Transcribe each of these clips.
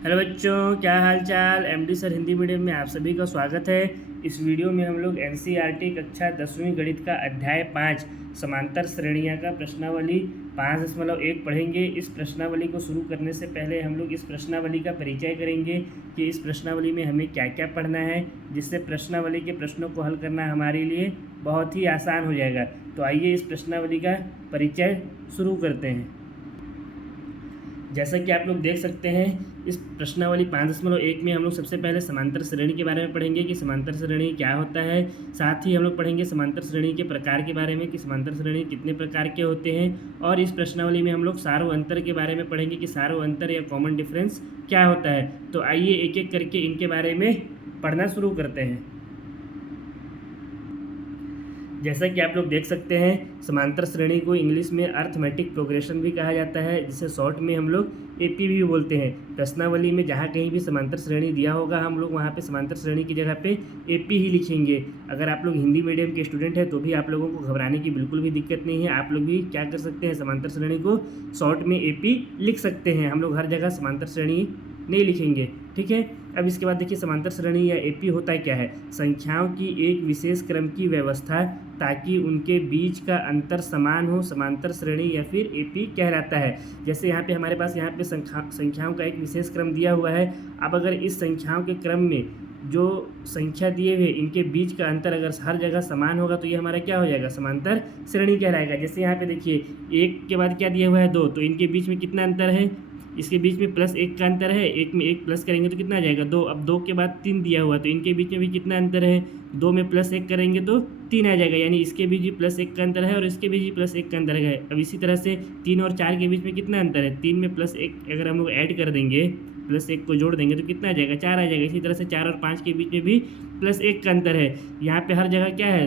Hello बच्चों, क्या हाल चाल। एमडी सर हिंदी मीडियम में आप सभी का स्वागत है। इस वीडियो में हम लोग एनसीईआरटी कक्षा 10वीं गणित का अध्याय 5 समांतर श्रेणियां का प्रश्नावली 5.1 पढ़ेंगे। इस प्रश्नावली को शुरू करने से पहले हम लोग इस प्रश्नावली का परिचय करेंगे कि इस प्रश्नावली में हमें क्या क्या पढ़ना है, जिससे प्रश्नावली के प्रश्नों को हल करना हमारे लिए बहुत ही आसान हो जाएगा। तो आइए इस प्रश्नावली का परिचय शुरू करते हैं। जैसा कि आप लोग देख सकते हैं, इस प्रश्नावली 5.1 में हम लोग सबसे पहले समांतर श्रेणी के बारे में पढ़ेंगे कि समांतर श्रेणी क्या होता है। साथ ही हम लोग पढ़ेंगे समांतर श्रेणी के प्रकार के बारे में कि समांतर श्रेणी कितने प्रकार के होते हैं। और इस प्रश्नावली में हम लोग सारों अंतर के बारे में पढ़ेंगे कि सारों अंतर या कॉमन डिफरेंस क्या होता है। तो आइए एक एक करके इनके बारे में पढ़ना शुरू करते हैं। जैसा कि आप लोग देख सकते हैं, समांतर श्रेणी को इंग्लिश में अर्थमेटिक प्रोग्रेशन भी कहा जाता है, जिसे शॉर्ट में हम लोग एपी भी बोलते हैं। प्रश्नावली में जहाँ कहीं भी समांतर श्रेणी दिया होगा, हम लोग वहाँ पे समांतर श्रेणी की जगह पे एपी ही लिखेंगे। अगर आप लोग हिंदी मीडियम के स्टूडेंट हैं तो भी आप लोगों को घबराने की बिल्कुल भी दिक्कत नहीं है। आप लोग भी क्या कर सकते हैं, समांतर श्रेणी को शॉर्ट में एपी लिख सकते हैं। हम लोग हर जगह समांतर श्रेणी नहीं लिखेंगे, ठीक है। अब इसके बाद देखिए, समांतर श्रेणी या एपी होता क्या है। संख्याओं की एक विशेष क्रम की व्यवस्था ताकि उनके बीच का अंतर समान हो, समांतर श्रेणी या फिर एपी कहलाता है। जैसे यहाँ पे हमारे पास यहाँ पे संख्याओं का एक विशेष क्रम दिया हुआ है। अब अगर इस संख्याओं के क्रम में जो संख्या दिए हुए इनके बीच का अंतर अगर हर जगह समान होगा तो ये हमारा क्या हो जाएगा, समांतर श्रेणी कहलाएगा। जैसे यहाँ पे देखिए, एक के बाद क्या दिया हुआ है, 2, तो इनके बीच में कितना अंतर है, इसके बीच में +1 का अंतर है। एक में एक प्लस करेंगे तो कितना आ जाएगा, 2। अब 2 के बाद 3 दिया हुआ, तो इनके बीच में भी कितना अंतर है, 2 में +1 करेंगे तो 3 आ जाएगा। यानी इसके बीच भी +1 का अंतर है और इसके बीच भी +1 का अंतर है। अब इसी तरह से 3 और 4 के बीच में कितना अंतर है, 3 में +1 अगर हम लोग ऐड कर देंगे, +1 को जोड़ देंगे तो कितना आ जाएगा, 4 आ जाएगा। इसी तरह से 4 और 5 के बीच में भी +1 का अंतर है। यहाँ पे हर जगह क्या है,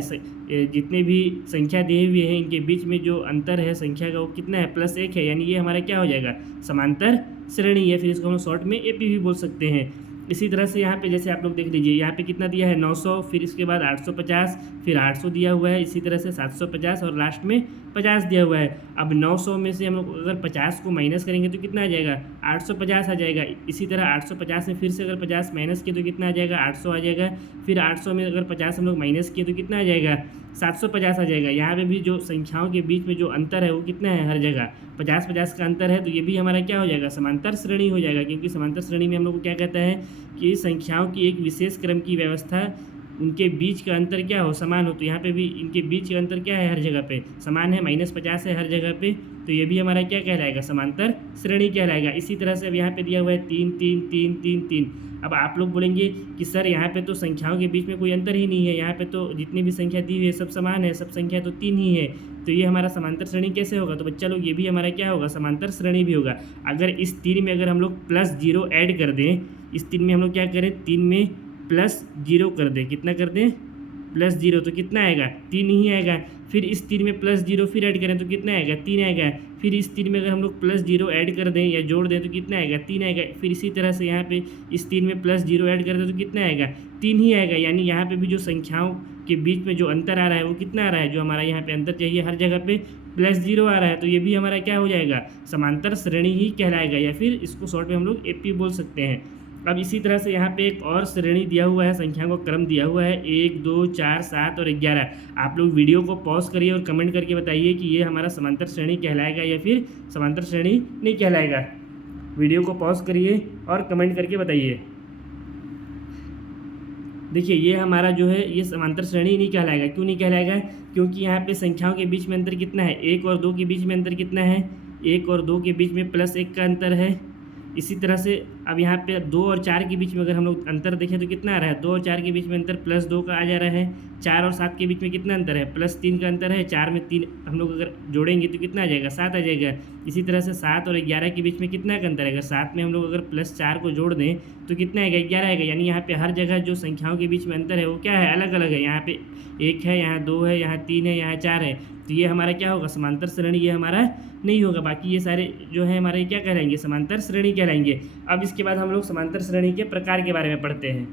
जितने भी संख्या दिए हुए हैं इनके बीच में जो अंतर है संख्या का वो कितना है, +1 है। यानी ये हमारा क्या हो जाएगा, समांतर श्रेणी है। फिर इसको हम शॉर्ट में एपी भी बोल सकते हैं। इसी तरह से यहाँ पे जैसे आप लोग देख लीजिए, यहाँ पे कितना दिया है, 900, फिर इसके बाद 850, फिर 800 दिया हुआ है। इसी तरह से 750 और लास्ट में 50 दिया हुआ है। अब 900 में से हम लोग अगर 50 को माइनस करेंगे तो कितना आ जाएगा, 850 आ जाएगा। इसी तरह 850 में फिर से अगर 50 माइनस किए तो कितना आ जाएगा, 800 आ जाएगा। फिर 800 में अगर 50 हम लोग माइनस किए तो कितना आ जाएगा, 750 आ जाएगा। यहाँ पे भी जो संख्याओं के बीच में जो अंतर है वो कितना है, हर जगह 50-50 का अंतर है। तो ये भी हमारा क्या हो जाएगा, समांतर श्रेणी हो जाएगा। क्योंकि समांतर श्रेणी में हम लोग को क्या कहता है कि संख्याओं की एक विशेष क्रम की व्यवस्था, उनके बीच का अंतर क्या हो, समान हो। तो यहाँ पे भी इनके बीच का अंतर क्या है, हर जगह पे समान है, -50 है हर जगह पे। तो ये भी हमारा क्या कहलाएगा, समांतर श्रेणी कहलाएगा। इसी तरह से अब यहाँ पे दिया हुआ है 3 3 3 3 3। अब आप लोग बोलेंगे कि सर यहाँ पे तो संख्याओं के बीच में कोई अंतर ही नहीं है, यहाँ पे तो जितनी भी संख्या दी हुई है सब समान है, सब संख्या तो 3 ही है, तो ये हमारा समांतर श्रेणी कैसे होगा। तो बच्चा लोग ये भी हमारा क्या होगा, समांतर श्रेणी भी होगा। अगर इस 3 में अगर हम लोग +0 ऐड कर दें, इस 3 में हम लोग क्या करें, 3 में +0 कर दें, कितना कर दें, +0, तो कितना आएगा, 3 ही आएगा। फिर इस 3 में +0 फिर ऐड करें तो कितना आएगा, 3 आएगा। फिर इस 3 में अगर हम लोग +0 ऐड कर दें या जोड़ दें तो कितना आएगा, 3 आएगा। फिर इसी तरह से यहाँ पे इस 3 में +0 ऐड कर दें तो कितना आएगा, 3 ही आएगा। यानी यहाँ पे भी जो संख्याओं के बीच में जो अंतर आ रहा है वो कितना आ रहा है, जो हमारा यहाँ पे अंतर चाहिए हर जगह पे +0 आ रहा है। तो ये भी हमारा क्या हो जाएगा, समांतर श्रेणी ही कहलाएगा, या फिर इसको शॉर्ट में हम लोग एपी बोल सकते हैं। अब इसी तरह से यहाँ पे एक और श्रेणी दिया हुआ है, संख्या को क्रम दिया हुआ है 1 2 4 7 और 11। आप लोग वीडियो को पॉज करिए और कमेंट करके बताइए कि ये हमारा समांतर श्रेणी कहलाएगा या फिर समांतर श्रेणी नहीं कहलाएगा। वीडियो को पॉज करिए और कमेंट करके बताइए। देखिए, ये हमारा जो है ये समांतर श्रेणी नहीं कहलाएगा। क्यों नहीं कहलाएगा, क्योंकि यहाँ पे संख्याओं के बीच में अंतर कितना है, 1 और 2 के बीच में अंतर कितना है, 1 और 2 के बीच में +1 का अंतर है। इसी तरह से अब यहाँ पे 2 और 4 के बीच में अगर हम लोग अंतर देखें तो कितना आ रहा है, 2 और 4 के बीच में अंतर +2 का आ जा रहा है। 4 और 7 के बीच में कितना अंतर है, +3 का अंतर है। 4 में 3 हम लोग अगर जोड़ेंगे तो कितना आ जाएगा, 7 आ जाएगा। इसी तरह से 7 और 11 के बीच में कितना का अंतर है, अगर 7 में हम लोग अगर +4 को जोड़ दें तो कितना आएगा, 11 आएगा। यानी यहाँ पे हर जगह जो संख्याओं के बीच में अंतर है वो क्या है, अलग अलग है। यहाँ पे 1 है, यहाँ 2 है, यहाँ 3 है, यहाँ 4 है। तो ये हमारा क्या होगा, समांतर श्रेणी ये हमारा नहीं होगा। बाकी ये सारे जो है हमारे क्या कहलाएंगे, समांतर श्रेणी कहलाएंगे। अब इसके बाद हम लोग समांतर श्रेणी के प्रकार के बारे में पढ़ते हैं।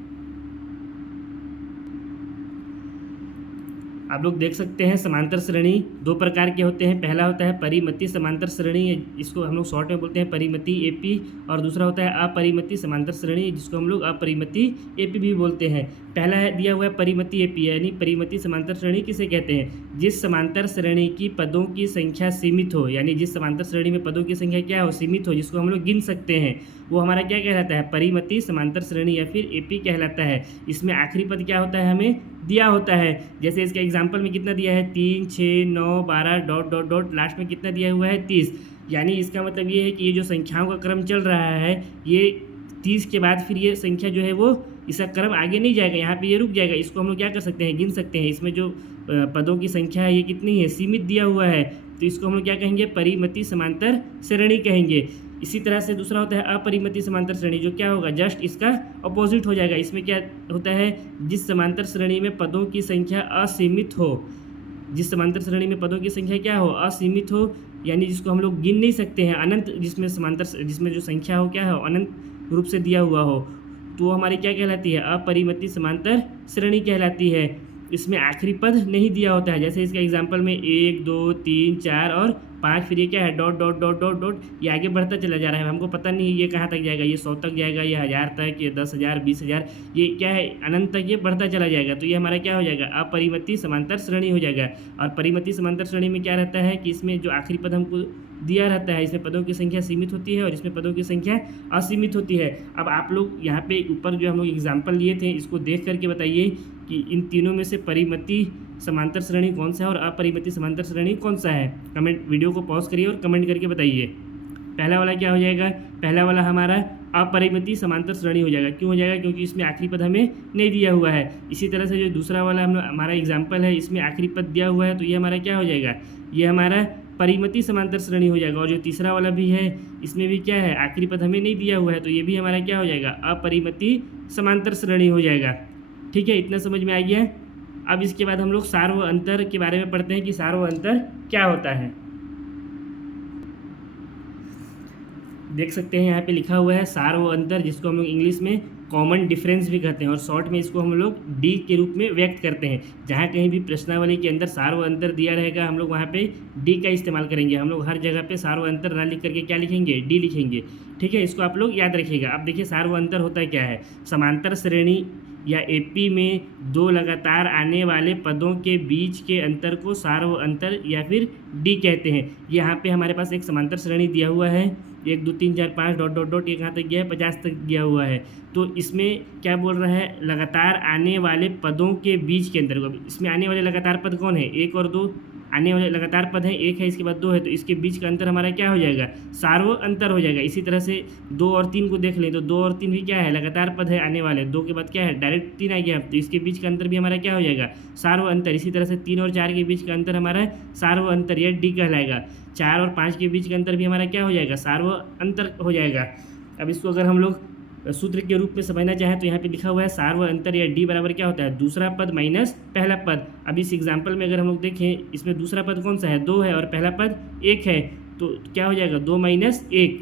आप लोग देख सकते हैं समांतर श्रेणी दो प्रकार के होते हैं। पहला होता है परिमिति समांतर श्रेणी, इसको हम लोग शॉर्ट में बोलते हैं परिमिति एपी, और दूसरा होता है अपरिमिति समांतर श्रेणी, जिसको हम लोग अपरिमिति एपी भी बोलते हैं। पहला है दिया हुआ है परिमिति एपी, यानी परिमिति समांतर श्रेणी किसे कहते हैं? जिस समांतर श्रेणी की पदों की संख्या सीमित हो, यानी जिस समांतर श्रेणी में पदों की संख्या क्या हो? सीमित हो, जिसको हम लोग गिन सकते हैं, वो हमारा क्या कहलाता है? परिमिति समांतर श्रेणी या फिर एपी कहलाता है। इसमें आखिरी पद क्या होता है? हमें दिया होता है। जैसे इसके एग्जाम्पल में कितना दिया है? 3, 6, 9, 12 डॉट डॉट डॉट, लास्ट में कितना दिया हुआ है? 30। यानी इसका मतलब ये है कि ये जो संख्याओं का क्रम चल रहा है, ये 30 के बाद फिर ये संख्या जो है वो इसका क्रम आगे नहीं जाएगा, यहाँ पे ये रुक जाएगा। इसको हम लोग क्या कर सकते हैं? गिन सकते हैं। इसमें जो पदों की संख्या है ये कितनी है? सीमित दिया हुआ है, तो इसको हम लोग क्या कहेंगे? परिमिति समांतर श्रेणी कहेंगे। इसी तरह से दूसरा होता है अपरिमिति समांतर श्रेणी, जो क्या होगा? जस्ट इसका अपोजिट हो जाएगा। इसमें क्या होता है? जिस समांतर श्रेणी में पदों की संख्या असीमित हो, जिस समांतर श्रेणी में पदों की संख्या क्या हो? असीमित हो, यानी जिसको हम लोग गिन नहीं सकते हैं, अनंत, जिसमें जिसमें जो संख्या हो क्या हो? अनंत रूप से दिया हुआ हो, तो वो हमारी क्या कहलाती है? अपरिमिति समांतर श्रेणी कहलाती है। इसमें आखिरी पद नहीं दिया होता है। जैसे इसके एग्जांपल में 1, 2, 3, 4 और 5, फिर ये क्या है? Dot dot dot dot dot, ये आगे बढ़ता चला जा रहा है। हमको पता नहीं ये कहाँ तक जाएगा, ये 100 तक जाएगा, ये 1000 तक, ये 10,000, 20,000, ये क्या है? अनंत तक ये बढ़ता चला जाएगा। तो ये हमारा क्या हो जाएगा? अपरिमिति समांतर श्रेणी हो जाएगा। और परिमिति समांतर श्रेणी में क्या रहता है कि इसमें जो आखिरी पद हमको दिया रहता है, इसमें पदों की संख्या सीमित होती है और इसमें पदों की संख्या असीमित होती है। अब आप लोग यहाँ पे ऊपर जो हम लोग एग्जाम्पल लिए थे, इसको देख करके बताइए कि इन तीनों में से परिमिति समांतर श्रेणी कौन सा है और अपरिमिति समांतर श्रेणी कौन सा है। कमेंट, वीडियो को पॉज करिए और कमेंट करके बताइए। पहला वाला क्या हो जाएगा? पहला वाला हमारा अपरिमिति समांतर श्रेणी हो जाएगा। क्यों हो जाएगा? क्योंकि इसमें आखिरी पद हमें नहीं दिया हुआ है। इसी तरह से जो दूसरा वाला हमारा एग्जाम्पल है, इसमें आखिरी पद दिया हुआ है, तो ये हमारा क्या हो जाएगा? ये हमारा परिमिति समांतर श्रेणी हो जाएगा। और जो तीसरा वाला भी है, इसमें भी क्या है? आखिरी पद हमें नहीं दिया हुआ है, तो ये भी हमारा क्या हो जाएगा? अपरिमिति समांतर श्रेणी हो जाएगा। ठीक है, इतना समझ में आ गया। अब इसके बाद हम लोग सार व अंतर के बारे में पढ़ते हैं कि सार व अंतर क्या होता है। देख सकते हैं यहाँ पे लिखा हुआ है सार व अंतर, जिसको हम लोग इंग्लिश में कॉमन डिफरेंस भी कहते हैं और शॉर्ट में इसको हम लोग डी के रूप में व्यक्त करते हैं। जहाँ कहीं भी प्रश्नावली के अंदर सार व अंतर दिया रहेगा, हम लोग वहाँ पे डी का इस्तेमाल करेंगे। हम लोग हर जगह पे सार व अंतर ना लिख करके क्या लिखेंगे? डी लिखेंगे। ठीक है, इसको आप लोग याद रखिएगा। अब देखिए सार व अंतर होता क्या है। समांतर श्रेणी या एपी में दो लगातार आने वाले पदों के बीच के अंतर को सार व अंतर या फिर डी कहते हैं। यहाँ पे हमारे पास एक समांतर श्रेणी दिया हुआ है, 1, 2, 3, 4, 5 डॉट डॉट डॉट, ये कहाँ तक गया है? 50 तक गया हुआ है। तो इसमें क्या बोल रहा है? लगातार आने वाले पदों के बीच के अंतर को। इसमें आने वाले लगातार पद कौन है? 1 और 2 आने वाले लगातार पद हैं। 1 है, इसके बाद 2 है, तो इसके बीच का अंतर हमारा क्या हो जाएगा? सार व अंतर हो जाएगा। इसी तरह से 2 और 3 को देख लें, तो 2 और 3 भी क्या है? लगातार पद है आने वाले। 2 के बाद क्या है? डायरेक्ट 3 आ गया, तो इसके बीच का अंतर भी हमारा क्या हो जाएगा? सार व अंतर। इसी तरह से 3 और 4 के बीच का अंतर हमारा सार व अंतर, या डी कहलाएगा। 4 और 5 के बीच का अंतर भी हमारा क्या हो जाएगा? सार व अंतर हो जाएगा। अब इसको अगर हम लोग सूत्र के रूप में समझना चाहें तो यहाँ पे लिखा हुआ है सार व अंतर या डी बराबर क्या होता है? दूसरा पद माइनस पहला पद। अब इस एग्जाम्पल में अगर हम लोग देखें, इसमें दूसरा पद कौन सा है? 2 है और पहला पद 1 है, तो क्या हो जाएगा? 2 माइनस 1,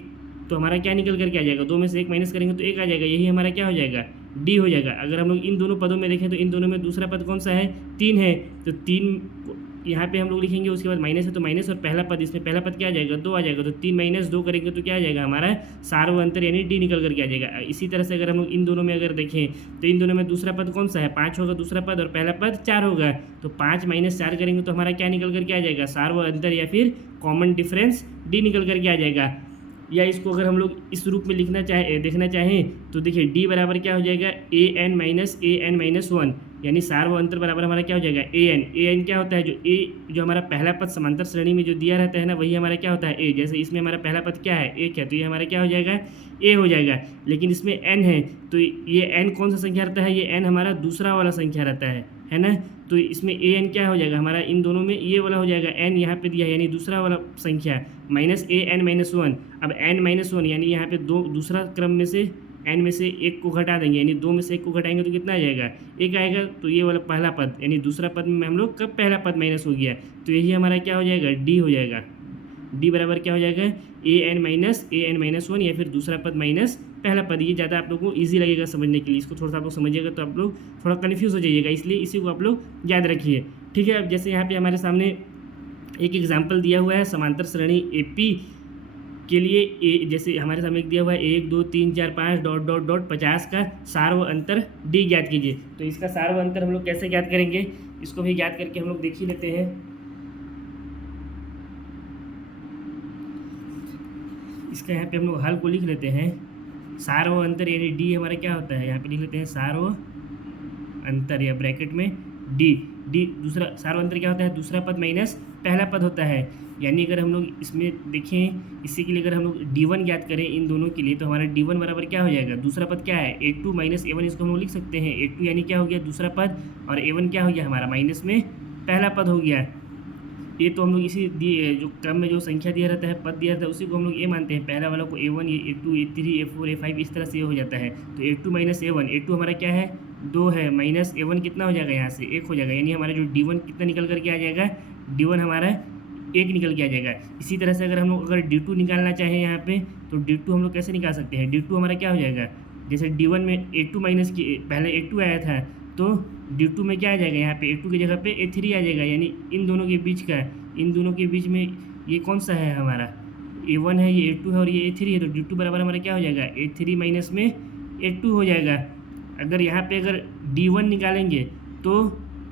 तो हमारा क्या निकल करके आ जाएगा? 2 में से 1 माइनस करेंगे तो 1 आ जाएगा। यही हमारा क्या हो जाएगा? डी हो जाएगा। अगर हम लोग इन दोनों पदों में देखें तो इन दोनों में दूसरा पद कौन सा है? 3 है, तो 3 यहाँ पे हम लोग लिखेंगे, उसके बाद माइनस है तो माइनस, और पहला पद, इसमें पहला पद क्या आ जाएगा? 2 आ जाएगा, तो 3 माइनस 2 करेंगे तो क्या आ जाएगा? हमारा सार व अंतर यानी डी निकल करके आ जाएगा। इसी तरह से अगर हम लोग इन दोनों में अगर देखें तो इन दोनों में दूसरा पद कौन सा है? 5 होगा दूसरा पद, और पहला पद 4 होगा, तो 5 माइनस 4 करेंगे तो हमारा क्या निकल करके आ जाएगा? सार व अंतर या फिर कॉमन डिफरेंस डी निकल करके आ जाएगा। या इसको अगर हम लोग इस रूप में देखना चाहें तो देखिए डी बराबर क्या हो जाएगा? an माइनस an-1, यानी सार व अंतर बराबर हमारा क्या हो जाएगा? an क्या होता है? जो हमारा पहला पद समांतर श्रेणी में जो दिया रहता है ना, वही हमारा क्या होता है? a। जैसे इसमें हमारा पहला पद क्या है? 1 है, तो ये हमारा क्या हो जाएगा? a हो जाएगा। लेकिन इसमें n है, तो ये n कौन सा संख्या रहता है? ये n हमारा दूसरा वाला संख्या रहता है ना। तो इसमें an क्या हो जाएगा? हमारा इन दोनों में ये वाला हो जाएगा, n यहाँ पे दिया है, यानी दूसरा वाला संख्या, माइनस an-1। अब n-1 यानी यहाँ पे दूसरा क्रम में से n में से 1 को घटा देंगे, यानी 2 में से 1 को घटाएंगे तो कितना आ जाएगा? 1 आएगा। तो ये वाला पहला पद, यानी दूसरा पद में हम लोग कब पहला पद माइनस हो गया, तो यही हमारा क्या हो जाएगा? डी हो जाएगा। डी बराबर क्या हो जाएगा? an-1 या फिर दूसरा पद माइनस पहला पद। ये ज़्यादा आप लोगों को ईजी लगेगा समझने के लिए। इसको थोड़ा सा आप लोग समझिएगा तो आप लोग थोड़ा कन्फ्यूज़ हो जाइएगा, इसलिए इसी को आप लोग याद रखिए। ठीक है, अब जैसे यहाँ पे हमारे सामने एक एग्जाम्पल दिया हुआ है समांतर श्रेणी एपी के लिए जैसे हमारे सामने दिया हुआ है 1 2 3 4 5 डॉट डॉट डॉट 50 का सार व अंतर डी ज्ञात कीजिए। तो इसका सार व अंतर हम लोग कैसे ज्ञात करेंगे, इसको भी ज्ञात करके हम लोग देख ही लेते हैं। इसका यहाँ पे हम लोग हल को लिख लेते हैं। सार व अंतर यानी डी हमारा क्या होता है, यहाँ पे लिख लेते हैं सार व अंतर या ब्रैकेट में डी। दूसरा सार व अंतर क्या होता है, दूसरा पद माइनस पहला पद होता है। यानी अगर हम लोग इसमें देखें, इसी के लिए अगर हम लोग D1 ज्ञात करें इन दोनों के लिए, तो हमारा D1 बराबर क्या हो जाएगा, दूसरा पद क्या है A2 माइनस A1, इसको हम लोग लिख सकते हैं। A2 यानी क्या हो गया दूसरा पद, और A1 क्या हो गया हमारा माइनस में पहला पद हो गया। ये तो हम लोग इसी दिए जो क्रम में जो संख्या दिया रहता है, पद दिया रहता है, उसी को हम लोग ये मानते हैं। पहला वाला को A1, ये A2, A3, A4, A5 इस तरह से ये हो जाता है। तो A2 माइनस A1, A2 हमारा क्या है 2 है, माइनस A1 कितना हो जाएगा यहाँ से 1 हो जाएगा। यानी हमारा जो D1 कितना निकल करके आ जाएगा, D1 हमारा 1 निकल के आ जाएगा। इसी तरह से अगर हम लोग अगर D2 निकालना चाहें यहाँ पे, तो D2 हम लोग कैसे निकाल सकते हैं, D2 हमारा क्या हो जाएगा, जैसे D1 में A2 माइनस की पहले A2 आया था, तो D2 में क्या आ जाएगा यहाँ पे A2 की जगह पे A3 आ जाएगा। यानी इन दोनों के बीच का, इन दोनों के बीच में ये कौन सा है हमारा A1 है, ये A2 है और ये A3 है। तो D2 बराबर हमारा क्या हो जाएगा A3 माइनस में A2 हो जाएगा। अगर यहाँ पे अगर D1 निकालेंगे तो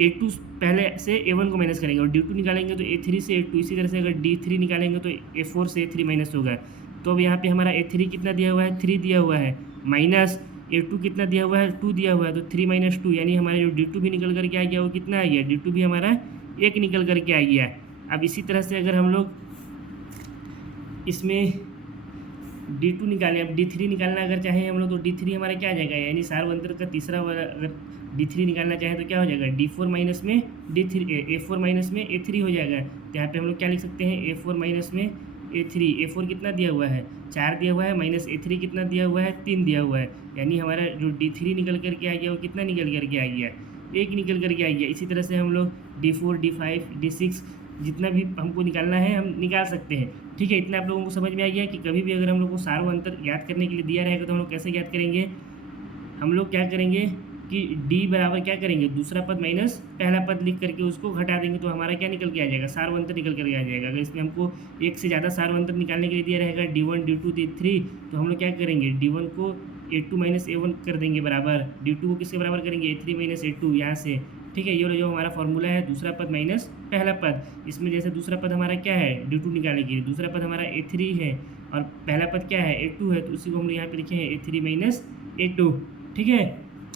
A2 पहले से A1 को माइनस करेंगे, और D2 निकालेंगे तो A3 से A2। इसी तरह से अगर D3 निकालेंगे तो A4 से A3 माइनस होगा। तो अब यहाँ पे हमारा A3 कितना दिया हुआ है 3 दिया हुआ है, माइनस A2 कितना दिया हुआ है 2 दिया हुआ है, तो 3 माइनस 2 यानी हमारा जो D2 भी निकल करके आ गया वो कितना आ गया, D2 भी हमारा 1 निकल करके आ गया। अब इसी तरह से अगर हम लोग इसमें D2 निकालें, अब D3 निकालना अगर चाहें हम लोग, तो D3 हमारा क्या आ जाएगा, यानी सार व अंतर का तीसरा वाला अगर D3 निकालना चाहें तो क्या हो जाएगा D4 माइनस में D3 A4 माइनस में A3 हो जाएगा। तो यहाँ पे हम लोग क्या लिख सकते हैं A4 माइनस में A3। A4 कितना दिया हुआ है 4 दिया हुआ है, माइनस A3 कितना दिया हुआ है 3 दिया हुआ है। यानी हमारा जो D3 निकल करके आ गया वो कितना निकल करके आ गया 1 निकल करके आ गया। इसी तरह से हम लोग D4 D5 D6 जितना भी हमको निकालना है हम निकाल सकते हैं। ठीक है, इतना आप लोगों को समझ में आ गया कि कभी भी अगर हम लोग को सार व अंतर ज्ञात करने के लिए दिया रहेगा तो हम लोग कैसे ज्ञात करेंगे। हम लोग क्या करेंगे कि D बराबर क्या करेंगे, दूसरा पद माइनस पहला पद लिख करके उसको घटा देंगे, तो हमारा क्या निकल के आ जाएगा सार व अंतर निकल करके आ जाएगा। अगर इसमें हमको एक से ज़्यादा सार व अंतर निकालने के लिए दिया रहेगा D1 D2 D3, तो हम लोग क्या करेंगे D1 को A2 माइनस A1 कर देंगे बराबर, D2 को किसके बराबर करेंगे A3 माइनस A2 यहाँ से। ठीक है, ये जो हमारा फॉर्मूला है दूसरा पद माइनस पहला पद। इसमें जैसे दूसरा पद हमारा क्या है D2 निकालने के लिए, दूसरा पद हमारा A3 है और पहला पद क्या है A2 है, तो उसी को हम लोग यहाँ पे लिखे हैं A3 माइनस A2। ठीक है,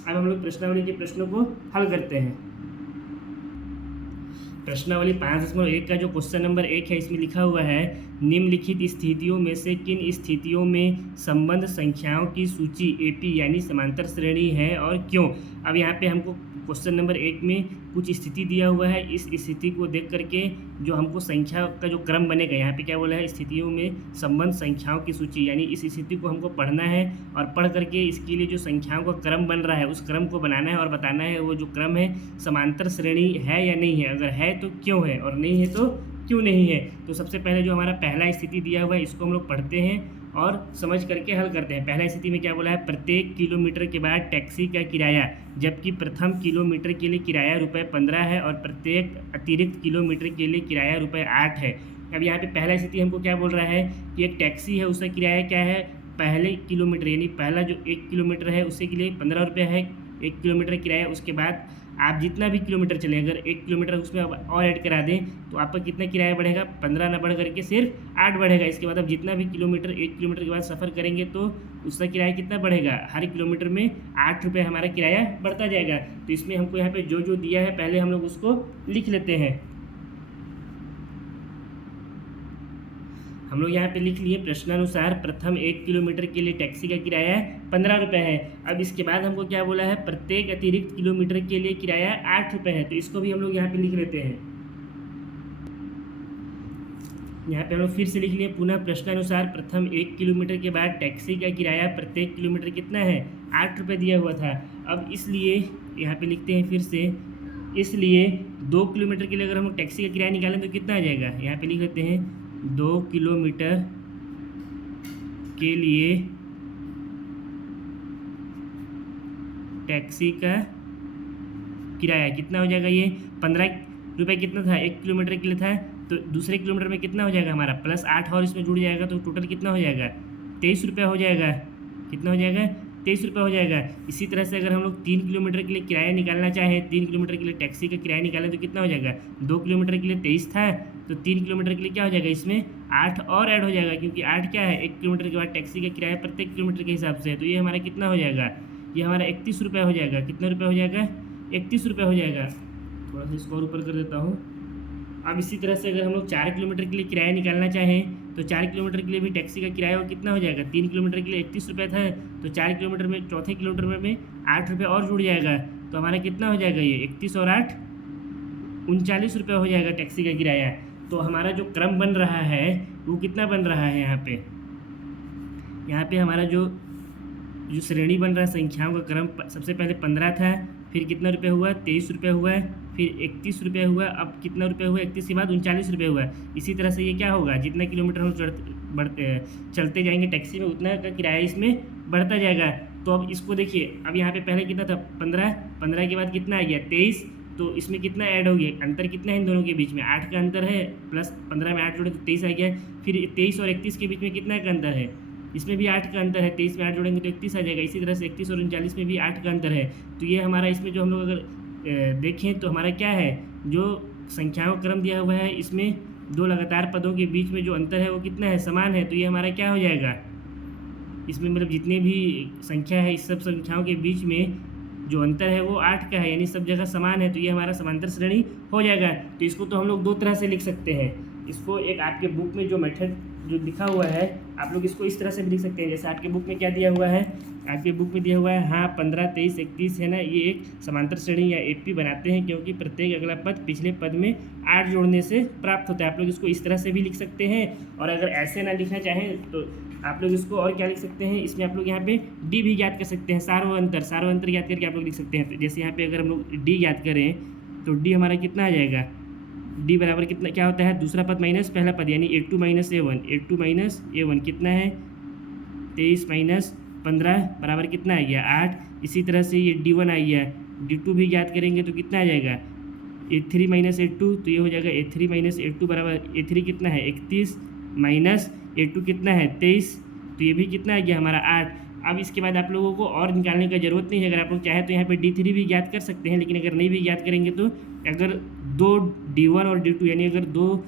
अब हम लोग प्रश्नावली के प्रश्नों को हल करते हैं। प्रश्नावली 5.1 का जो क्वेश्चन नंबर 1 है, इसमें लिखा हुआ है निम्नलिखित स्थितियों में से किन स्थितियों में संबंध संख्याओं की सूची एपी यानी समांतर श्रेणी है और क्यों। अब यहाँ पे हमको क्वेश्चन नंबर 1 में कुछ स्थिति दिया हुआ है, इस स्थिति को देख करके जो हमको संख्या का जो क्रम बनेगा, यहाँ पे क्या बोला है स्थितियों में संबंध संख्याओं की सूची, यानी इस स्थिति को हमको पढ़ना है और पढ़ करके इसके लिए जो संख्याओं का क्रम बन रहा है उस क्रम को बनाना है और बताना है वो जो क्रम है समांतर श्रेणी है या नहीं है, अगर है तो क्यों है और नहीं है तो क्यों नहीं है। तो सबसे पहले जो हमारा पहला स्थिति दिया हुआ है इसको हम लोग पढ़ते हैं और समझ करके हल करते हैं। पहला स्थिति में क्या बोला है, प्रत्येक किलोमीटर के बाद टैक्सी का किराया, जबकि प्रथम किलोमीटर के लिए किराया ₹15 है और प्रत्येक अतिरिक्त किलोमीटर के लिए किराया ₹8 है। अब यहाँ पे पहला स्थिति हमको क्या बोल रहा है कि एक टैक्सी है, उसका किराया क्या है, पहले किलोमीटर यानी पहला जो 1 किलोमीटर है उसके के लिए ₹15 है 1 किलोमीटर किराया। उसके बाद आप जितना भी किलोमीटर चलें, अगर 1 किलोमीटर उसमें और ऐड करा दें तो आपका कितना किराया बढ़ेगा, 15 ना बढ़ करके सिर्फ 8 बढ़ेगा। इसके बाद आप जितना भी किलोमीटर 1 किलोमीटर के बाद सफ़र करेंगे तो उसका किराया कितना बढ़ेगा, हर किलोमीटर में ₹8 हमारा किराया बढ़ता जाएगा। तो इसमें हमको यहाँ पे जो जो दिया है पहले हम लोग उसको लिख लेते हैं। हम लोग यहाँ पे लिख लिए प्रश्नानुसार प्रथम 1 किलोमीटर के लिए टैक्सी का किराया ₹15 है। अब इसके बाद हमको क्या बोला है, प्रत्येक अतिरिक्त किलोमीटर के लिए किराया ₹8 है, तो इसको भी हम लोग यहाँ पे लिख लेते हैं। यहाँ पे हम लोग फिर से लिख लिए पुनः प्रश्नानुसार प्रथम 1 किलोमीटर के बाद टैक्सी का किराया प्रत्येक किलोमीटर कितना है, ₹8 दिया हुआ था। अब इसलिए यहाँ पे लिखते हैं फिर से, इसलिए 2 किलोमीटर के लिए अगर हम टैक्सी का किराया निकालें तो कितना आ जाएगा, यहाँ पे लिख लेते हैं 2 किलोमीटर के लिए टैक्सी का किराया कितना हो जाएगा, ये 15 रुपये कितना था, 1 किलोमीटर के लिए था, तो दूसरे किलोमीटर में कितना हो जाएगा हमारा +8 और इसमें जुड़ जाएगा तो टोटल कितना हो जाएगा, 23 रुपये हो जाएगा। कितना हो जाएगा, 23 रुपये हो जाएगा। इसी तरह से अगर हम लोग 3 किलोमीटर के लिए किराया निकालना चाहें, 3 किलोमीटर के लिए टैक्सी का किराया निकालें तो कितना हो जाएगा, 2 किलोमीटर के लिए 23 था, तो 3 किलोमीटर के लिए क्या हो जाएगा, इसमें 8 और ऐड हो जाएगा, क्योंकि 8 क्या है, 1 किलोमीटर के बाद टैक्सी का किराया प्रत्येक किलोमीटर के हिसाब से है, तो ये हमारा कितना हो जाएगा, ये हमारा 31 रुपये हो जाएगा। कितना रुपये हो जाएगा, 31 रुपये हो जाएगा। थोड़ा सा इसको और ऊपर कर देता हूँ। अब इसी तरह से अगर हम लोग 4 किलोमीटर के लिए किराया निकालना चाहें तो 4 किलोमीटर के लिए भी टैक्सी का किराया वो कितना हो जाएगा, 3 किलोमीटर के लिए 31 रुपये था, तो 4 किलोमीटर में चौथे किलोमीटर में 8 रुपये और जुड़ जाएगा, तो हमारा कितना हो जाएगा, ये 31 और 8 39 रुपये हो जाएगा टैक्सी का किराया। तो हमारा जो क्रम बन रहा है वो कितना बन रहा है, यहाँ पे हमारा जो श्रेणी बन रहा है, संख्याओं का क्रम सबसे पहले 15 था, फिर कितना रुपये हुआ, 23 रुपये हुआ, फिर 31 रुपये हुआ, अब कितना रुपये हुआ, 31 के बाद 39 रुपये हुआ। इसी तरह से ये क्या होगा, जितना किलोमीटर हम चलते जाएंगे टैक्सी में उतना का किराया इसमें बढ़ता जाएगा। तो अब इसको देखिए, अब यहाँ पे पहले कितना था, 15 के बाद कितना आ गया, 23, तो इसमें कितना ऐड हो गया, अंतर कितना है इन दोनों के बीच में, 8 का अंतर है, प्लस 15 में 8 जोड़े तो 23 आ गया। फिर 23 और 31 के बीच में कितना का अंतर है, इसमें भी 8 का अंतर है, 23 में 8 जोड़ेंगे तो 31 आ जाएगा। इसी तरह से 31 और 39 में भी 8 का अंतर है। तो ये हमारा इसमें जो हम लोग अगर देखें तो हमारा क्या है, जो संख्याओं का क्रम दिया हुआ है इसमें दो लगातार पदों के बीच में जो अंतर है वो कितना है, समान है। तो ये हमारा क्या हो जाएगा, इसमें मतलब जितने भी संख्या है इस सब संख्याओं के बीच में जो अंतर है वो 8 का है, यानी सब जगह समान है, तो ये हमारा समांतर श्रेणी हो जाएगा। तो इसको तो हम लोग दो तरह से लिख सकते हैं। इसको एक आपके बुक में जो मेथड जो लिखा हुआ है आप लोग इसको इस तरह से भी लिख सकते हैं, जैसे आपके बुक में क्या दिया हुआ है, आपके बुक में दिया हुआ है, हाँ 15, 23, 31 है ना, ये एक समांतर श्रेणी या एपी बनाते हैं, क्योंकि प्रत्येक अगला पद पिछले पद में 8 जोड़ने से प्राप्त होता है। आप लोग इसको इस तरह से भी लिख सकते हैं, और अगर ऐसे ना लिखना चाहें तो आप लोग इसको और क्या लिख सकते हैं, इसमें आप लोग यहाँ पे डी भी ज्ञात कर सकते हैं, सार्वअंतर ज्ञात करके आप लोग लिख सकते हैं। तो जैसे यहाँ पे अगर हम लोग डी ज्ञात करें तो डी हमारा कितना आ जाएगा, डी बराबर कितना क्या होता है, दूसरा पद माइनस पहला पद, यानी A2 minus A1, A2 minus A1 कितना है, 23 माइनस 15 बराबर कितना आ गया, 8। इसी तरह से ये D1 आ गया, D2 भी ज्ञात करेंगे तो कितना आ जाएगा, A3 माइनस A2, तो ये हो जाएगा A3 माइनस A2 बराबर A3 कितना है 31 माइनस A2 कितना है 23, तो ये भी कितना आ गया हमारा 8। अब इसके बाद आप लोगों को और निकालने का ज़रूरत नहीं है, अगर आप लोग चाहें तो यहाँ पे D3 भी ज्ञात कर सकते हैं, लेकिन अगर नहीं भी ज्ञात करेंगे तो अगर दो D1 और D2 यानी अगर दो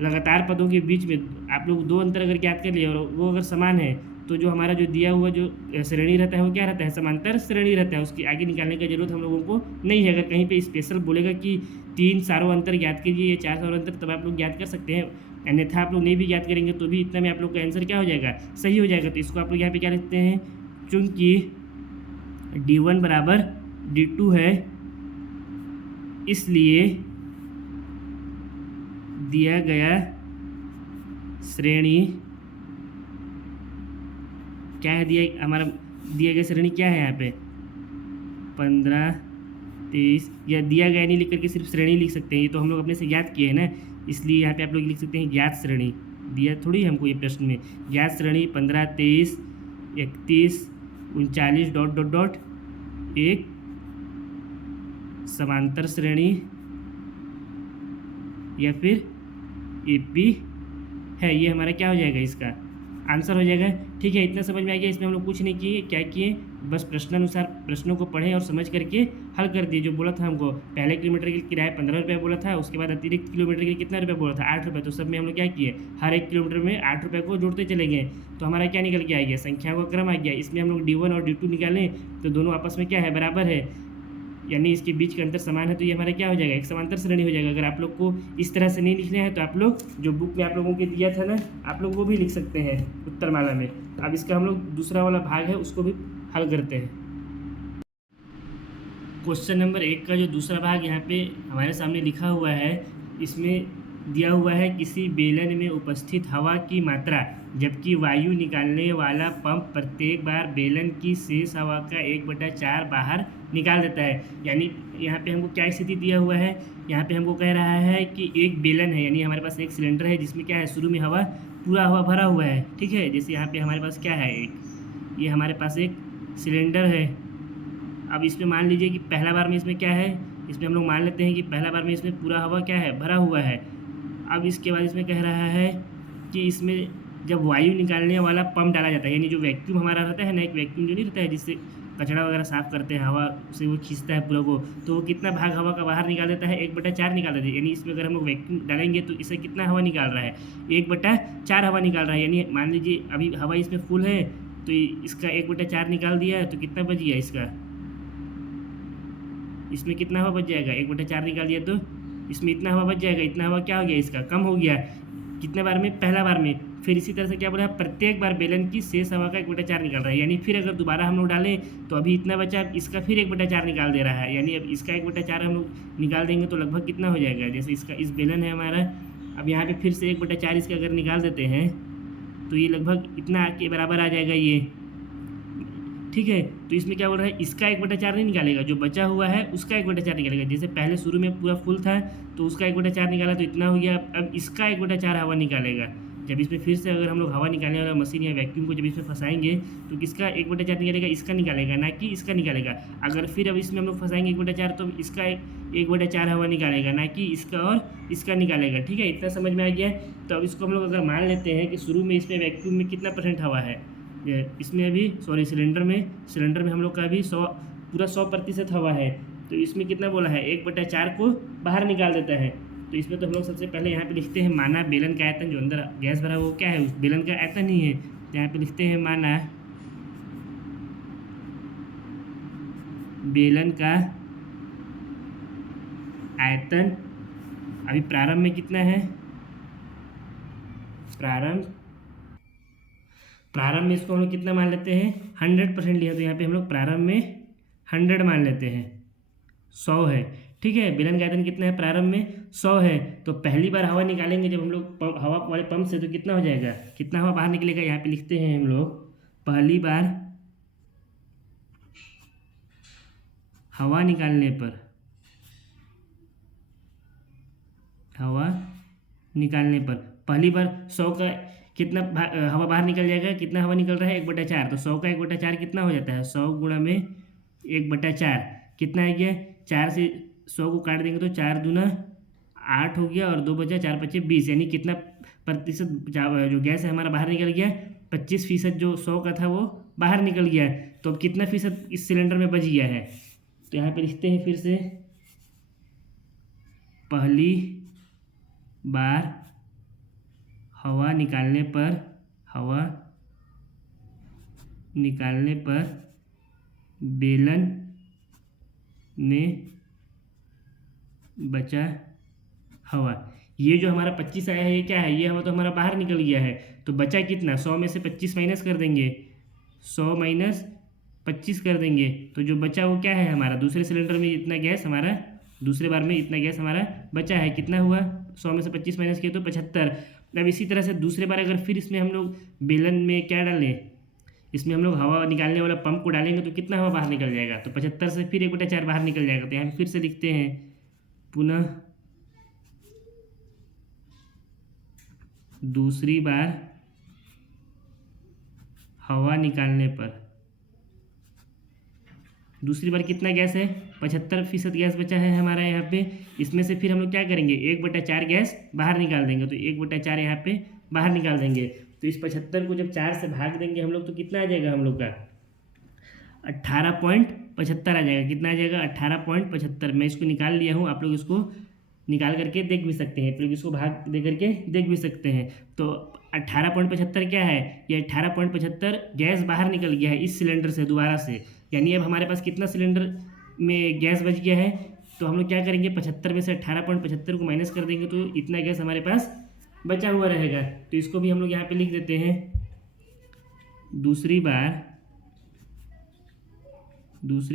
लगातार पदों के बीच में आप लोग दो अंतर अगर ज्ञात कर लिए और वो अगर समान है तो जो हमारा जो दिया हुआ जो श्रेणी रहता है वो क्या रहता है, समांतर श्रेणी रहता है, उसकी आगे निकालने की जरूरत हम लोगों को नहीं है। अगर कहीं पे स्पेशल बोलेगा कि 3 सार्वअंतर ज्ञात कीजिए या 4 सार्वअंतर, तब आप लोग ज्ञात कर सकते हैं, अन्यथा आप लोग नहीं भी ज्ञात करेंगे तो भी इतना में आप लोग का आंसर क्या हो जाएगा, सही हो जाएगा। तो इसको आप लोग यहाँ पे क्या लिखते हैं, चूँकि D1 बराबर D2 है इसलिए दिया गया श्रेणी क्या है, दिया हमारा दिया गया श्रेणी क्या है यहाँ पे 15, 23, या दिया गया नहीं लिख करके सिर्फ श्रेणी लिख सकते हैं, ये तो हम लोग अपने से ज्ञात किए हैं ना, इसलिए यहाँ पे आप लोग लिख सकते हैं ज्ञात श्रेणी, दिया थोड़ी हमको ये प्रश्न में, ज्ञात श्रेणी 15, 23, 31, 39 डॉट डॉट डॉट एक समांतर श्रेणी या फिर एपी है, ये हमारा क्या हो जाएगा, इसका आंसर हो जाएगा। ठीक है, इतना समझ में आ गया। इसमें हम लोग कुछ नहीं किए, क्या किए, बस प्रश्नानुसार प्रश्नों को पढ़े और समझ करके हल कर दिए। जो बोला था हमको पहले किलोमीटर के किराया 15 रुपये बोला था, उसके बाद अतिरिक्त किलोमीटर के लिए कितना रुपये बोला था, 8 रुपये। तो सब में हम लोग क्या किए, हर एक किलोमीटर में 8 रुपये को जोड़ते चले गए, तो हमारा क्या निकल के आ गया, संख्या का क्रम आ गया। इसमें हम लोग D1 और D2 निकालें तो दोनों आपस में क्या है, बराबर है, यानी इसके बीच का अंतर समान है, तो ये हमारा क्या हो जाएगा, एक समांतर श्रेणी हो जाएगा। अगर आप लोग को इस तरह से नहीं लिखना है तो आप लोग जो बुक में आप लोगों के दिया था ना, आप लोग वो भी लिख सकते हैं उत्तरमाला में। अब इसका हम लोग दूसरा वाला भाग है उसको भी हल करते हैं। क्वेश्चन नंबर 1 का जो दूसरा भाग यहाँ पे हमारे सामने लिखा हुआ है, इसमें दिया हुआ है किसी बेलन में उपस्थित हवा की मात्रा, जबकि वायु निकालने वाला पंप प्रत्येक बार बेलन की शेष हवा का 1/4 बाहर निकाल देता है। यानी यहाँ पे हमको क्या स्थिति दिया हुआ है, यहाँ पे हमको कह रहा है कि एक बेलन है, यानी हमारे पास एक सिलेंडर है जिसमें क्या है, शुरू में हवा पूरा हवा भरा हुआ है, ठीक है। जैसे यहाँ पे हमारे पास क्या है, ये हमारे पास एक सिलेंडर है। अब इसमें मान लीजिए कि पहला बार में इसमें क्या है, इसमें हम लोग मान लेते हैं कि पहला बार में इसमें पूरा हवा क्या है, भरा हुआ है। अब इसके बाद इसमें कह रहा है कि इसमें जब वायु निकालने वाला पंप डाला जाता है, यानी जो वैक्यूम हमारा रहता है ना, एक वैक्यूम जो नहीं रहता है जिससे कचरा वगैरह साफ करते हैं, हवा से वो खींचता है पूरा को, तो वो कितना भाग हवा का बाहर निकाल देता है, 1/4 निकाल देता है। यानी इसमें अगर हम लोग वैक्यूम डालेंगे तो इससे कितना हवा निकाल रहा है, 1/4 हवा निकाल रहा है। यानी मान लीजिए अभी हवा इसमें फुल है तो इसका 1/4 निकाल दिया है, तो कितना बच गया इसका, इसमें कितना हवा बच जाएगा, 1/4 निकाल दिया तो इसमें इतना हवा बच जाएगा। इतना हवा क्या हो गया, इसका कम हो गया। कितने बार में, पहला बार में। फिर इसी तरह से क्या बोला है, प्रत्येक बार बेलन की शेष हवा का 1/4 निकल रहा है। यानी फिर अगर दोबारा हम लोग डालें तो अभी इतना बचा, इसका फिर 1/4 निकाल दे रहा है। यानी अब इसका 1/4 हम लोग निकाल देंगे तो लगभग कितना हो जाएगा, जैसे इसका इस बेलन है हमारा, अब यहाँ पे फिर से 1/4 इसका अगर निकाल देते हैं तो ये लगभग इतना के बराबर आ जाएगा ये, ठीक है। तो इसमें क्या बोल रहा है, इसका 1/4 नहीं निकालेगा, जो बचा हुआ है उसका 1/4 निकालेगा। जैसे पहले शुरू में पूरा फुल था तो उसका 1/4 निकाला तो इतना हो गया, अब इसका 1/4 हवा निकालेगा। जब इसमें फिर से अगर हम लोग हवा निकालने वाला मशीन या वैक्यूम को जब इसमें फंसाएंगे तो किसका 1/4 निकालेगा, इसका निकालेगा, ना कि इसका निकालेगा। अगर फिर अब इसमें हम लोग फंसाएंगे 1/4 तो इसका 1/4 हवा निकालेगा, ना कि इसका और इसका निकालेगा, ठीक है। इतना समझ में आ गया। तो अब इसको हम लोग अगर मान लेते हैं कि शुरू में इसमें वैक्यूम में कितना % हवा है, इसमें अभी सिलेंडर में हम लोग का अभी 100% हवा है, तो इसमें कितना बोला है, 1/4 को बाहर निकाल देता है। तो इसमें तो हम लोग सबसे पहले यहाँ पे लिखते हैं माना बेलन का आयतन, जो अंदर गैस भरा वो क्या है, उस बेलन का आयतन ही है। तो यहाँ पे लिखते हैं माना बेलन का आयतन। अभी प्रारंभ में कितना है, प्रारंभ में इसको हम लोग कितना मान लेते हैं, 100% लिया, तो यहाँ पे हम लोग प्रारंभ में 100 मान लेते हैं, 100 है, ठीक है। बेलन का आयतन कितना है, प्रारंभ में 100 है। तो पहली बार हवा निकालेंगे जब हम लोग हवा वाले पंप से, तो कितना हो जाएगा, कितना हवा बाहर निकलेगा, यहाँ पे लिखते हैं हम लोग, पहली बार हवा निकालने पर, पहली बार 100 का कितना हवा बाहर निकल जाएगा, कितना हवा निकल रहा है, 1/4। तो 100 का 1/4 कितना हो जाता है, 100 गुणा में 1/4 कितना है गया, 4 से 100 को काट देंगे तो 4 दूना 8 हो गया, और 2 बचा, 4 × 5 = 20। यानी कितना प्रतिशत जो गैस है हमारा बाहर निकल गया, 25% जो 100 का था वो बाहर निकल गया। तो अब कितना फीसद इस सिलेंडर में बच गया है, तो यहाँ पे लिखते हैं फिर से, पहली बार हवा निकालने पर बेलन में बचा हवा, ये जो हमारा 25 आया है ये क्या है, ये हवा तो हमारा बाहर निकल गया है। तो बचा कितना, 100 में से 25 माइनस कर देंगे, 100 माइनस 25 कर देंगे, तो जो बचा वो क्या है हमारा, दूसरे सिलेंडर में इतना गैस हमारा, दूसरे बार में इतना गैस हमारा बचा है। कितना हुआ, 100 में से 25 माइनस किया तो 75। अब इसी तरह से दूसरे बार अगर फिर इसमें हम लोग बेलन में क्या डालें, इसमें हम लोग हवा निकालने वाला पंप को डालेंगे तो कितना हवा बाहर निकल जाएगा, तो 75 से फिर 1/4 बाहर निकल जाएगा। तो यहाँ फिर से लिखते हैं, पुनः दूसरी बार हवा निकालने पर, दूसरी बार कितना गैस है, 75% गैस बचा है हमारा यहाँ पे। इसमें से फिर हम लोग क्या करेंगे, 1/4 गैस बाहर निकाल देंगे, तो 1/4 यहाँ पे बाहर निकाल देंगे। तो इस 75 को जब 4 से भाग देंगे हम लोग तो कितना आ जाएगा हम लोग का, 18.75 आ जाएगा। कितना आ जाएगा, 18.75। मैं इसको निकाल लिया हूँ, आप लोग इसको निकाल करके देख भी सकते हैं, फिर इसको भाग दे करके देख भी सकते हैं। तो 18.75 क्या है, ये 18.75 गैस बाहर निकल गया है इस सिलेंडर से दोबारा से। यानी अब हमारे पास कितना सिलेंडर में गैस बच गया है, तो हम लोग क्या करेंगे, 75 में से 18.75 को माइनस कर देंगे तो इतना गैस हमारे पास बचा हुआ रहेगा। तो इसको भी हम लोग यहाँ पे लिख देते हैं, दूसरी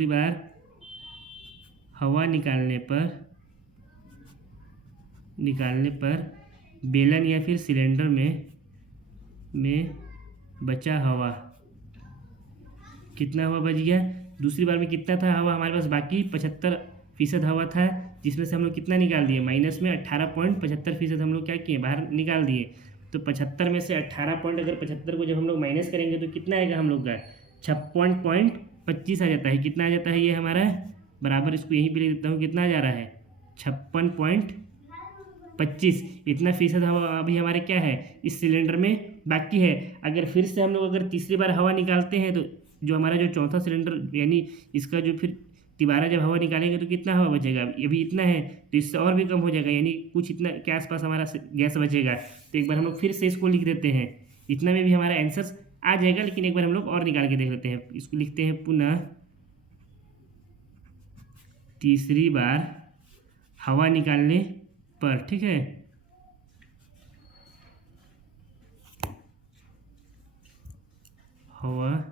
बार हवा निकालने पर बेलन या फिर सिलेंडर में बचा हवा, कितना हवा बच गया, दूसरी बार में कितना था हवा हमारे पास बाकी, 75% हवा था, जिसमें से हम लोग कितना निकाल दिए, माइनस में 18.75% हम लोग क्या किए, बाहर निकाल दिए। तो 75 में से 18.75 को जब हम लोग माइनस करेंगे तो कितना आएगा हम लोग का, 56.25 आ जाता है। कितना आ जाता है ये हमारा बराबर इसको यहीं पे लिख देता हूँ, कितना जा रहा है 56.25। इतना फीसद हवा अभी हमारे क्या है इस सिलेंडर में बाकी है। अगर फिर से हम लोग अगर तीसरी बार हवा निकालते हैं तो जो हमारा जो चौथा सिलेंडर यानी इसका जो फिर तिबारा जब हवा निकालेंगे तो कितना हवा बचेगा, अभी इतना है तो इससे और भी कम हो जाएगा, यानी कुछ इतना के आसपास हमारा गैस बचेगा। तो एक बार हम लोग फिर से इसको लिख देते हैं, इतना में भी हमारा आंसर आ जाएगा। लेकिन एक बार हम लोग और निकाल के देख लेते हैं, इसको लिखते हैं पुनः तीसरी बार हवा निकालने पर, ठीक है। हवा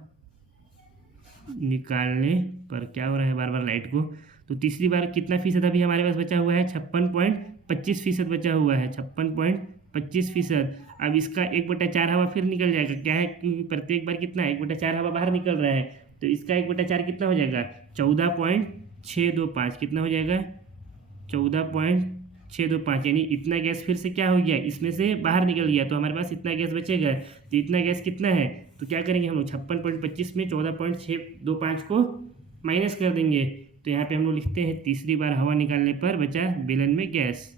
निकालने पर क्या हो रहा है बार बार लाइट को, तो तीसरी बार कितना फीसद अभी हमारे पास बचा हुआ है 56.25% बचा हुआ है, 56.25%। अब इसका 1/4 हवा फिर निकल जाएगा, क्या है क्योंकि प्रत्येक बार कितना 1/4 हवा बाहर निकल रहा है, तो इसका 1/4 कितना हो जाएगा 14.625, कितना हो जाएगा 14.625, यानी इतना गैस फिर से क्या हो गया इसमें से बाहर निकल गया, तो हमारे पास इतना गैस बचेगा। तो इतना गैस कितना है, तो क्या करेंगे हम लोग 56.25 में 14.625 को माइनस कर देंगे। तो यहाँ पे हम लोग लिखते हैं तीसरी बार हवा निकालने पर बचा बेलन में गैस।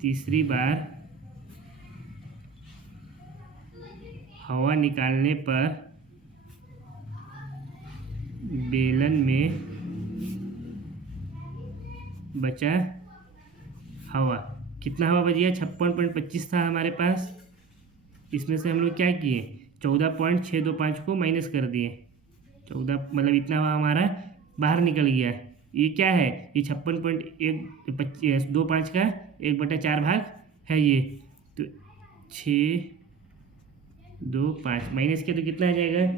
तीसरी बार हवा निकालने पर बेलन में बचा हवा, कितना हवा बच गया 56.25 था हमारे पास, इसमें से हम लोग क्या किए 14.625 को माइनस कर दिए, 14 मतलब इतना हवा हमारा बाहर निकल गया। ये क्या है, ये 56.125 का 1/4 भाग है ये, तो 625 माइनस किया तो कितना आ जाएगा,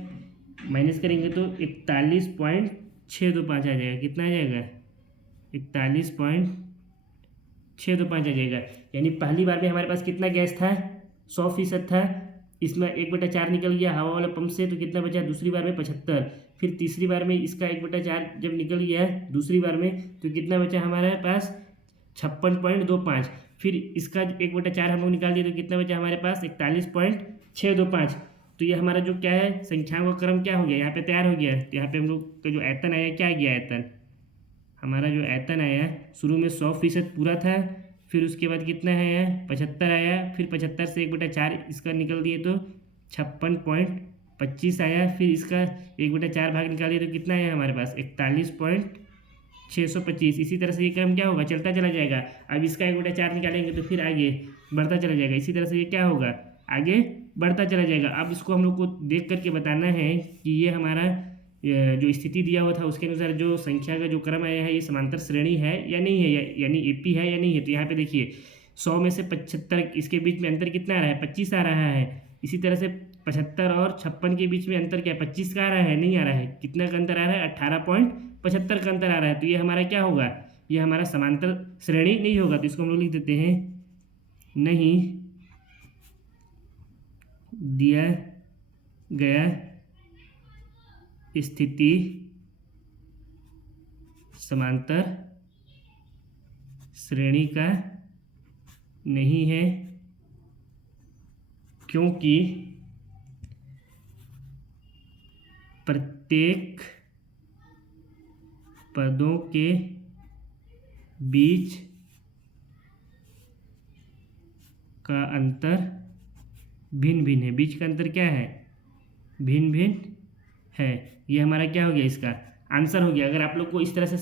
माइनस करेंगे तो 41.625 आ जाएगा, कितना आ जाएगा 41.625 आ जाएगा। यानी पहली बार में हमारे पास कितना गैस था 100% था, इसमें 1/4 निकल गया हवा वाला पंप से, तो कितना बचा दूसरी बार में 75। फिर तीसरी बार में इसका 1/4 जब निकल गया दूसरी बार में तो कितना बचा हमारे पास 56.25। फिर इसका 1/4 हम लोग निकाल दिए तो कितना बचा हमारे पास 41.625। तो ये हमारा जो क्या है संख्याओं का क्रम क्या हो गया यहाँ पे तैयार हो गया है। तो यहाँ पे हम लोग का जो आयतन आया क्या गया, आयतन हमारा जो आयतन आया शुरू में 100% पूरा था, फिर उसके बाद कितना है 75 आया, फिर 75 से 1/4 इसका निकल दिए तो 56.25 आया, फिर इसका 1/4 भाग निकालिए तो कितना आया हमारे पास 41.625। इसी तरह से ये क्रम क्या होगा चलता चला जाएगा। अब इसका 1/4 निकालेंगे तो फिर आगे बढ़ता चला जाएगा, इसी तरह से ये क्या होगा आगे बढ़ता चला जाएगा। अब इसको हम लोग को देख करके बताना है कि ये हमारा जो स्थिति दिया हुआ था उसके अनुसार जो संख्या का जो क्रम आया है ये समांतर श्रेणी है या नहीं है, यानी एपी है या नहीं है। तो यहाँ पे देखिए 100 में से 75 इसके बीच में अंतर कितना आ रहा है 25 आ रहा है। इसी तरह से 75 और 56 के बीच में अंतर क्या 25 का आ रहा है, नहीं आ रहा है, कितना का अंतर आ रहा है 18.75 का अंतर आ रहा है। तो ये हमारा क्या होगा, ये हमारा समांतर श्रेणी नहीं होगा। तो इसको हम लोग लिख देते हैं नहीं दिया गया स्थिति समांतर श्रेणी का नहीं है, क्योंकि प्रत्येक पदों के बीच का अंतर भिन्न भिन्न है। बीच का अंतर क्या है भिन्न भिन्न है। ये हमारा क्या हो गया इसका आंसर हो गया। अगर आप लोग को इस तरह से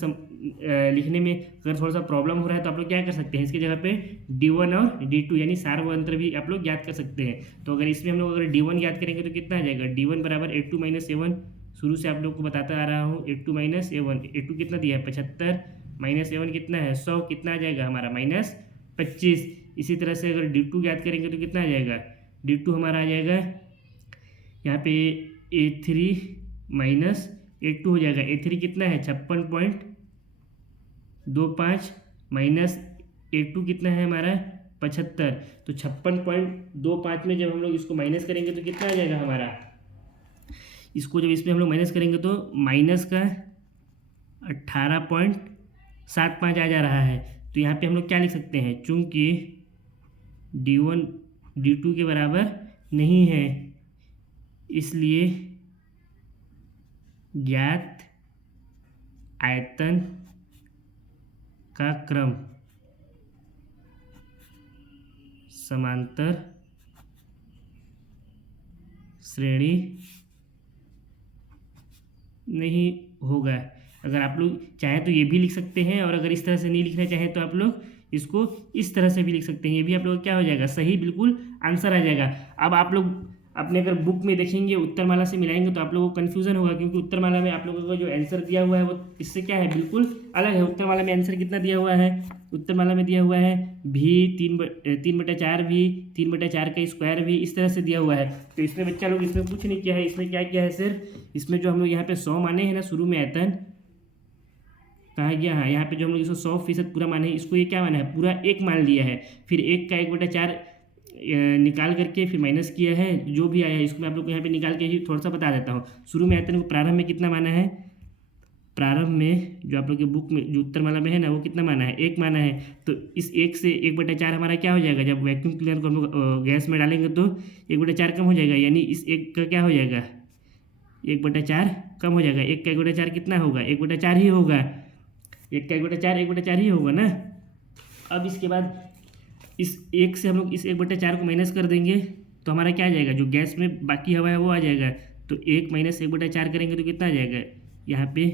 लिखने में अगर थोड़ा सा प्रॉब्लम हो रहा है तो आप लोग क्या कर सकते हैं इसकी जगह पे D1 और D2 यानी सार व अंतर भी आप लोग ज्ञात कर सकते हैं। तो अगर इसमें हम लोग अगर D1 ज्ञात करेंगे तो कितना आ जाएगा D1 बराबर A2 - A1। शुरू से आप लोग को बताता आ रहा हूँ A2 - A1। A2 कितना दिया है 75 - A1 कितना है 100, कितना आ जाएगा हमारा -25। इसी तरह से अगर D2 ज्ञात करेंगे तो कितना आ जाएगा D2 हमारा आ जाएगा यहाँ पे A3 - A2 हो जाएगा। A3 कितना है 56.25 माइनस A2 कितना है हमारा 75। तो 56.25 में जब हम लोग इसको माइनस करेंगे तो कितना आ जाएगा हमारा, इसको जब इसमें हम लोग माइनस करेंगे तो माइनस का 18.75 आ जा रहा है। तो यहाँ पे हम लोग क्या लिख सकते हैं, चूंकि D1 D2 के बराबर नहीं है इसलिए ज्ञात आयतन का क्रम समांतर श्रेणी नहीं होगा। अगर आप लोग चाहें तो ये भी लिख सकते हैं, और अगर इस तरह से नहीं लिखना चाहें तो आप लोग इसको इस तरह से भी लिख सकते हैं। ये भी आप लोग क्या हो जाएगा, सही बिल्कुल आंसर आ जाएगा। अब आप लोग अपने अगर बुक में देखेंगे उत्तरमाला से मिलाएंगे तो आप लोगों को कन्फ्यूजन होगा, क्योंकि उत्तरमाला में आप लोगों को जो आंसर दिया हुआ है वो इससे क्या है, बिल्कुल अलग है। उत्तरमाला में आंसर कितना दिया हुआ है, उत्तरमाला में दिया हुआ है भी 3/4 भी 3/4 का स्क्वायर भी इस तरह से दिया हुआ है। तो इसमें बच्चा लोग इसमें कुछ नहीं किया है, इसमें क्या किया है, सिर्फ इसमें जो हम लोग यहाँ पे 100 माने हैं ना शुरू में, आयतन कहा गया है, यहाँ पे जो हम लोग इसको 100% पूरा माने हैं, इसको ये क्या माना है, पूरा 1 मान लिया है। फिर 1 का 1/4 निकाल करके फिर माइनस किया है, जो भी आया है इसको मैं आप लोग को यहाँ पे निकाल के ही थोड़ा सा बता देता हूँ। शुरू में आयतन को प्रारंभ में कितना माना है, प्रारंभ में जो आप लोग के बुक में जो उत्तरमाला में है ना वो कितना माना है, 1 माना है। तो इस 1 से 1/4 हमारा क्या हो जाएगा, जब वैक्यूम क्लीनर को हम लोग गैस में डालेंगे तो 1/4 कम हो जाएगा, यानी इस 1 का क्या हो जाएगा, 1/4 कम हो जाएगा। 1 का 1/4 कितना होगा, 1/4 ही होगा। 1 का 1/4 ही होगा ना। अब इसके बाद इस 1 से हम लोग इस 1/4 को माइनस कर देंगे तो हमारा क्या आ जाएगा, जो गैस में बाकी हवा है वो आ जाएगा। तो 1 - 1/4 करेंगे तो कितना आ जाएगा, यहाँ पे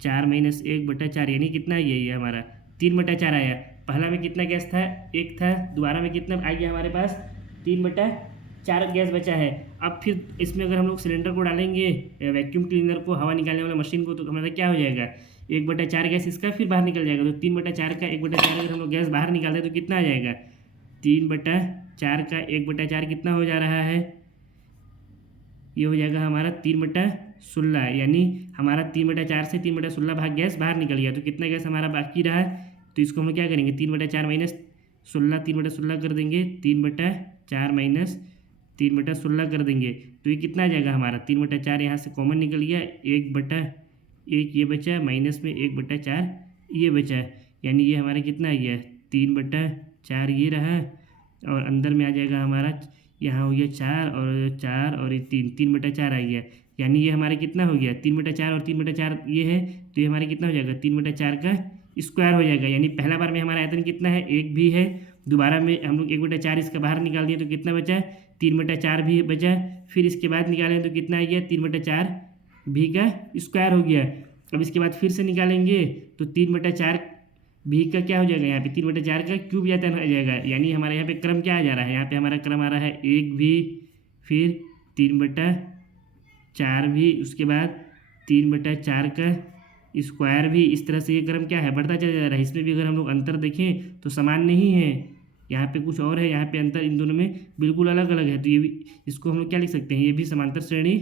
4 - 1/4 यानी कितना है ये हमारा 3/4 आया। पहला में कितना गैस था, 1 था, दोबारा में कितना आ गया हमारे पास 3/4 गैस बचा है। अब फिर इसमें अगर हम लोग सिलेंडर को डालेंगे, वैक्यूम क्लीनर को, हवा निकालने वाला मशीन को, तो हमारा क्या हो जाएगा, 1/4 गैस इसका फिर बाहर निकल जाएगा। तो 3/4 का 1/4 अगर हम लोग गैस बाहर निकालते हैं तो कितना आ जाएगा, 3/4 का 1/4 कितना हो जा रहा है, ये हो जाएगा हमारा 3/16, यानी हमारा 3/4 से 3/16 भाग गैस बाहर निकल गया। तो कितना गैस हमारा बाकी रहा, तो इसको हम लोग क्या करेंगे, 3/4 - 16 3/16 कर देंगे, 3/4 - 3/16 कर देंगे। तो ये कितना आ जाएगा हमारा 3/4 यहाँ से कॉमन निकल गया, 1/1 ये बचा, माइनस में 1/4 ये बचा, यानी ये हमारा कितना आ गया 3/4 ये रहा, और अंदर में आ जाएगा हमारा यहाँ हो गया 4 और ये 3/4 आ गया, यानी ये हमारा कितना हो गया 3/4 और 3/4 ये है, तो ये हमारा कितना हो जाएगा 3/4 का स्क्वायर हो जाएगा। यानी पहला बार में हमारा आयतन कितना है, 1 भी है, दोबारा में हम लोग 1/4 इसका बाहर निकाल दिए तो कितना बचा, 3/4 भी बचा, फिर इसके बाद निकालें तो कितना आ गया 3/4 भी का स्क्वायर हो गया। अब इसके बाद फिर से निकालेंगे तो 3/4 भी का क्या हो जाएगा, यहाँ पे 3/4 का क्यूब आयतन आ जाएगा। यानी हमारे यहाँ पे क्रम क्या आ जा रहा है, यहाँ पे हमारा क्रम आ रहा है 1 भी, फिर 3/4 भी, उसके बाद 3/4 का स्क्वायर भी। इस तरह से ये क्रम क्या है, बढ़ता चला जा रहा है। इसमें भी अगर हम लोग अंतर देखें तो समान नहीं है, यहाँ पे कुछ और है, यहाँ पे अंतर इन दोनों में बिल्कुल अलग अलग है। तो ये भी, इसको हम लोग क्या लिख सकते हैं, ये भी समांतर श्रेणी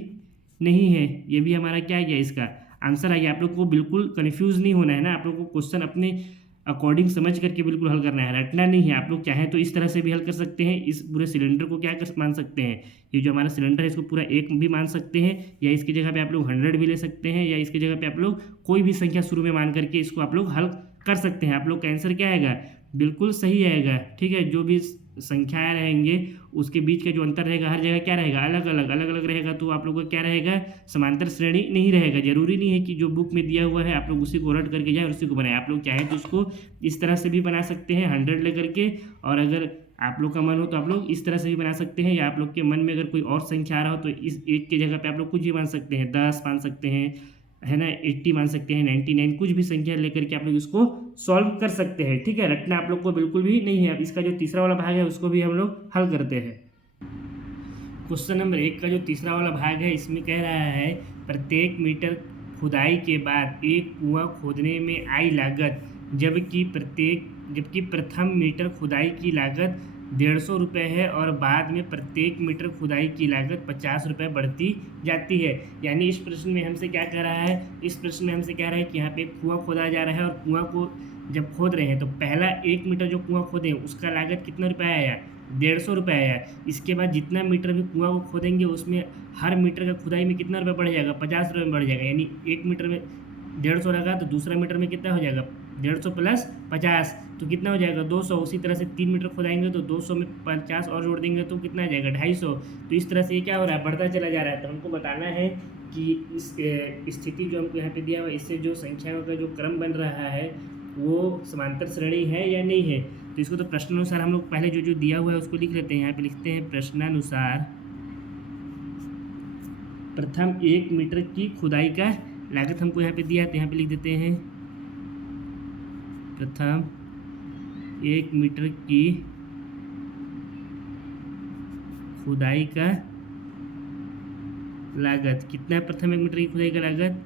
नहीं है। ये भी हमारा क्या आ गया, इसका आंसर आ गया। आप लोग को बिल्कुल कन्फ्यूज़ नहीं होना है ना, आप लोग को क्वेश्चन अपने अकॉर्डिंग समझ करके बिल्कुल हल करना है, रटना नहीं है। आप लोग चाहें तो इस तरह से भी हल कर सकते हैं, इस पूरे सिलेंडर को क्या कर मान सकते हैं, ये जो हमारा सिलेंडर है इसको पूरा 1 भी मान सकते हैं, या इसकी जगह पे आप लोग 100 भी ले सकते हैं, या इसकी जगह पे आप लोग कोई भी संख्या शुरू में मान करके इसको आप लोग हल कर सकते हैं। आप लोग का आंसर क्या आएगा, बिल्कुल सही आएगा। ठीक है, जो भी संख्याएँ रहेंगे उसके बीच का जो अंतर रहेगा हर जगह क्या रहेगा, अलग अलग रहेगा। तो आप लोगों का क्या रहेगा, समांतर श्रेणी नहीं रहेगा। जरूरी नहीं है कि जो बुक में दिया हुआ है आप लोग उसी को रट करके जाए और उसी को बनाए। आप लोग चाहें तो उसको इस तरह से भी बना सकते हैं 100 लेकर के, और अगर आप लोग का मन हो तो आप लोग इस तरह से भी बना सकते हैं, या आप लोग के मन में अगर कोई और संख्या आ रहा हो तो इस 1 की जगह पे आप लोग कुछ भी मान सकते हैं, 10 मान सकते हैं, है ना, 80 मान सकते हैं, 99, कुछ भी संख्या लेकर के आप लोग इसको सॉल्व कर सकते हैं। ठीक है, रटना आप लोग को बिल्कुल भी नहीं है। अब इसका जो तीसरा वाला भाग है उसको भी हम लोग हल करते हैं। क्वेश्चन नंबर 1 का जो तीसरा वाला भाग है इसमें कह रहा है, प्रत्येक मीटर खुदाई के बाद एक कुआं खोदने में आई लागत, जबकि प्रथम मीटर खुदाई की लागत 150 रुपये है और बाद में प्रत्येक मीटर खुदाई की लागत 50 रुपये बढ़ती जाती है। यानी इस प्रश्न में हमसे क्या कह रहा है, इस प्रश्न में हमसे कह रहा है कि यहाँ पे कुआं खोदा जा रहा है, और कुआं को जब खोद रहे हैं तो पहला 1 मीटर जो कुआं खोदे उसका लागत कितना रुपये आया, 150 रुपये आया। इसके बाद जितना मीटर भी कुआं को खोदेंगे उसमें हर मीटर का खुदाई में कितना रुपये बढ़ जाएगा, 50 रुपये में बढ़ जाएगा। यानी 1 मीटर में 150 लगा तो दूसरा मीटर में कितना हो जाएगा, 150 प्लस 50 तो कितना हो जाएगा 200। उसी तरह से 3 मीटर खुदाएंगे तो 200 में 50 और जोड़ देंगे तो कितना आ जाएगा 250। तो इस तरह से ये क्या हो रहा है, बढ़ता चला जा रहा है। तो हमको बताना है कि इस स्थिति जो हमको यहाँ पे दिया हुआ है, इससे जो संख्याओं का जो क्रम बन रहा है वो समांतर श्रेणी है या नहीं है। तो इसको तो प्रश्नानुसार हम लोग पहले जो दिया हुआ है उसको लिख लेते हैं। यहाँ पे लिखते हैं प्रश्नानुसार प्रथम 1 मीटर की खुदाई का लागत हमको यहाँ पे दिया है, तो यहाँ पे लिख देते हैं प्रथम 1 मीटर की खुदाई का लागत कितना है। प्रथम 1 मीटर की खुदाई का लागत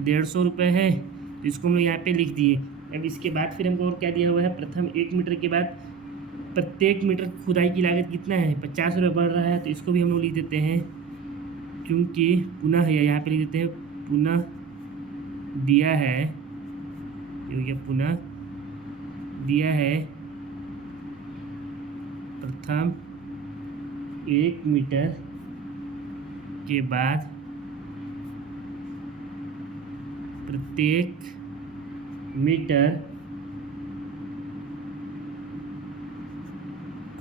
150 रुपये है, तो इसको हम लोग यहाँ पे लिख दिए। अब इसके बाद फिर हमको और क्या दिया हुआ है, प्रथम 1 मीटर के बाद प्रत्येक मीटर खुदाई की लागत कितना है, 50 रुपये बढ़ रहा है, तो इसको भी हम लोग लिख देते हैं। क्योंकि पुनः है, यहाँ पे लिख देते हैं पुनः दिया है, ये पुनः दिया है प्रथम 1 मीटर के बाद प्रत्येक मीटर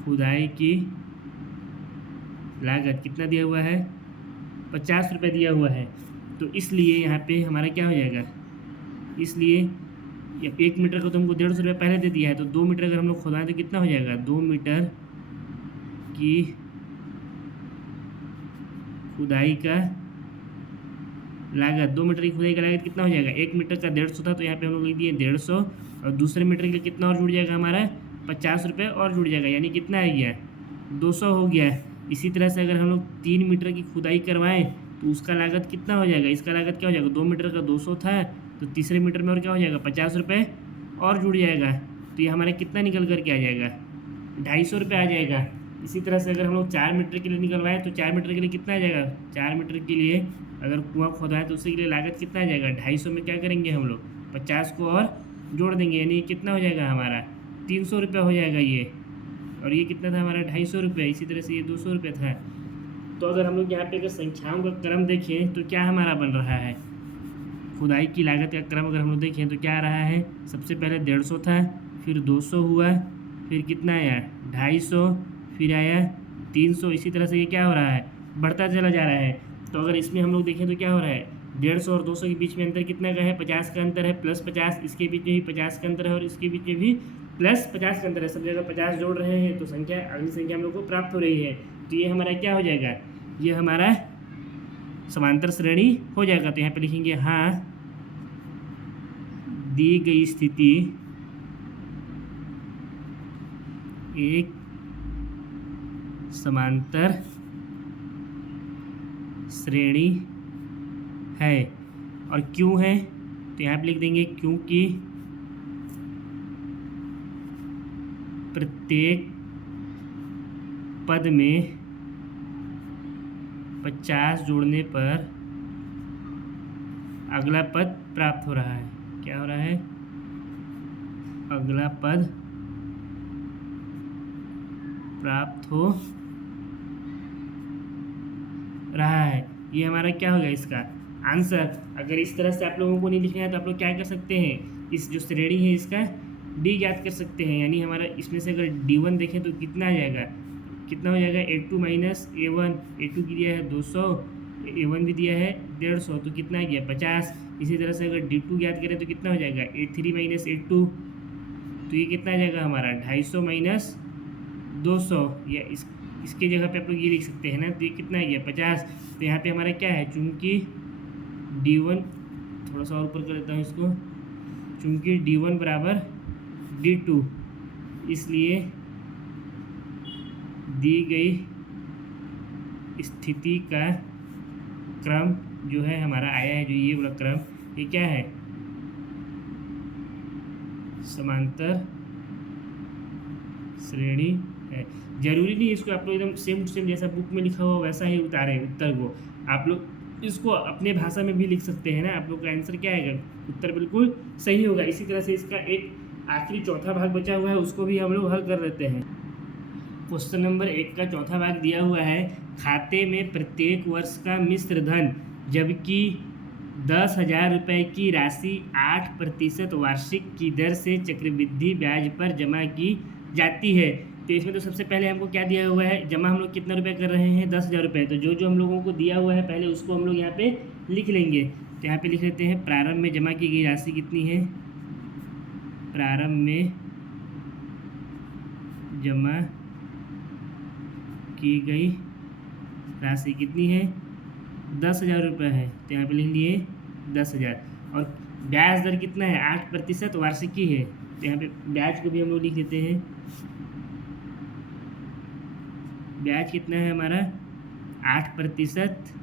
खुदाई की लागत कितना दिया हुआ है, 50 रुपये दिया हुआ है। तो इसलिए यहाँ पे हमारा क्या हो जाएगा, इसलिए 1 मीटर को तो हमको 150 रुपये पहले दे दिया है, तो 2 मीटर अगर हम लोग खुदाएं तो कितना हो जाएगा, 2 मीटर की खुदाई का लागत, 2 मीटर की खुदाई का लागत कितना हो जाएगा, 1 मीटर का 150 था, तो यहाँ पे हम लोग लिख दिए 150, और दूसरे मीटर के लिए कितना और जुड़ जाएगा हमारा, 50 रुपये और जुड़ जाएगा, यानी कितना आ गया, 200 हो गया। इसी तरह से अगर हम लोग 3 मीटर की खुदाई करवाएं तो उसका लागत कितना हो जाएगा, इसका लागत क्या हो जाएगा, 2 मीटर का 200 था, तो तीसरे मीटर में और क्या हो जाएगा, 50 रुपये और जुड़ जाएगा, तो ये हमारा कितना निकल कर के आ जाएगा, 250 रुपये आ जाएगा। इसी तरह से अगर हम लोग 4 मीटर के लिए निकलवाएं तो 4 मीटर के लिए कितना आ जाएगा, 4 मीटर के लिए अगर कुआं खोदाएं तो उसके लिए लागत कितना आ जाएगा, 250 में क्या करेंगे हम लोग, 50 को और जोड़ देंगे, यानी कितना हो जाएगा हमारा 300 रुपये हो जाएगा ये, और ये कितना था हमारा 250 रुपये। इसी तरह से ये 200 रुपये था। तो अगर हम लोग यहाँ पे अगर संख्याओं का क्रम देखें तो क्या हमारा बन रहा है, खुदाई की लागत का क्रम अगर हम लोग देखें तो क्या आ रहा है, सबसे पहले 150 था, फिर 200 हुआ, फिर कितना आया 250, फिर आया 300। इसी तरह से ये क्या हो रहा है, बढ़ता चला जा रहा है। तो अगर इसमें हम लोग देखें तो क्या हो रहा है, 150 और 200 के बीच में अंतर कितना का है, 50 का अंतर है, प्लस 50, इसके बीच में भी 50 का अंतर है, और इसके बीच में भी प्लस 50 का अंतर है, सब जगह 50 जोड़ रहे हैं, तो संख्या अगली संख्या हम लोग को प्राप्त हो रही है। तो ये हमारा क्या हो जाएगा, ये हमारा समांतर श्रेणी हो जाएगा। तो यहाँ पे लिखेंगे हाँ, दी गई स्थिति एक समांतर श्रेणी है। और क्यों है, तो यहाँ पे लिख देंगे क्योंकि प्रत्येक पद में 50 जोड़ने पर अगला पद प्राप्त हो रहा है। क्या हो रहा है, अगला पद प्राप्त हो रहा है। ये हमारा क्या होगा इसका आंसर। अगर इस तरह से आप लोगों को नहीं लिखना है तो आप लोग क्या कर सकते हैं, इस जो श्रेणी है इसका डी ज्ञात कर सकते हैं, यानी हमारा इसमें से अगर D1 देखें तो कितना आ जाएगा, कितना हो जाएगा A2 माइनस A1, A2 की दिया है 200, A1 भी दिया है 150, तो कितना आ गया 50। इसी तरह से अगर D2 ज्ञात करें तो कितना हो जाएगा A3 माइनस A2, तो ये कितना आ जाएगा हमारा 250 माइनस 200, या इसके जगह पे आप लोग ये लिख सकते हैं ना, तो ये कितना आ गया 50। तो यहाँ पे हमारा क्या है, चूँकि D1 थोड़ा सा और ऊपर कर देता हूँ इसको, चूँकि D1 बराबर D2, इसलिए दी गई स्थिति का क्रम जो है हमारा आया है, जो ये वाला क्रम, ये क्या है समांतर श्रेणी है। जरूरी नहीं इसको आप लोग एकदम सेम टू सेम जैसा बुक में लिखा हुआ वैसा ही उतारें उत्तर को, आप लोग इसको अपने भाषा में भी लिख सकते हैं ना। आप लोग का आंसर क्या आएगा, उत्तर बिल्कुल सही होगा। इसी तरह से इसका एक आखिरी चौथा भाग बचा हुआ है, उसको भी हम लोग हल कर देते हैं। क्वेश्चन नंबर 1 का चौथा भाग दिया हुआ है, खाते में प्रत्येक वर्ष का मिश्र धन जबकि 10,000 रुपये की राशि 8% वार्षिक की दर से चक्रवृद्धि ब्याज पर जमा की जाती है। तो तो इसमें तो सबसे पहले हमको क्या दिया हुआ है, जमा हम लोग कितना रुपये कर रहे हैं, 10,000 रुपये। तो जो जो हम लोगों को दिया हुआ है पहले उसको हम लोग यहाँ पे लिख लेंगे। तो यहाँ पे लिख लेते हैं प्रारंभ में जमा की गई राशि कितनी है, प्रारंभ में जमा की गई राशि कितनी है, 10,000 रुपये है। तो यहाँ पे लिख लिए 10,000। और ब्याज दर कितना है, 8% वार्षिकी है। तो यहाँ पे ब्याज को भी हम लोग लिख देते हैं। ब्याज कितना है हमारा, 8%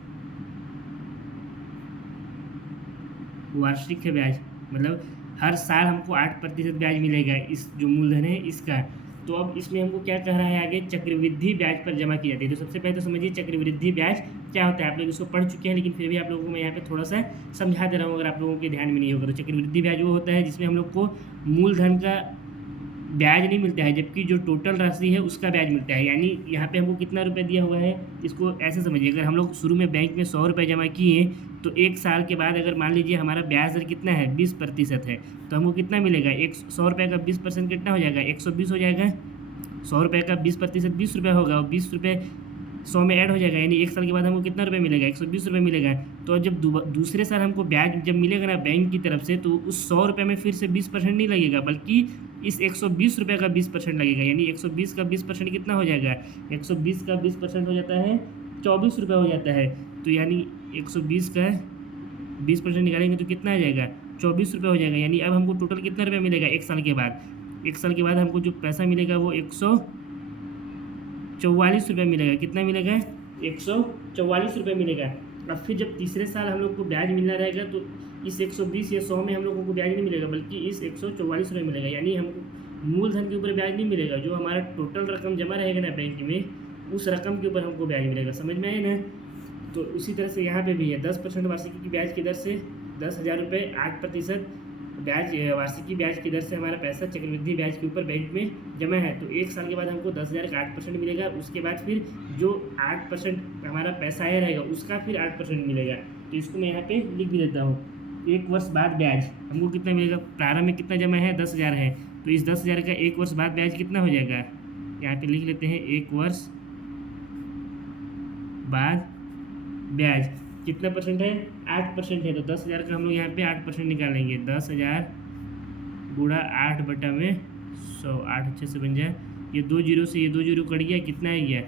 वार्षिक है ब्याज, मतलब हर साल हमको 8% ब्याज मिलेगा इस जो मूलधन है इसका। तो अब इसमें हमको क्या कह रहा है आगे, चक्रवृद्धि ब्याज पर जमा की जाती है। तो सबसे पहले तो समझिए चक्रवृद्धि ब्याज क्या होता है। आप लोग इसको पढ़ चुके हैं, लेकिन फिर भी आप लोगों को मैं यहाँ पे थोड़ा सा समझा दे रहा हूँ, अगर आप लोगों के ध्यान में नहीं होगा। तो चक्रवृद्धि ब्याज वो होता है जिसमें हम लोग को मूलधन का ब्याज नहीं मिलता है, जबकि जो टोटल राशि है उसका ब्याज मिलता है। यानी यहाँ पे हमको कितना रुपये दिया हुआ है, इसको ऐसे समझिए, अगर हम लोग शुरू में बैंक में 100 रुपये जमा किए, तो 1 साल के बाद अगर मान लीजिए हमारा ब्याज दर कितना है, 20% है, तो हमको कितना मिलेगा, 100 रुपये का 20% कितना हो जाएगा, 120 हो जाएगा। 100 रुपये का 20% 20 रुपये होगा, और 20 रुपये 100 में ऐड हो जाएगा, यानी 1 साल के बाद हमको कितना रुपये मिलेगा, 120 रुपये मिलेगा। तो जब दूसरे साल हमको ब्याज जब मिलेगा ना बैंक की तरफ से, तो उस 100 रुपये में फिर से 20% नहीं लगेगा, बल्कि इस 120 रुपये का 20% लगेगा। यानी 120 का 20% कितना हो जाएगा, 120 का 20% हो जाता है 24 रुपये हो जाता है। तो यानी 120 का 20% निकालेंगे तो कितना आ जाएगा, 24 रुपये हो जाएगा। यानी अब हमको टोटल कितना रुपये मिलेगा 1 साल के बाद, 1 साल के बाद हमको जो पैसा मिलेगा वो 144 रुपये मिलेगा। कितना मिलेगा, 144 रुपये मिलेगा। अब फिर जब तीसरे साल हम लोग को ब्याज मिलना रहेगा, तो इस 120 या 100 में हम लोगों को ब्याज नहीं मिलेगा, बल्कि इस 144 रुपये मिलेगा। यानी हमको मूलधन के ऊपर ब्याज नहीं मिलेगा, जो हमारा टोटल रकम जमा रहेगा ना बैंक में, उस रकम के ऊपर हमको ब्याज मिलेगा। समझ में आए ना। तो उसी तरह से यहाँ पे भी है, 10% वार्षिकी की ब्याज की दर से 10,000 रुपये, 8% ब्याज वार्षिकी ब्याज की दर से हमारा पैसा चक्रवृद्धि ब्याज के ऊपर बैंक में जमा है। तो 1 साल के बाद हमको 10,000 का 8% मिलेगा। उसके बाद फिर जो 8% हमारा पैसा आया रहेगा उसका फिर 8% मिलेगा। तो इसको मैं यहाँ पे लिख भी देता हूँ। 1 वर्ष बाद ब्याज हमको कितना मिलेगा, प्रारंभ में कितना जमा है, 10,000 है, तो इस 10,000 का 1 वर्ष बाद ब्याज कितना हो जाएगा, यहाँ पे लिख लेते हैं 1 वर्ष बाद ब्याज कितना परसेंट है, 8% है। तो 10,000 का हम लोग यहाँ पे 8% निकालेंगे। 10,000 गुणा 8/100, 8 अच्छे से बन जाए। ये 2 जीरो से ये 2 जीरो कट गया, कितना आ गया,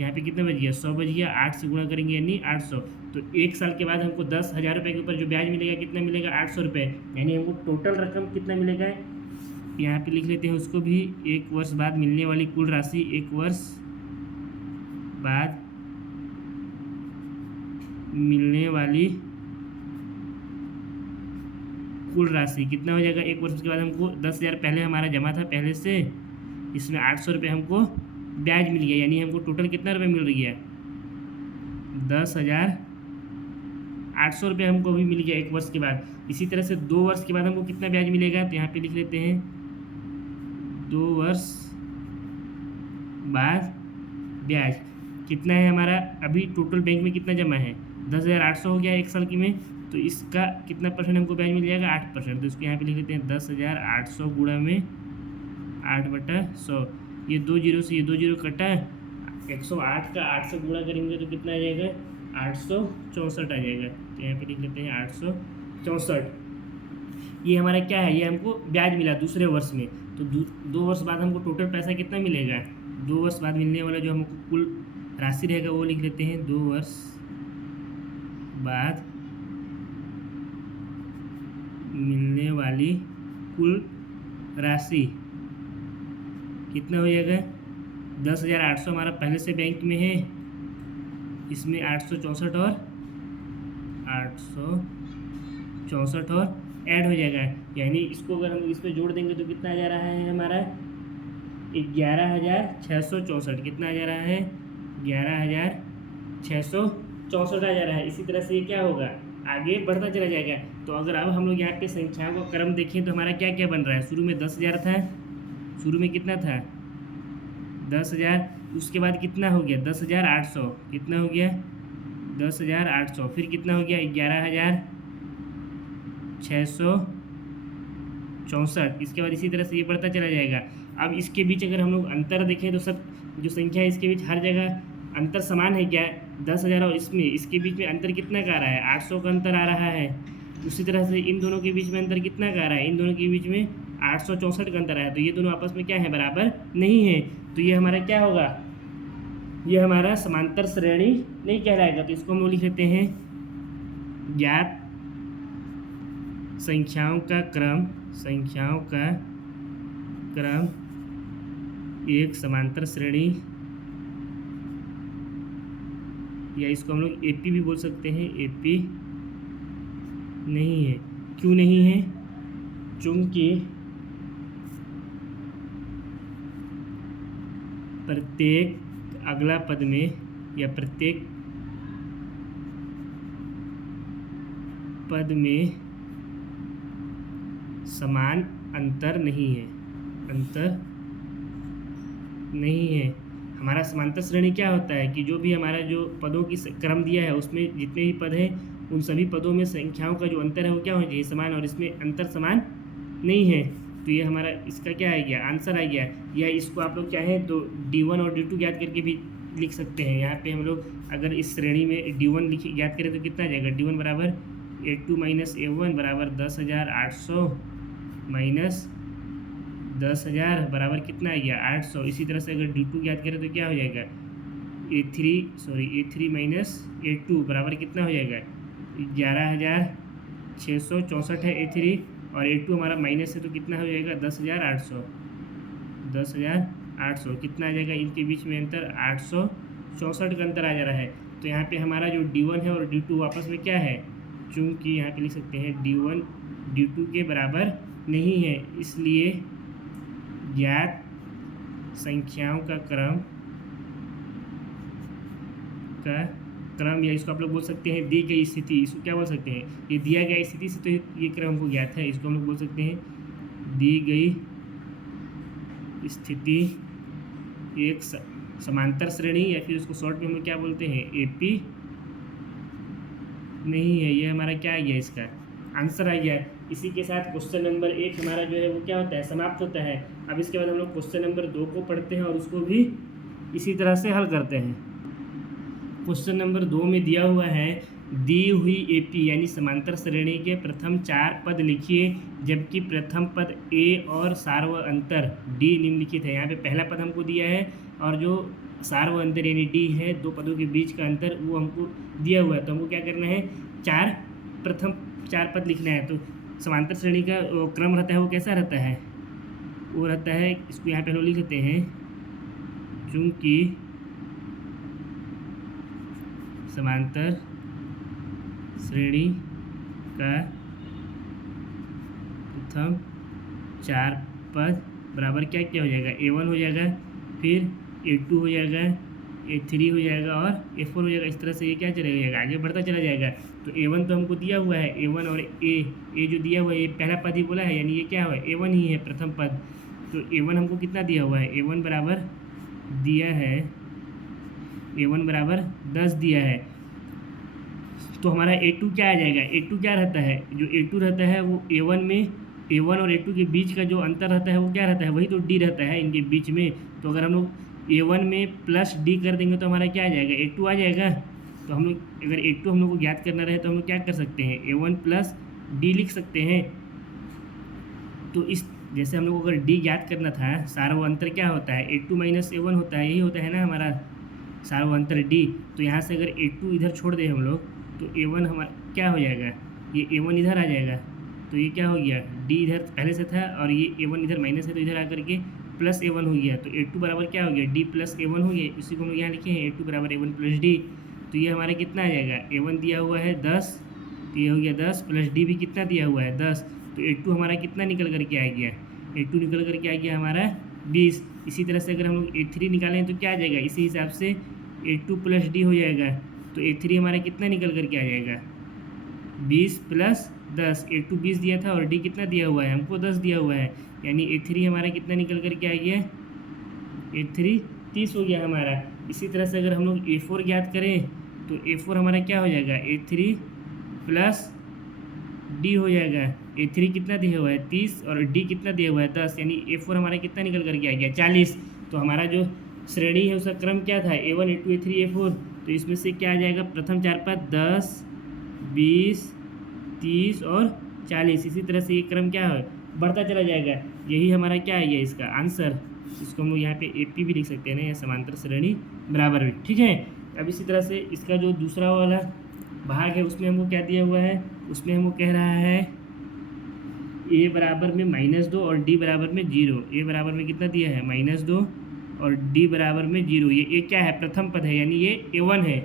यहाँ पे कितना बच गया, 100 बच गया। 8 से गुणा करेंगे यानी 800। तो 1 साल के बाद हमको 10,000 रुपये के ऊपर जो ब्याज मिलेगा कितना मिलेगा, 800 रुपये। यानी हमको टोटल रकम कितना मिलेगा, यहाँ पे लिख लेते हैं उसको भी। 1 वर्ष बाद मिलने वाली कुल राशि, 1 वर्ष बाद मिलने वाली कुल राशि कितना हो जाएगा। 1 वर्ष के बाद हमको 10,000 पहले हमारा जमा था पहले से, इसमें 800 रुपये हमको ब्याज मिल गया। यानी हमको टोटल कितना रुपये मिल रही है, 10,800 रुपये हमको अभी मिल गया 1 वर्ष के बाद। इसी तरह से 2 वर्ष के बाद हमको कितना ब्याज मिलेगा, तो यहाँ पे लिख लेते हैं 2 वर्ष बाद ब्याज कितना है हमारा। अभी टोटल बैंक में कितना जमा है, 10,800 हो गया 1 साल की में, तो इसका कितना परसेंट हमको ब्याज मिल जाएगा, 8%। तो इसको यहाँ पे लिख लेते हैं 10,800 गुणा में 8/100। ये 2 जीरो से ये 2 जीरो कटा, 108 का 8 से गुणा करेंगे तो कितना आ जाएगा, 864 आ जाएगा। तो यहाँ पे लिख लेते हैं 864। ये हमारा क्या है, ये हमको ब्याज मिला दूसरे वर्ष में। तो 2 वर्ष बाद हमको टोटल पैसा कितना मिलेगा, 2 वर्ष बाद मिलने वाला जो हमको कुल राशि रहेगा वो लिख लेते हैं। 2 वर्ष बाद मिलने वाली कुल राशि कितना हो जाएगा, 10,800 हमारा पहले से बैंक में है, इसमें 864 और 864 और ऐड हो जाएगा। यानी इसको अगर हम इस पर जोड़ देंगे तो कितना आ जा रहा है हमारा, 11,664। कितना आ जा रहा है, 11,664 आ जा रहा है। इसी तरह से ये क्या होगा, आगे बढ़ता चला जाएगा। तो अगर अब हम लोग यहाँ पे संख्याओं का क्रम देखें तो हमारा क्या क्या बन रहा है। शुरू में 10,000 था, शुरू में कितना था 10,000, उसके बाद कितना हो गया 10,800, कितना हो गया 10,800, फिर कितना हो गया 11,664। इसके बाद इसी तरह से ये बढ़ता चला जाएगा। अब इसके बीच अगर हम लोग अंतर देखें तो सब जो संख्या है इसके बीच हर जगह अंतर समान है क्या? 10,000 और इसमें इसके बीच में अंतर कितना का आ रहा है? 800 का अंतर आ रहा है। उसी तरह से इन दोनों के बीच में अंतर कितना का आ रहा है? इन दोनों के बीच में 864 का अंतर आया। तो ये दोनों आपस में क्या है? बराबर नहीं है। तो ये हमारा क्या होगा? ये हमारा समांतर श्रेणी नहीं कहलाएगा। तो इसको हम लोग लिख लेते हैं ज्ञात संख्याओं का क्रम एक समांतर श्रेणी, या इसको हम लोग एपी भी बोल सकते हैं। एपी नहीं है। क्यों नहीं है? चूंकि प्रत्येक अगला पद में या प्रत्येक पद में समान अंतर नहीं है। हमारा समांतर श्रेणी क्या होता है कि जो भी हमारा जो पदों की क्रम दिया है उसमें जितने भी पद हैं उन सभी पदों में संख्याओं का जो अंतर है वो क्या होना चाहिए? समान। और इसमें अंतर समान नहीं है। तो ये हमारा इसका क्या आ गया? आंसर आ गया। या इसको आप लोग चाहें तो D1 और D2 ज्ञात करके भी लिख सकते हैं। यहाँ पे हम लोग अगर इस श्रेणी में D1 ज्ञात करें तो कितना आ जाएगा? D1 बराबर A2 माइनस A1 बराबर 10,800 माइनस 10,000 बराबर कितना आ गया? 800। इसी तरह से अगर D2 ज्ञात करें तो क्या हो जाएगा? A3 माइनस A2 बराबर कितना हो जाएगा? 11,664 है A3 और A2 हमारा माइनस है तो कितना हो जाएगा? 10,800 कितना आ जाएगा? इनके बीच में अंतर 864 का अंतर आ जा रहा है। तो यहाँ पे हमारा जो D1 है और D2 आपस में क्या है? चूँकि यहाँ पे लिख सकते हैं D1 D2 के बराबर नहीं है, इसलिए ज्ञात संख्याओं का क्रम या इसको आप लोग बोल सकते हैं दी गई स्थिति। इसको क्या बोल सकते हैं? ये दिया गया स्थिति से तो ये क्रम हमको ज्ञात है। इसको हम लोग बोल सकते हैं दी गई स्थिति एक समांतर श्रेणी, या फिर उसको शॉर्ट में हम लोग क्या बोलते हैं? एपी नहीं है। ये हमारा क्या आ गया? इसका आंसर आ गया। इसी के साथ क्वेश्चन नंबर 1 हमारा जो है वो क्या होता है? समाप्त होता है। अब इसके बाद हम लोग क्वेश्चन नंबर 2 को पढ़ते हैं और उसको भी इसी तरह से हल करते हैं। क्वेश्चन नंबर 2 में दिया हुआ है दी हुई एपी यानी समांतर श्रेणी के प्रथम 4 पद लिखिए, जबकि प्रथम पद ए और सार्व अंतर डी निम्नलिखित है। यहाँ पे पहला पद हमको दिया है और जो सार्व अंतर यानी डी है, दो पदों के बीच का अंतर, वो हमको दिया हुआ है। तो हमको क्या करना है? प्रथम 4 पद लिखना है। तो समांतर श्रेणी का क्रम रहता है वो कैसा रहता है? वो रहता है, इसको यहाँ पे हम लोग लिख देते हैं, चूँकि समांतर श्रेणी का प्रथम 4 पद बराबर क्या क्या हो जाएगा? A1 हो जाएगा, फिर A2 हो जाएगा, A3 हो जाएगा और A4 हो जाएगा। इस तरह से ये क्या चला जाएगा? आगे बढ़ता चला जाएगा। तो A1 तो हमको दिया हुआ है, A1 और A जो दिया हुआ है ये पहला पद ही बोला है, यानी ये क्या हुआ? A1 ही है प्रथम पद। तो A1 हमको कितना दिया हुआ है? A1 बराबर दिया है, A1 बराबर 10 दिया है। तो हमारा A2 क्या आ जाएगा? A2 क्या रहता है? जो A2 रहता है वो A1 और A2 के बीच का जो अंतर रहता है वो क्या रहता है? वही तो D रहता है इनके बीच में। तो अगर हम लोग A1 में प्लस D कर देंगे तो हमारा क्या आ जाएगा? A2 आ जाएगा। तो हम लोग अगर A2 हम लोग को ज्ञात करना रहे तो हम लोग क्या कर सकते हैं? A1 प्लस D लिख सकते हैं। तो इस जैसे हम लोग को अगर D ज्ञात करना था, सार्व अंतर क्या होता है? A2 माइनस A1 होता है, यही होता है ना हमारा सार्व अंतर D। तो यहाँ से अगर A2 इधर छोड़ दें हम लोग तो A1 हमारा क्या हो जाएगा? ये A1 इधर आ जाएगा। तो ये क्या हो गया? D इधर पहले से था और ये A1 इधर माइनस है तो इधर आकर के प्लस A1 हो गया। तो A2 बराबर क्या हो गया? D प्लस A1 हो गया। इसी को हम लोग यहाँ लिखे हैं A2 बराबर A1 प्लस D। तो ये हमारा कितना आ जाएगा? A1 दिया हुआ है 10, तो ये हो गया 10 प्लस D भी कितना दिया हुआ है? 10। तो A2 हमारा कितना निकल करके आ गया? A2 निकल करके आ गया हमारा 20। इसी तरह से अगर हम लोग A3 निकालें तो क्या आ जाएगा? इसी हिसाब से A2 प्लस D हो जाएगा। तो A3 हमारा कितना निकल करके आ जाएगा? 20 प्लस 10। A2 20 दिया था और D कितना दिया हुआ है? हमको 10 दिया हुआ है, यानी A3 हमारा कितना निकल करके आ गया? A3 30 हो गया हमारा। इसी तरह से अगर हम लोग A4 ज्ञात करें तो A4 हमारा क्या हो जाएगा? A3 प्लस डी हो जाएगा। A3 कितना दिया हुआ है 30 और डी कितना दिया हुआ है 10, यानी A4 हमारा कितना निकल करके आ गया 40। तो हमारा जो श्रेणी है उसका क्रम क्या था A1 A2 A3 A4, तो इसमें से क्या आ जाएगा प्रथम 4 5 10 20 30 और 40। इसी तरह से ये क्रम क्या है बढ़ता चला जाएगा। यही हमारा क्या है ये इसका आंसर। इसको हम लोग यहाँ पे AP भी लिख सकते हैं ना, या समांतर श्रेणी बराबर भी, ठीक है। अब इसी तरह से इसका जो दूसरा वाला भाग है उसमें हमको क्या दिया हुआ है, उसमें हमको कह रहा है A बराबर में -2 और D बराबर में 0। A बराबर में कितना दिया है -2 और D बराबर में 0। ये क्या है प्रथम पद है, यानी ये A1 है,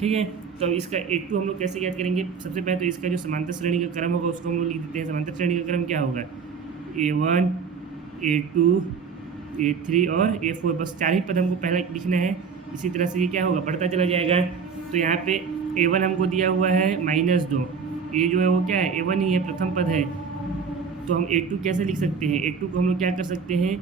ठीक है। तो अब इसका A2 हम लोग कैसे याद करेंगे, सबसे पहले तो इसका जो समांतर श्रेणी का क्रम होगा उसको हम लोग लिख देते हैं। समांतर श्रेणी का क्रम क्या होगा A1 A2 A3 और A4, बस 4 ही पद हमको पहला लिखना है। इसी तरह से ये क्या होगा बढ़ता चला जाएगा। तो यहाँ पे A1 हमको दिया हुआ है -2, ये जो है वो क्या है A1 ही है, प्रथम पद है। तो हम A2 कैसे लिख सकते हैं, A2 को हम लोग क्या कर सकते हैं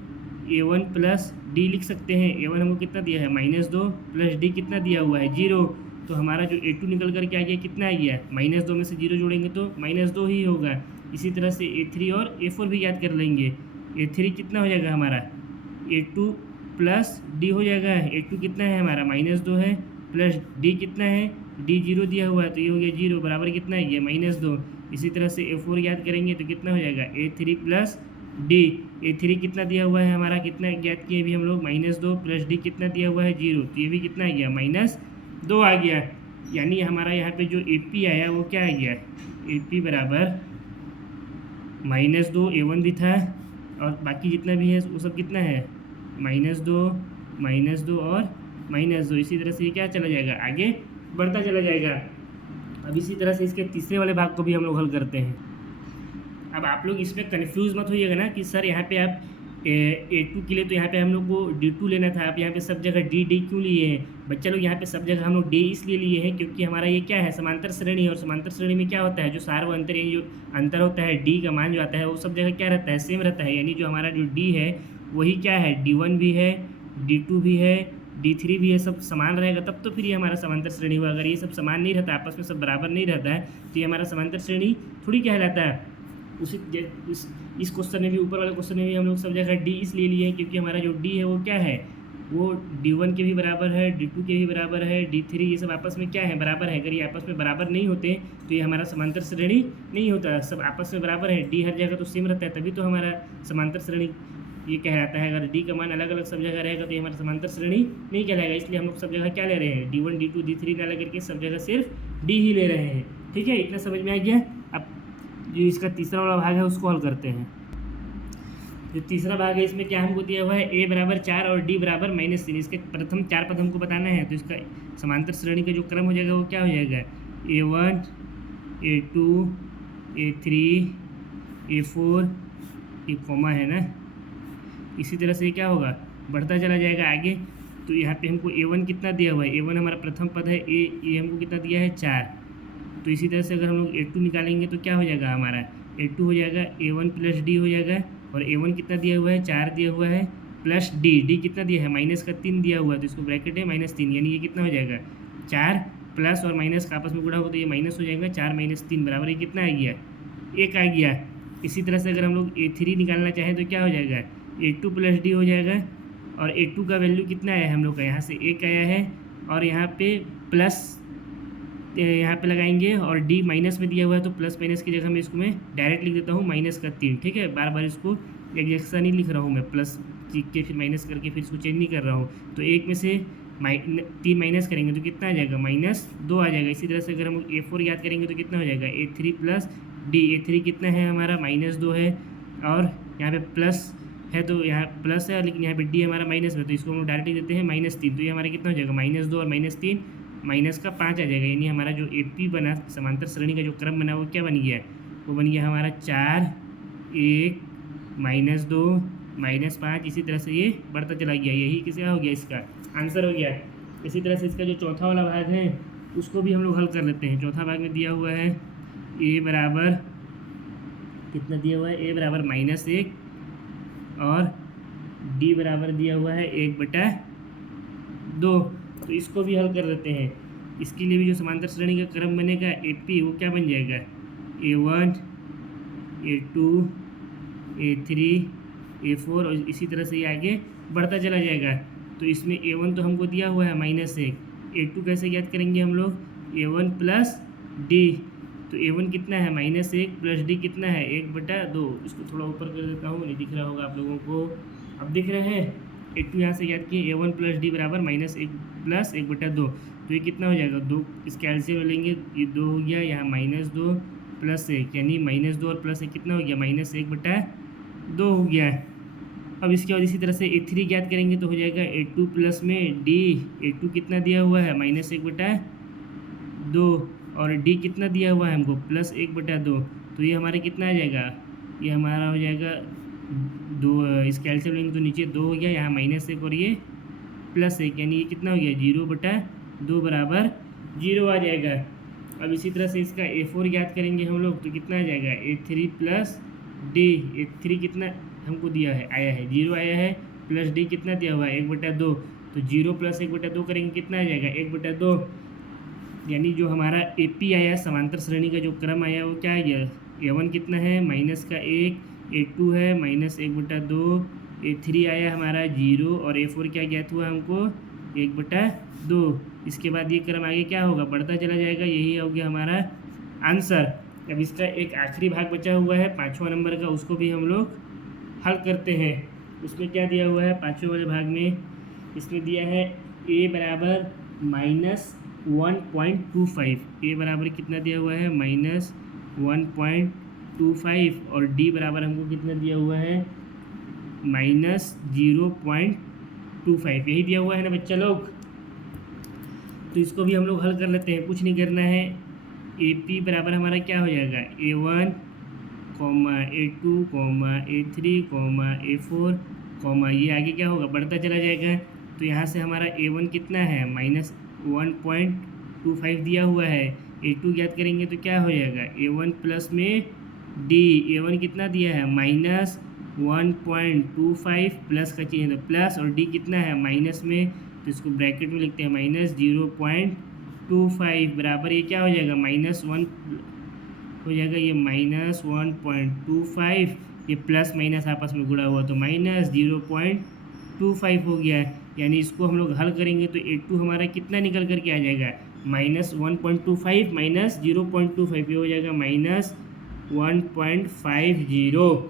A1 प्लस D लिख सकते हैं। A1 हमको कितना दिया है -2 प्लस D कितना दिया हुआ है 0। तो हमारा जो A2 निकल कर के आ गया कितना आ गया -2 में से 0 जोड़ेंगे तो -2 ही होगा। इसी तरह से A3 और A4 भी याद कर लेंगे। A3 कितना हो जाएगा हमारा A2 प्लस D हो जाएगा। A2 कितना है हमारा -2 है, प्लस D कितना है D 0 दिया हुआ है, तो ये हो गया 0 बराबर कितना है ये -2। इसी तरह से A4 याद करेंगे तो कितना हो जाएगा A3 प्लस D। A3 कितना दिया हुआ है हमारा, कितना ज्ञात किए अभी हम लोग -2 प्लस D कितना दिया हुआ है 0, तो ये भी कितना आ गया -2 आ गया। यानी हमारा यहाँ पे जो AP आया वो क्या आ गया AP बराबर -2 A1 भी था और बाकी जितना भी है वो सब कितना है -2 और -2। इसी तरह से ये क्या चला जाएगा आगे बढ़ता चला जाएगा। अब इसी तरह से इसके तीसरे वाले भाग को भी हम लोग हल करते हैं। अब आप लोग इसमें कन्फ्यूज़ मत होइएगा ना कि सर यहाँ पे आप A2 के लिए तो यहाँ पे हम लोग को D2 लेना था, आप यहाँ पे सब जगह D क्यों लिए हैं। बच्चा लोग यहाँ पे सब जगह हम लोग D इसलिए लिए हैं क्योंकि हमारा ये क्या है समांतर श्रेणी है, और समांतर श्रेणी में क्या होता है जो सार व अंतर यानी जो अंतर होता है D का मान जो आता है वो सब जगह क्या रहता है सेम रहता है। यानी जो हमारा जो D है वही क्या है D1 भी है D2 भी है D3 भी है, सब समान रहेगा तब तो फिर ये हमारा समांतर श्रेणी हुआ। अगर ये सब समान नहीं रहता आपस में सब बराबर नहीं रहता है तो ये हमारा समांतर श्रेणी थोड़ी कहलाता है। इस क्वेश्चन में भी ऊपर वाले क्वेश्चन में भी हम लोग सब जगह D इसलिए लिए हैं क्योंकि हमारा जो D है वो क्या है वो D1 के भी बराबर है D2 के भी बराबर है D3, ये सब आपस में क्या है बराबर है। अगर ये आपस में बराबर नहीं होते तो ये हमारा समांतर श्रेणी नहीं होता। सब आपस में बराबर है, D हर जगह तो सेम रहता है तभी तो हमारा समांतर श्रेणी ये कहलाता है। अगर D का मान अलग अलग सब जगह रहेगा तो ये हमारा समांतर श्रेणी नहीं कहलाएगा। इसलिए हम लोग सब जगह क्या ले रहे हैं D1 D2 D3 ना लेकर के सब जगह सिर्फ D ही ले रहे हैं, ठीक है। इतना समझ में आ गया। अब जो इसका तीसरा वाला भाग है उसको हल करते हैं। जो तीसरा भाग है इसमें क्या हमको दिया हुआ है A बराबर 4 और D बराबर -3। इसके प्रथम 4 पद हमको बताना है, तो इसका समांतर श्रेणी का जो क्रम हो जाएगा वो क्या हो जाएगा A1 A2 A3 A4, ये कॉमा है ना। इसी तरह से क्या होगा बढ़ता चला जाएगा आगे। तो यहाँ पे हमको A1 कितना दिया हुआ है, A1 हमारा प्रथम पद है, ये हमको कितना दिया है 4। तो इसी तरह से अगर हम लोग A2 निकालेंगे तो क्या हो जाएगा हमारा A2 हो जाएगा A1 प्लस D हो जाएगा। और A1 कितना दिया हुआ है 4 दिया हुआ है, प्लस D कितना दिया है -3 दिया हुआ है, तो इसको ब्रैकेट है -3, यानी ये कितना हो जाएगा 4 प्लस और माइनस का आपस में गुणा होगा तो ये माइनस हो जाएगा। 4 - 3 बराबर ये कितना आ गया 1 आ गया। इसी तरह से अगर हम लोग A3 निकालना चाहें तो क्या हो जाएगा A2 प्लस D हो जाएगा। और A2 का वैल्यू कितना आया है हम लोग का यहाँ से 1 आया है, और यहाँ पे प्लस यहाँ पे लगाएंगे और D माइनस में दिया हुआ है तो प्लस माइनस की जगह मैं इसको मैं डायरेक्ट लिख देता हूँ -3, ठीक है। बार बार इसको एक जैसा नहीं लिख रहा हूँ मैं, प्लस लिख के फिर माइनस करके फिर इसको चेंज नहीं कर रहा हूँ। तो 1 में से 3 माइनस करेंगे तो कितना आ जाएगा -2 आ जाएगा। इसी तरह से अगर हम A4 याद करेंगे तो कितना हो जाएगा A3 प्लस D। A3 कितना है हमारा -2 है, और यहाँ पे प्लस है तो यहाँ प्लस है, लेकिन यहाँ पे D हमारा माइनस में, तो इसको हम डायरेक्ट देते हैं -3। तो ये हमारा कितना हो जाएगा -2 और -3 माइनस का 5 आ जाएगा। यानी हमारा जो AP बना समांतर श्रेणी का जो क्रम बना वो क्या बन गया वो बन गया हमारा 4 1 -2 -5। इसी तरह से ये बढ़ता चला गया। यही किसका हो गया इसका आंसर हो गया। इसी तरह से इसका जो चौथा वाला भाग है उसको भी हम लोग हल कर लेते हैं। चौथा भाग में दिया हुआ है A बराबर कितना दिया हुआ है A बराबर -1 और D बराबर दिया हुआ है 1/2। तो इसको भी हल कर देते हैं। इसके लिए भी जो समांतर श्रेणी का क्रम बनेगा AP वो क्या बन जाएगा A1 A2 A3 A4 और इसी तरह से ये आगे बढ़ता चला जाएगा। तो इसमें A1 तो हमको दिया हुआ है -1, A2 कैसे ज्ञात करेंगे हम लोग, A1 प्लस डी। तो A1 कितना है -1 प्लस डी कितना है 1/2। इसको थोड़ा ऊपर कर देता हूँ, नहीं दिख रहा होगा आप लोगों को, अब दिख रहे हैं। A2 यहाँ से ज्ञात किए, A1 प्लस डी बराबर -1 प्लस 1/2। तो ये कितना हो जाएगा 2, इसके एलसीएम लेंगे, ये 2 हो गया, यहाँ -2 प्लस 1, यानी -2 और प्लस 1 कितना हो गया -1/2 हो गया। अब इसके बाद इसी तरह से A3 ज्ञात करेंगे तो हो जाएगा A2 प्लस में D। A2 कितना दिया हुआ है -1/2 और D कितना दिया हुआ है हमको +1/2। तो ये हमारे कितना आ जाएगा, ये हमारा हो जाएगा 2, इसके एलसीएम लेंगे तो नीचे 2 हो गया, यहाँ -1 और ये +1, यानी ये कितना हो गया 0/2 बराबर 0 आ जाएगा। अब इसी तरह से इसका A4 ज्ञात करेंगे हम लोग तो कितना आ जाएगा A3 प्लस D। A3 कितना हमको दिया है, आया है 0 आया है, प्लस D कितना दिया हुआ है 1/2। तो 0 प्लस 1/2 करेंगे कितना आ जाएगा 1/2, यानी जो हमारा AP आया समांतर श्रेणी का जो क्रम आया वो क्या आ गया, A1 कितना है -1, A2 है -1/2, A3 आया हमारा 0 और A4 क्या ज्ञात हुआ हमको 1/2। इसके बाद ये क्रम आगे क्या होगा, बढ़ता चला जाएगा, यही हो गया हमारा आंसर। अब इसका एक आखिरी भाग बचा हुआ है 5वां नंबर का, उसको भी हम लोग हल करते हैं। उसमें क्या दिया हुआ है 5वें वाले भाग में, इसमें दिया है A बराबर -1.25, A बराबर कितना दिया हुआ है -1.25 और D बराबर हमको कितना दिया हुआ है -0.25, यही दिया हुआ है ना बच्चा लोग। तो इसको भी हम लोग हल कर लेते हैं, कुछ नहीं करना है। AP बराबर हमारा क्या हो जाएगा A1, A2, A3, A4, ये आगे क्या होगा बढ़ता चला जाएगा। तो यहाँ से हमारा A1 कितना है -1.25 दिया हुआ है, A2 ज्ञात करेंगे तो क्या हो जाएगा A1 प्लस में D। A1 कितना दिया है -1.25 प्लस का चाहिए तो प्लस, और D कितना है माइनस में, तो इसको ब्रैकेट में लिखते हैं -0.25 बराबर ये क्या हो जाएगा -1 हो जाएगा, ये -1.25, ये प्लस माइनस आपस में जुड़ा हुआ तो -0.25 हो गया। यानी इसको हम लोग हल करेंगे तो A2 हमारा कितना निकल करके आ जाएगा -1.25 माइनस 0.25, ये हो जाएगा -1.50।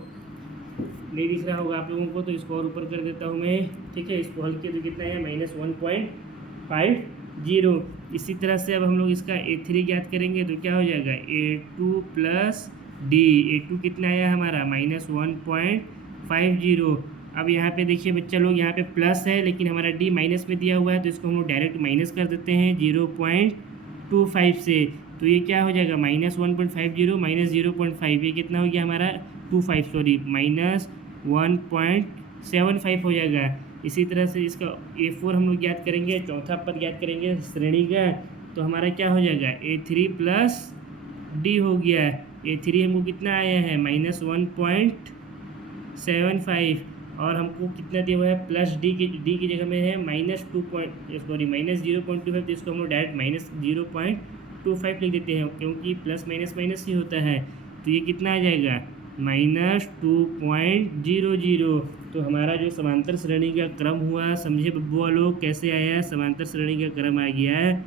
नहीं दिख रहा होगा आप लोगों को, तो इसको और ऊपर कर देता हूँ मैं, ठीक है। इसको हल किया तो कितना है -1.50। इसी तरह से अब हम लोग इसका A3 ज्ञात करेंगे तो क्या हो जाएगा A2 प्लस D। A2 कितना आया हमारा -1.50। अब यहाँ पे देखिए बच्चा लोग, यहाँ पे प्लस है लेकिन हमारा D माइनस में दिया हुआ है, तो इसको हम लोग डायरेक्ट माइनस कर देते हैं 0.25 से। तो ये क्या हो जाएगा -1.50 माइनस 0.5, ये कितना हो गया हमारा 25, सॉरी -1.75 हो जाएगा। इसी तरह से इसका A4 हम लोग ज्ञात करेंगे, चौथा पद ज्ञात करेंगे श्रेणी का, तो हमारा क्या हो जाएगा A3 प्लस D हो गया। A3 हमको कितना आया है -1.75 और हमको कितना दिया हुआ है प्लस D की जगह में है -0.25, तो इसको हम लोग डायरेक्ट -0.25 लिख देते हैं, क्योंकि प्लस माइनस माइनस ही होता है। तो ये कितना आ जाएगा -2.00। तो हमारा जो समांतर श्रेणी का क्रम हुआ, समझे बब्बू लोग कैसे आया, समांतर श्रेणी का क्रम आ गया है।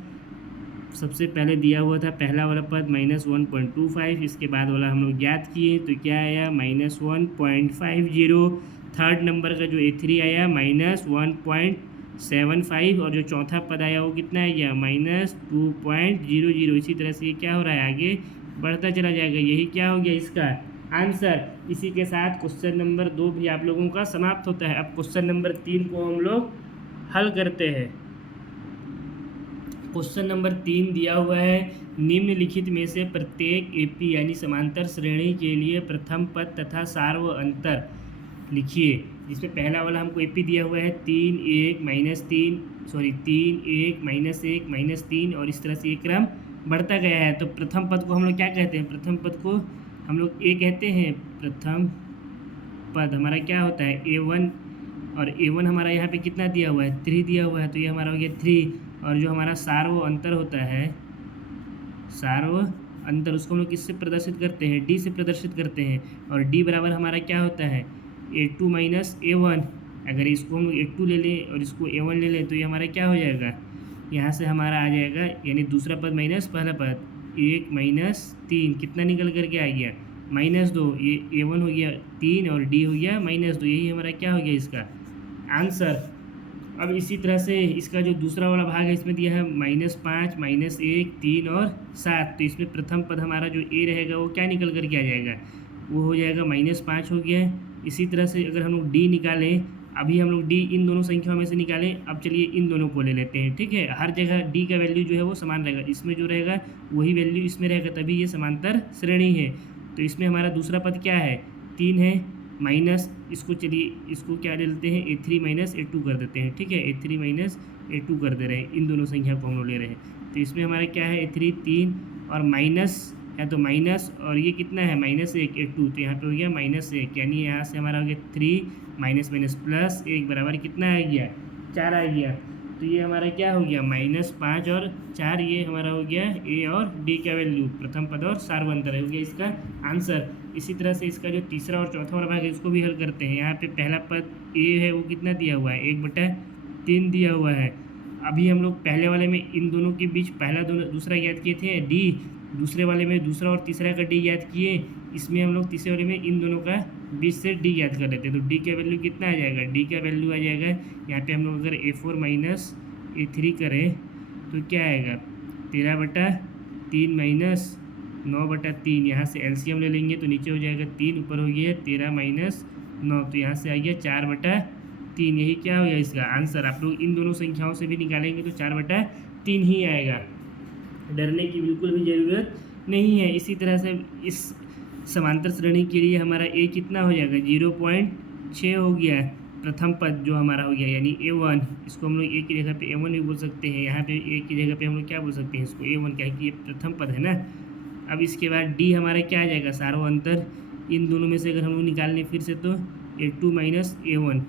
सबसे पहले दिया हुआ था पहला वाला पद -1.25, इसके बाद वाला हम लोग ज्ञात किए तो क्या आया -1.50। थर्ड नंबर का जो A3 आया -1.75 और जो चौथा पद आया वो कितना आ गया -2.00। इसी तरह से ये क्या हो रहा है आगे बढ़ता चला जाएगा, यही क्या हो गया इसका आंसर। इसी के साथ क्वेश्चन नंबर 2 भी आप लोगों का समाप्त होता है। अब क्वेश्चन नंबर 3 को हम लोग हल करते हैं। क्वेश्चन नंबर 3 दिया हुआ है, निम्नलिखित में से प्रत्येक AP यानी समांतर श्रेणी के लिए प्रथम पद तथा सार्व अंतर लिखिए। जिसमें पहला वाला हमको AP दिया हुआ है 3 1 -3, सॉरी 3 1 -1 -3 और इस तरह से ये क्रम बढ़ता गया है। तो प्रथम पद को हम लोग क्या कहते हैं, प्रथम पद को हम लोग A कहते हैं। प्रथम पद हमारा क्या होता है A1, और A1 हमारा यहाँ पे कितना दिया हुआ है 3 दिया हुआ है, तो ये हमारा हो गया 3। और जो हमारा सार्व अंतर होता है, सार्व अंतर उसको हम लोग किससे प्रदर्शित करते हैं, डी से प्रदर्शित करते हैं। और डी बराबर हमारा क्या होता है, A2 माइनस A1। अगर इसको हम A2 ले लें और इसको A1 ले लें तो ये हमारा क्या हो जाएगा, यहाँ से हमारा आ जाएगा यानी दूसरा पद माइनस पहला पद, 1 माइनस 3 कितना निकल करके आ गया, -2। ये A1 हो गया 3 और D हो गया -2। यही हमारा क्या हो गया इसका आंसर। अब इसी तरह से इसका जो दूसरा वाला भाग है इसमें दिया है -5 -1 3 और 7। तो इसमें प्रथम पद हमारा जो A रहेगा वो क्या निकल करके आ जाएगा, वो हो जाएगा -5 हो गया। इसी तरह से अगर हम लोग D निकालें, अभी हम लोग D इन दोनों संख्याओं में से निकालें। अब चलिए इन दोनों को ले लेते हैं, ठीक है। हर जगह D का वैल्यू जो है वो समान रहेगा, इसमें जो रहेगा वही वैल्यू इसमें रहेगा, तभी ये समांतर श्रेणी है। तो इसमें हमारा दूसरा पद क्या है, 3 है, माइनस इसको चलिए इसको क्या ले लेते हैं, A3 माइनस A2 कर देते हैं, ठीक है। A3 माइनस A2 कर दे रहे हैं, इन दोनों संख्या को हम लोग ले रहे हैं। तो इसमें हमारा क्या है, A3 3 और माइनस है तो माइनस, और ये कितना है -1 A2, तो यहाँ पे हो गया -1, यानी यहाँ से हमारा हो गया 3 माइनस माइनस प्लस 1 बराबर कितना आ गया, 4 आ गया। तो ये हमारा क्या हो गया, -5 और 4, ये हमारा हो गया A और D का वैल्यू, प्रथम पद और सार्वंतर हो गया इसका आंसर। इसी तरह से इसका जो तीसरा और चौथा वाला भाग है इसको भी हल करते हैं। यहाँ पे पहला पद A है वो कितना दिया हुआ है, 1/3 दिया हुआ है। अभी हम लोग पहले वाले में इन दोनों के बीच पहला दूसरा ज्ञात किए थे D, दूसरे वाले में दूसरा और तीसरा का D ज्ञात किए। इसमें हम लोग तीसरे वाले में इन दोनों का बीच से D ज्ञात कर लेते हैं। तो D का वैल्यू कितना आ जाएगा, D का वैल्यू आ जाएगा यहाँ पे हम लोग अगर A4 माइनस A3 करें तो क्या आएगा, 13/3 माइनस 9/3। यहाँ से एलसीएम ले लेंगे तो नीचे हो जाएगा 3, ऊपर हो गया 13 माइनस 9, तो यहाँ से आ गया 4/3। यही क्या हो गया इसका आंसर। आप लोग इन दोनों संख्याओं से भी निकालेंगे तो 4/3 ही आएगा, डरने की बिल्कुल भी ज़रूरत नहीं है। इसी तरह से इस समांतर श्रेणी के लिए हमारा A कितना हो जाएगा, 0.6 हो गया है, प्रथम पद जो हमारा हो गया यानी A1। इसको हम लोग A की जगह पे A1 भी बोल सकते हैं, यहाँ पे A की जगह पे हम लोग क्या बोल सकते हैं इसको A1, क्या है कि ये प्रथम पद है ना। अब इसके बाद D हमारा क्या आ जाएगा, सार्वंतर। इन दोनों में से अगर हम लोग निकालें फिर से तो A2 माइनस A1,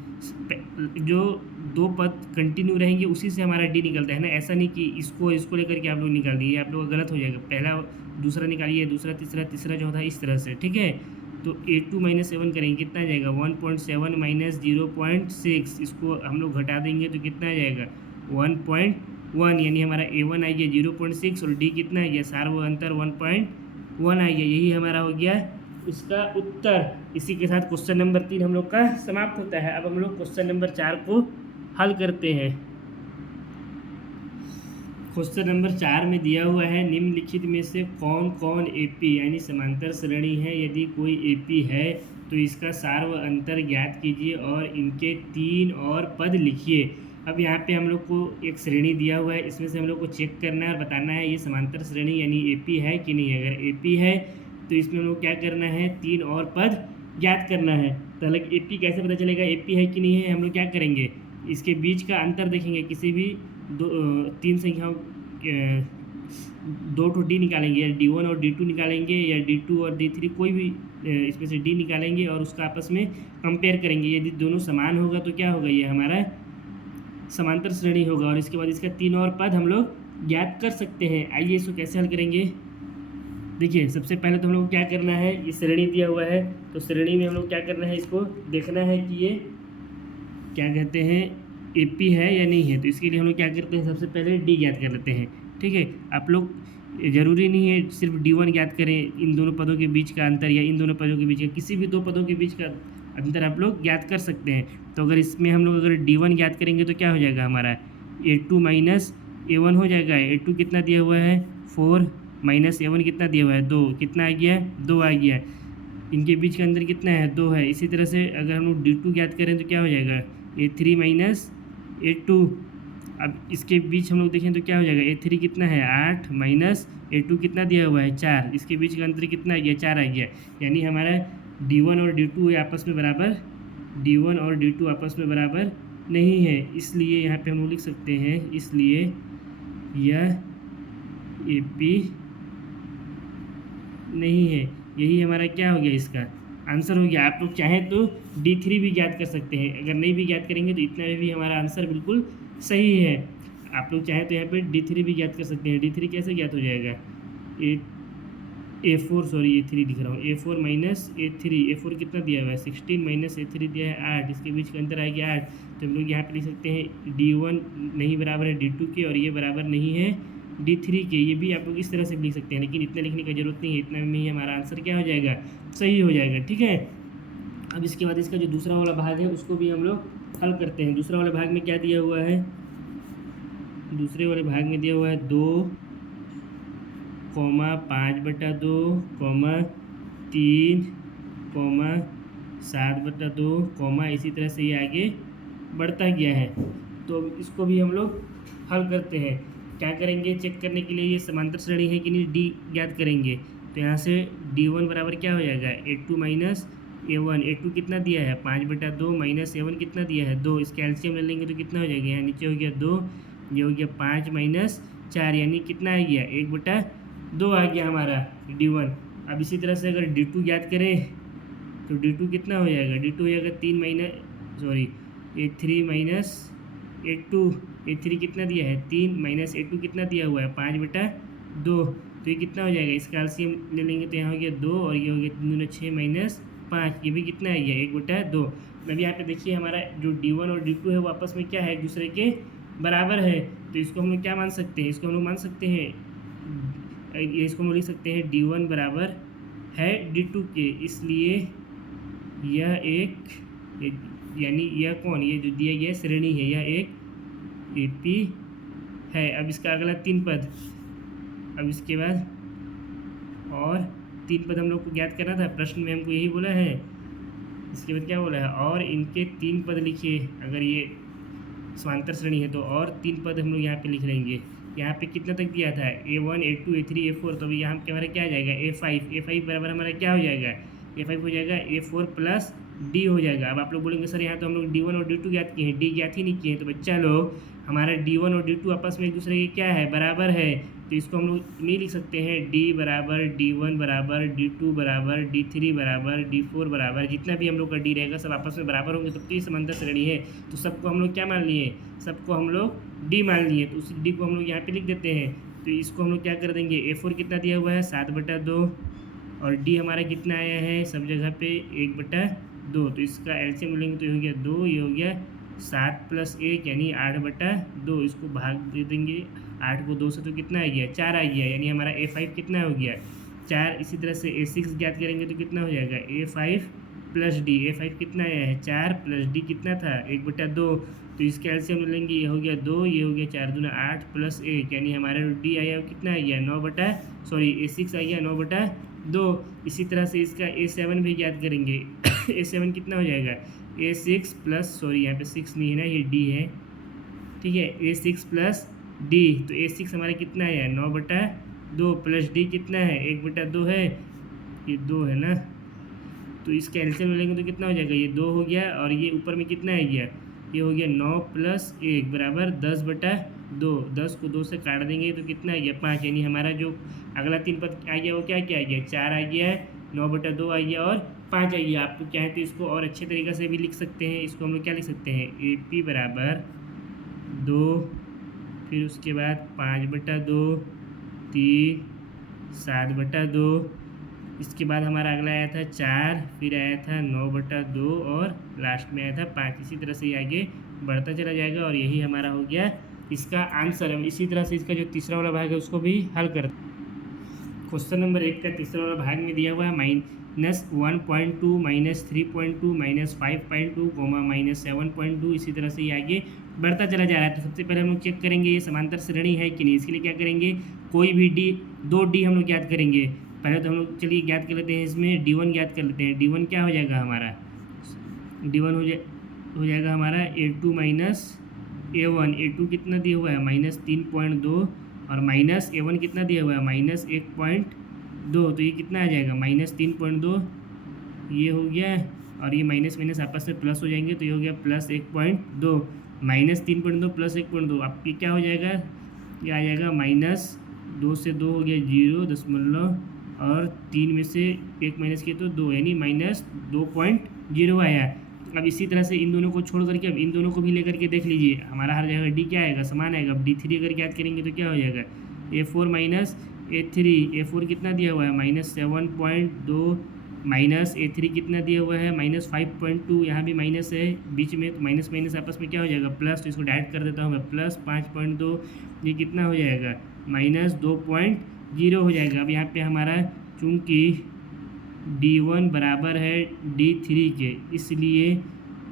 जो दो पद कंटिन्यू रहेंगे उसी से हमारा D निकलता है ना। ऐसा नहीं कि इसको लेकर के आप लोग निकाल दिए, आप लोग गलत हो जाएगा। पहला दूसरा निकालिए, दूसरा तीसरा, तीसरा चौथा, इस तरह से, ठीक है। तो A2 माइनस A1 करेंगे कितना आ जाएगा, 1.7 माइनस 0.6, इसको हम लोग घटा देंगे तो कितना आ जाएगा 1.1, यानी हमारा A1 आ गया 0.6 और D कितना आ गया, सार्वंतर 1.1 आ गया। यही हमारा हो गया इसका उत्तर। इसी के साथ क्वेश्चन नंबर 3 हम लोग का समाप्त होता है। अब हम लोग क्वेश्चन नंबर 4 को हल करते हैं। क्वेश्चन नंबर 4 में दिया हुआ है, निम्नलिखित में से कौन कौन AP यानी समांतर श्रेणी है, यदि कोई AP है तो इसका सार्व अंतर ज्ञात कीजिए और इनके 3 और पद लिखिए। अब यहाँ पे हम लोग को एक श्रेणी दिया हुआ है, इसमें से हम लोग को चेक करना है और बताना है ये समांतर श्रेणी यानी AP है कि नहीं है। अगर AP है तो इसमें हम लोग क्या करना है, 3 और पद ज्ञात करना है। तो अलग AP कैसे पता चलेगा AP है कि नहीं है, हम लोग क्या करेंगे, इसके बीच का अंतर देखेंगे। किसी भी 3 संख्याओं 2 D निकालेंगे, या D1 और D2 निकालेंगे, या D2 और D3, कोई भी इसमें से D निकालेंगे और उसका आपस में कंपेयर करेंगे। यदि दोनों समान होगा तो क्या होगा, ये हमारा समांतर श्रेणी होगा। और इसके बाद इसका 3 और पद हम लोग ज्ञात कर सकते हैं। आइए इसको कैसे हल करेंगे। देखिए सबसे पहले तो हम लोग क्या करना है, ये श्रेणी दिया हुआ है तो श्रेणी में हम लोग क्या करना है, इसको देखना है कि ये क्या कहते हैं AP है या नहीं है। तो इसके लिए हम लोग क्या करते हैं, सबसे पहले D ज्ञात कर लेते हैं, ठीक है। आप लोग ज़रूरी नहीं है सिर्फ D1 ज्ञात करें, इन दोनों पदों के बीच का अंतर या इन दोनों पदों के बीच का, किसी भी 2 पदों के बीच का अंतर आप लोग ज्ञात कर सकते हैं। तो अगर इसमें हम लोग अगर D1 ज्ञात करेंगे तो क्या हो जाएगा, हमारा A2 माइनस A1 हो जाएगा। A2 कितना दिया हुआ है 4 माइनस A1 कितना दिया हुआ है 2, कितना आ गया 2 आ गया। इनके बीच का अंतर कितना है 2 है। इसी तरह से अगर हम लोग D2 ज्ञात करें तो क्या हो जाएगा A3 माइनस A2। अब इसके बीच हम लोग देखें तो क्या हो जाएगा, A3 कितना है 8 माइनस A2 कितना दिया हुआ है 4, इसके बीच का अंतर कितना आ गया 4 आ गया। यानी हमारा D1 और D2 आपस में बराबर, D1 और D2 आपस में बराबर नहीं है। इसलिए यहाँ पे हम लोग लिख सकते हैं, इसलिए यह AP नहीं है। यही हमारा क्या हो गया, इसका आंसर हो गया। आप लोग चाहें तो D3 भी ज्ञात कर सकते हैं, अगर नहीं भी ज्ञात करेंगे तो इतना में भी हमारा आंसर बिल्कुल सही है। आप लोग चाहें तो यहाँ पे D3 भी ज्ञात कर सकते हैं। D3 कैसे ज्ञात हो जाएगा, A3 लिख रहा हूँ, A4 माइनस A3, A4 कितना दिया हुआ है 16 माइनस A3 दिया है 8, इसके बीच का अंतर आ गया 8। तो हम लोग यहाँ पे लिख सकते हैं D1 नहीं बराबर है D2 के, और ये बराबर नहीं है D3 के। ये भी आप लोग इस तरह से लिख सकते हैं, लेकिन इतना लिखने की जरूरत नहीं है, इतना में ही हमारा आंसर क्या हो जाएगा, सही हो जाएगा। ठीक है, अब इसके बाद इसका जो दूसरा वाला भाग है उसको भी हम लोग हल करते हैं। दूसरा वाले भाग में क्या दिया हुआ है, दूसरे वाले भाग में दिया हुआ है 2, 5/2, 3, 7/2, इसी तरह से ये आगे बढ़ता गया है। तो इसको भी हम लोग हल करते हैं। क्या करेंगे, चेक करने के लिए ये समांतर श्रेणी है कि नहीं, डी ज्ञात करेंगे। तो यहाँ से D1 बराबर क्या हो जाएगा, A2 माइनस A1। A2 कितना दिया है 5/2 माइनस A1 कितना दिया है 2, इसके एलसीएम ले लेंगे तो कितना हो जाएगा, यहाँ नीचे हो गया 2, ये हो गया 5 माइनस 4, यानी कितना आ गया 1/2 आ गया हमारा D1। अब इसी तरह से अगर D2 ज्ञात करें तो D2 कितना हो जाएगा, D2 हो जाएगा 3 minus A3 minus A2। A3 कितना दिया है 3 माइनस A2 कितना दिया हुआ है 5/2, तो ये कितना हो जाएगा, इसका एलसीएम ले लेंगे तो यहाँ हो गया 2, और ये हो गया 3 दूना 6 माइनस 5, ये भी कितना आ गया 1/2। अब यहाँ पे देखिए हमारा जो D1 और D2 है वो आपस में क्या है, एक दूसरे के बराबर है। तो इसको हम लोग क्या मान सकते हैं, इसको हम लोग मान सकते हैं, ये इसको हम लोग लिख सकते हैं D1 बराबर है D2 के, इसलिए यह यानी यह कौन, ये जो दिया गया श्रेणी है, यह एक AP है। अब इसका अगला 3 पद, अब इसके बाद और 3 पद हम लोग को ज्ञात करना था, प्रश्न में हमको यही बोला है। इसके बाद क्या बोला है, और इनके 3 पद लिखिए। अगर ये समांतर श्रेणी है तो और 3 पद हम लोग यहाँ पे लिख लेंगे। यहाँ पे कितना तक दिया था A1 A2 A3 A4, तो अभी यहाँ पे हमारा क्या आ जाएगा A5 बराबर हमारा क्या हो जाएगा, A5 हो जाएगा A4 प्लस D हो जाएगा। अब आप लोग बोलेंगे सर यहाँ तो हम लोग D1 और D2 ज्ञात किए हैं, D ज्ञात ही नहीं किए हैं। तो बच्चा लोग हमारा D1 और D2 आपस में एक दूसरे के क्या है, बराबर है। तो इसको हम लोग नहीं लिख सकते हैं D बराबर D1 बराबर D2 बराबर D3 बराबर D4 बराबर, जितना भी हम लोग का D रहेगा सब आपस में बराबर होंगे, तब तो ये समांतर श्रेणी है। तो सबको हम लोग क्या मान लिए, सबको हम लोग D मान लिए। तो उस D को हम लोग यहाँ पे लिख देते हैं। तो इसको हम लोग क्या कर देंगे, A4 कितना दिया हुआ है 7/2, और D हमारा कितना आया है सब जगह पे 1/2। तो इसका एलसीएम लेंगे तो ये हो गया 2, ये हो गया 7 + 1 यानी 8/2। इसको भाग दे देंगे 8 को 2 से, तो कितना आ गया 4 आ गया, यानी हमारा A5 कितना हो गया 4। इसी तरह से A6 ज्ञात करेंगे तो कितना हो जाएगा A5 + D। A5 कितना आया है 4 + D कितना था 1/2। तो इसके एलसीएम ले लेंगे, ये हो गया 2, ये हो गया 4 दूना 8 + 1, यानी हमारा D आया कितना आ गया A6 आ गया 9/2। इसी तरह से इसका A7 भी ज्ञात करेंगे। A7 कितना हो जाएगा A6 प्लस यहाँ पे 6 नहीं है ना, ये D है, ठीक है, A6 + D। तो A6 हमारा कितना है 9/2 प्लस D कितना है 1/2 है, ये 2 है ना। तो इसका एलसीएम लेंगे तो कितना हो जाएगा, ये 2 हो गया, और ये ऊपर में कितना है गया, ये हो गया 9 + 1 बराबर 10/2। 10 को 2 से काट देंगे तो कितना आ गया 5, यानी हमारा जो अगला 3 पद आ गया वो क्या आ गया 4 आ गया है, 9/2 आ गया और 5 आ गया। आप तो चाहें तो इसको और अच्छे तरीके से भी लिख सकते हैं। इसको हम लोग क्या लिख सकते हैं AP बराबर 2, फिर उसके बाद 5/2, 3, 7/2, इसके बाद हमारा अगला आया था 4, फिर आया था 9/2 और लास्ट में आया था 5। इसी तरह से ये आगे बढ़ता चला जाएगा, और यही हमारा हो गया इसका आंसर है। इसी तरह से इसका जो तीसरा वाला भाग है उसको भी हल कर। क्वेश्चन नंबर 1 का तीसरा वाला भाग में दिया हुआ है -1.2 -3.2 -5.2 -7.2। इसी तरह से ये आगे बढ़ता चला जा रहा है। तो सबसे पहले हम लोग चेक करेंगे ये समांतर श्रेणी है कि नहीं। इसके लिए क्या करेंगे, कोई भी दो D हम लोग ज्ञात करेंगे। पहले तो हम लोग चलिए ज्ञात कर लेते हैं, इसमें D1 ज्ञात कर लेते हैं। D1 क्या हो जाएगा हमारा, D1 हो जाएगा हमारा A2 - A1। A2 कितना दिया हुआ है -3.2, और -A1 कितना दिया हुआ है -1.2। तो ये कितना आ जाएगा -3.2, ये हो गया, और ये माइनस माइनस आपस में प्लस हो जाएंगे, तो ये हो गया +1.2। -3.2 + 1.2 आपकी क्या हो जाएगा, ये आ जाएगा -2 से 2 हो गया 0 और 3 में से 1 माइनस किया तो 2, यानी -2.0 आया। अब इसी तरह से इन दोनों को छोड़ करके अब इन दोनों को भी लेकर के देख लीजिए, हमारा हर जगह D क्या आएगा समान आएगा। अब D3 अगर ज्ञात करेंगे तो क्या हो जाएगा A4 - A4 कितना दिया हुआ है -7.2 माइनस A3 कितना दिया हुआ है -5.2, यहाँ भी माइनस है बीच में, तो माइनस माइनस आपस में क्या हो जाएगा प्लस, तो इसको डायरेक्ट कर देता हूँ मैं, +5.2 ये कितना हो जाएगा -2.0 हो जाएगा। अब यहाँ पे हमारा चूँकि D1 बराबर है D3 के, इसलिए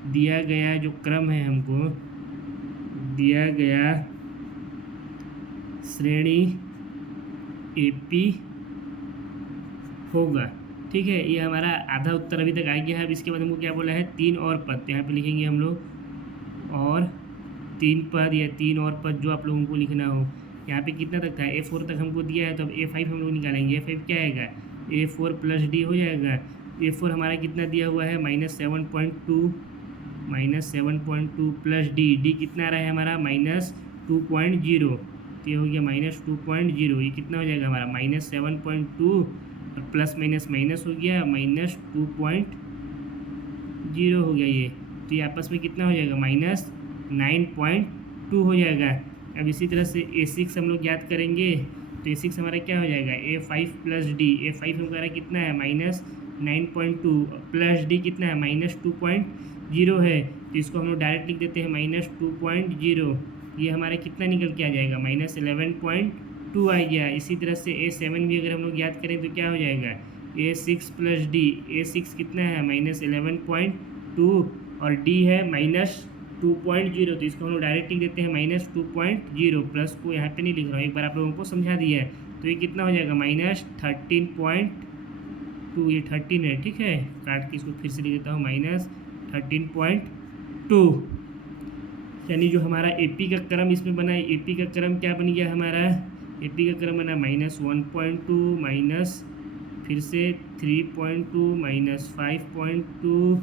दिया गया जो क्रम है हमको दिया गया श्रेणी AP होगा। ठीक है, ये हमारा आधा उत्तर अभी तक आ गया है। अब इसके बाद हमको क्या बोला है 3 और पद, तो यहाँ पे लिखेंगे हम लोग और 3 पद या 3 और पद जो आप लोगों को लिखना हो। यहाँ पे कितना तक था A4 तक हमको दिया है, तो अब A5 हम लोग निकालेंगे। A5 क्या आएगा A4 + D हो जाएगा। A4 हमारा कितना दिया हुआ है -7.2 + D कितना आ रहा है हमारा -2.0, तो ये हो गया -2.0, ये कितना हो जाएगा हमारा -7.2 और प्लस माइनस माइनस हो गया -2.0 हो गया ये, तो ये आपस में कितना हो जाएगा -9.2 हो जाएगा। अब इसी तरह से A6 हम लोग याद करेंगे, तो A6 हमारा क्या हो जाएगा A5 + D। A5 हमारा कितना है -9.2 + D कितना है -2.0 है, तो इसको हम लोग डायरेक्ट लिख देते हैं -2.0। ये हमारा कितना निकल के आ जाएगा -11.2 आ गया। इसी तरह से A7 भी अगर हम लोग याद करें तो क्या हो जाएगा A6 + D। A6 कितना है -11.2 और D है -2.0, तो इसको हम लोग डायरेक्ट लिख देते हैं -2.0। प्लस को यहाँ पे नहीं लिख रहा हूँ, एक बार आप लोगों को समझा दिया है, तो ये कितना हो जाएगा -13.2, ये 13 है। ठीक है, काट के इसको फिर से लिख देता हूँ -13.2, यानी जो हमारा AP का क्रम इसमें बना है, AP का क्रम क्या बन गया हमारा AP का क्रम बना -1.2 माइनस फिर से 3.2 -5.2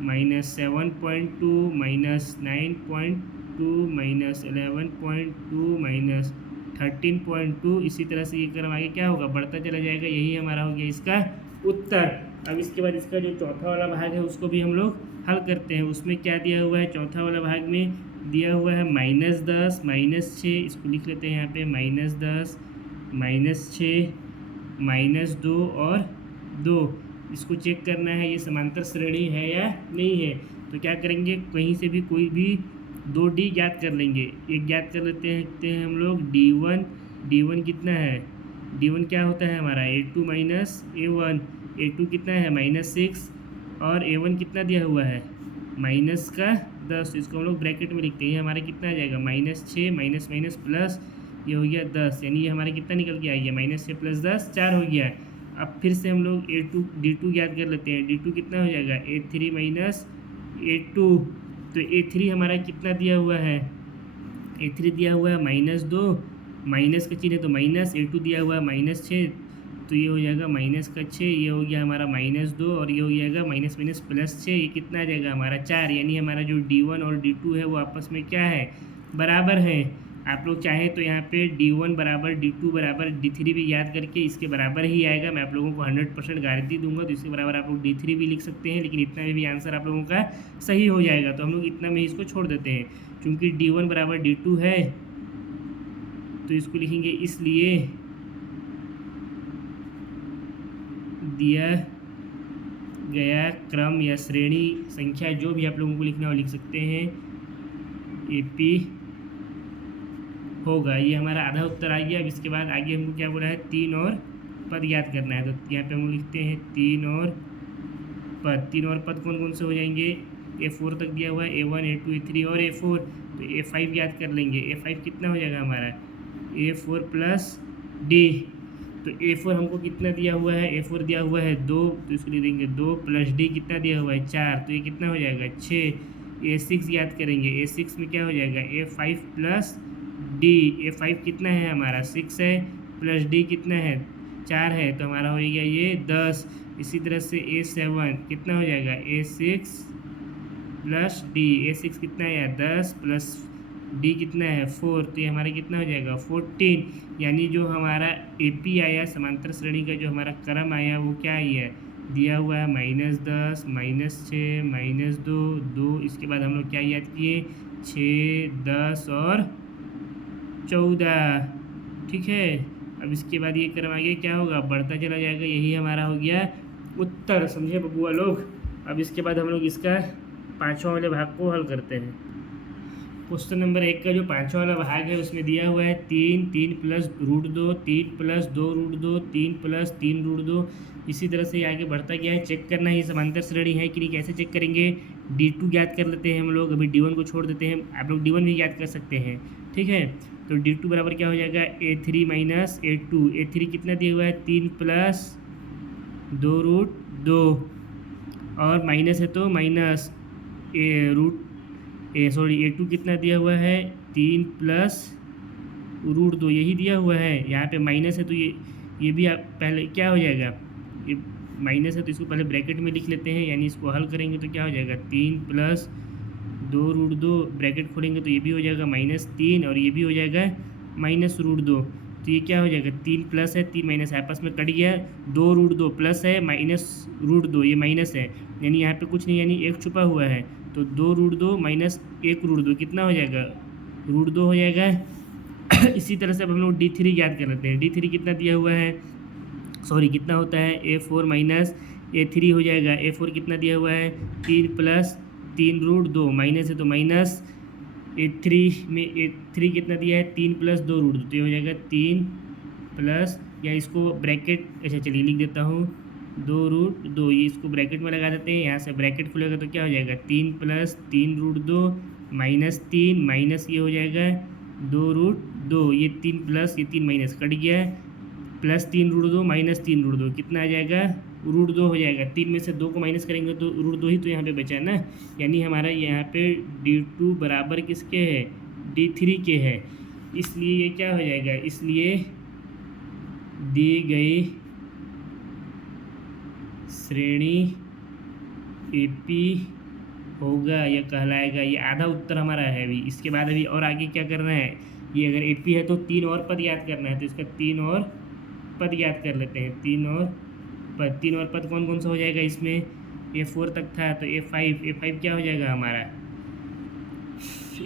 -7.2 -9.2 -11.2 -13.2। इसी तरह से ये क्रम आगे क्या होगा बढ़ता चला जाएगा। यही हमारा हो गया इसका उत्तर। अब इसके बाद इसका जो चौथा वाला भाग है उसको भी हम लोग हल करते हैं। उसमें क्या दिया हुआ है चौथा वाला भाग में दिया हुआ है -10 -6, इसको लिख लेते हैं यहाँ पे -10 -6 -2 और 2। इसको चेक करना है ये समांतर श्रेणी है या नहीं है। तो क्या करेंगे कहीं से भी कोई भी 2 D ज्ञात कर लेंगे। एक ज्ञात कर लेते हैं हम लोग D1 कितना है D1 क्या होता है हमारा A2 - A1। A2 कितना है -6 और A1 कितना दिया हुआ है -10। इसको हम लोग ब्रैकेट में लिखते हैं। ये हमारा कितना आ जाएगा -6 माइनस माइनस प्लस ये हो गया 10, यानी ये हमारा कितना निकल के आ गया -6 + 10 4 हो गया। अब फिर से हम लोग D2 याद कर लेते हैं। D2 कितना हो जाएगा A3 - A2, तो A3 हमारा कितना दिया हुआ है A3 दिया हुआ है -2, माइनस का चिन्ह है तो माइनस, A2 दिया हुआ है -6, तो ये हो जाएगा -6, ये हो गया हमारा -2 और ये हो जाएगा माइनस माइनस +6, ये कितना आ जाएगा हमारा 4। यानी हमारा जो D1 और D2 है वो आपस में क्या है बराबर है। आप लोग चाहें तो यहाँ पे D1 बराबर D2 बराबर D3 भी याद करके इसके बराबर ही आएगा। मैं आप लोगों को 100% गारंटी दूंगा, तो इसके बराबर आप लोग D3 भी लिख सकते हैं, लेकिन इतना में भी आंसर आप लोगों का सही हो जाएगा। तो हम लोग इतना में इसको छोड़ देते हैं। चूँकि D1 बराबर D2 है तो इसको लिखेंगे इसलिए दिया गया क्रम या श्रेणी संख्या जो भी आप लोगों को लिखना हो लिख सकते हैं AP होगा। ये हमारा आधा उत्तर आ गया। अब इसके बाद आगे हमको क्या बोला है 3 और पद याद करना है। तो यहाँ पे हम लिखते हैं 3 और पद कौन कौन से हो जाएंगे A4 तक दिया हुआ है A1 A2 A3 और A4, तो A5 याद कर लेंगे। A5 कितना हो जाएगा हमारा A4 + D, तो A4 हमको कितना दिया हुआ है A4 दिया हुआ है 2, तो इसको लिख देंगे 2 + D कितना दिया हुआ है 4, तो ये कितना हो जाएगा 6। A6 याद करेंगे। A6 में क्या हो जाएगा A5 + D। A5 कितना है हमारा 6 है प्लस D कितना है 4 है, तो हमारा हो गया ये 10। इसी तरह से A7 कितना हो जाएगा A6 + D। A6 कितना है 10 + D कितना है 4, तो ये हमारा कितना हो जाएगा 14। यानी जो हमारा AP आया समांतर श्रेणी का जो हमारा क्रम आया वो क्या आई है दिया हुआ है -10 -6 -2 2। इसके बाद हम लोग क्या याद किए 6 10 और 14। ठीक है, अब इसके बाद ये क्रम आगे क्या होगा, बढ़ता चला जाएगा। यही हमारा हो गया उत्तर, समझे बबुआ लोग। अब इसके बाद हम लोग इसका पाँचवां वाले भाग को हल करते हैं। क्वेश्चन नंबर 1 का जो पाँचवां वाला भाग है उसमें दिया हुआ है 3 plus root 2, 3 plus 2 root 2, 3 plus 3 root 2। इसी तरह से आगे बढ़ता गया है। चेक करना है समांतर श्रेणी है कि नहीं। कैसे चेक करेंगे, D2 ज्ञात कर लेते हैं हम लोग, अभी D1 को छोड़ देते हैं। आप लोग D1 भी ज्ञात कर सकते हैं, ठीक है। तो D2 बराबर क्या हो जाएगा, A3 माइनस A2। A3 कितना दिया हुआ है, 3 प्लस 2 रूट 2, और माइनस है तो माइनस A2 कितना दिया हुआ है, 3 प्लस रूट 2, यही दिया हुआ है। यहाँ पे माइनस है तो ये भी आप पहले क्या हो जाएगा, ये माइनस है तो इसको पहले ब्रैकेट में लिख लेते हैं, यानी इसको हल करेंगे तो क्या हो जाएगा, 3 प्लस 2 रूट 2, ब्रैकेट खोलेंगे तो ये भी हो जाएगा -3 और ये भी हो जाएगा माइनस रूट 2। तो ये क्या हो जाएगा, 3 प्लस है 3 माइनस आपस में कट गया, 2 रूट 2 प्लस है माइनस रूट 2 ये माइनस है, यानी यहाँ पे कुछ नहीं, यानी 1 छुपा हुआ है। तो 2 रूट 2 माइनस 1 रूट 2 कितना हो जाएगा, रूट 2 हो जाएगा। इसी तरह से अब हम लोग D3 ज्ञात कर लेते हैं। D3 कितना दिया हुआ है, सॉरी कितना होता है, A4 माइनस A3 हो जाएगा। A4 कितना दिया हुआ है, 3 प्लस 3 रूट 2, माइनस है तो माइनस A3 में A3 कितना दिया है, 3 प्लस 2 रूट 2, तो ये हो जाएगा 3 प्लस, या इसको ब्रैकेट, अच्छा चलिए लिख देता हूँ, 2 रूट 2, ये इसको ब्रैकेट में लगा देते हैं। यहाँ से ब्रैकेट खुलेगा तो क्या हो जाएगा, 3 प्लस 3 रूट 2 माइनस 3, माइनस ये हो जाएगा 2 रूट 2, ये 3 प्लस ये 3 माइनस कट गया, प्लस 3 रूट 2 माइनस 3 रूट 2 कितना आ जाएगा, रूट 2 हो जाएगा। 3 में से 2 को माइनस करेंगे तो रूट 2 ही तो यहाँ पे बचा है ना, यानी हमारा यहाँ पे D2 बराबर किसके है, D3 के है। इसलिए ये क्या हो जाएगा, इसलिए दी गई श्रेणी AP होगा या कहलाएगा। ये आधा उत्तर हमारा है अभी। इसके बाद अभी और आगे क्या करना है, ये अगर AP है तो 3 और पद याद करना है, तो इसका 3 और पद याद कर लेते हैं। 3 और पद कौन कौन सा हो जाएगा इसमें, A4 तक था तो A5 क्या हो जाएगा हमारा,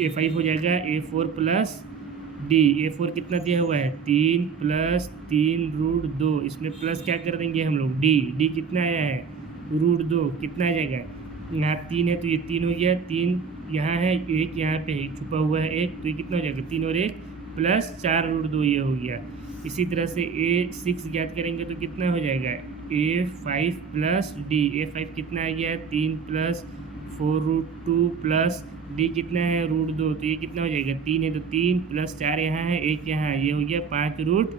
A5 हो जाएगा A4 प्लस D। A4 कितना दिया हुआ है, 3 प्लस 3 रूट 2, इसमें प्लस क्या कर देंगे हम लोग, D कितना आया है, रूट 2 कितना आ जाएगा, यहाँ 3 है तो ये 3 हो गया, 3 यहाँ है, 1 यहाँ पे छुपा हुआ है 1, तो ये कितना हो जाएगा, 3 और 1 प्लस 4 रूट 2 ये हो गया। इसी तरह से A6 ज्ञात करेंगे तो कितना हो जाएगा, A5 प्लस D। A5 कितना आ गया, 3 प्लस 4 रूट 2 प्लस D कितना है, रूट 2, तो ये कितना हो जाएगा, 3 है तो 3 प्लस 4 यहाँ है 1 यहाँ है, ये हो गया 5 रूट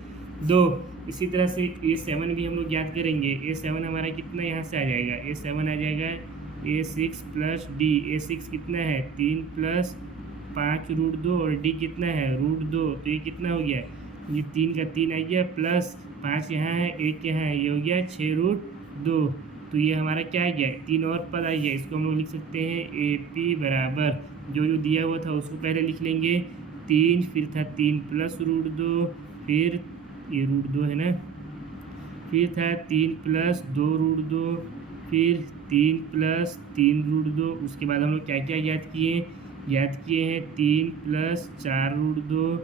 2। इसी तरह से A7 भी हम लोग याद करेंगे। A7 हमारा कितना यहाँ से आ जाएगा, A7 आ जाएगा A6 प्लस D। A6 कितना है, 3 प्लस 5 रूट 2 और D कितना है, रूट 2, तो ये कितना हो गया, ये 3 का 3 आ गया प्लस 5 यहाँ है 1 यहाँ है, ये हो गया 6 रूट 2। तो ये हमारा क्या आ गया, 3 और पद आ गया। इसको हम लोग लिख सकते हैं AP बराबर जो दिया हुआ था उसको पहले लिख लेंगे, 3 फिर था 3 प्लस रूट 2, फिर ये रूट 2 है ना, फिर था 3 प्लस 2 रूट 2, फिर 3 प्लस 3 रूट 2। उसके बाद हम लोग क्या क्या याद किए हैं, 3 प्लस 4 रूट 2,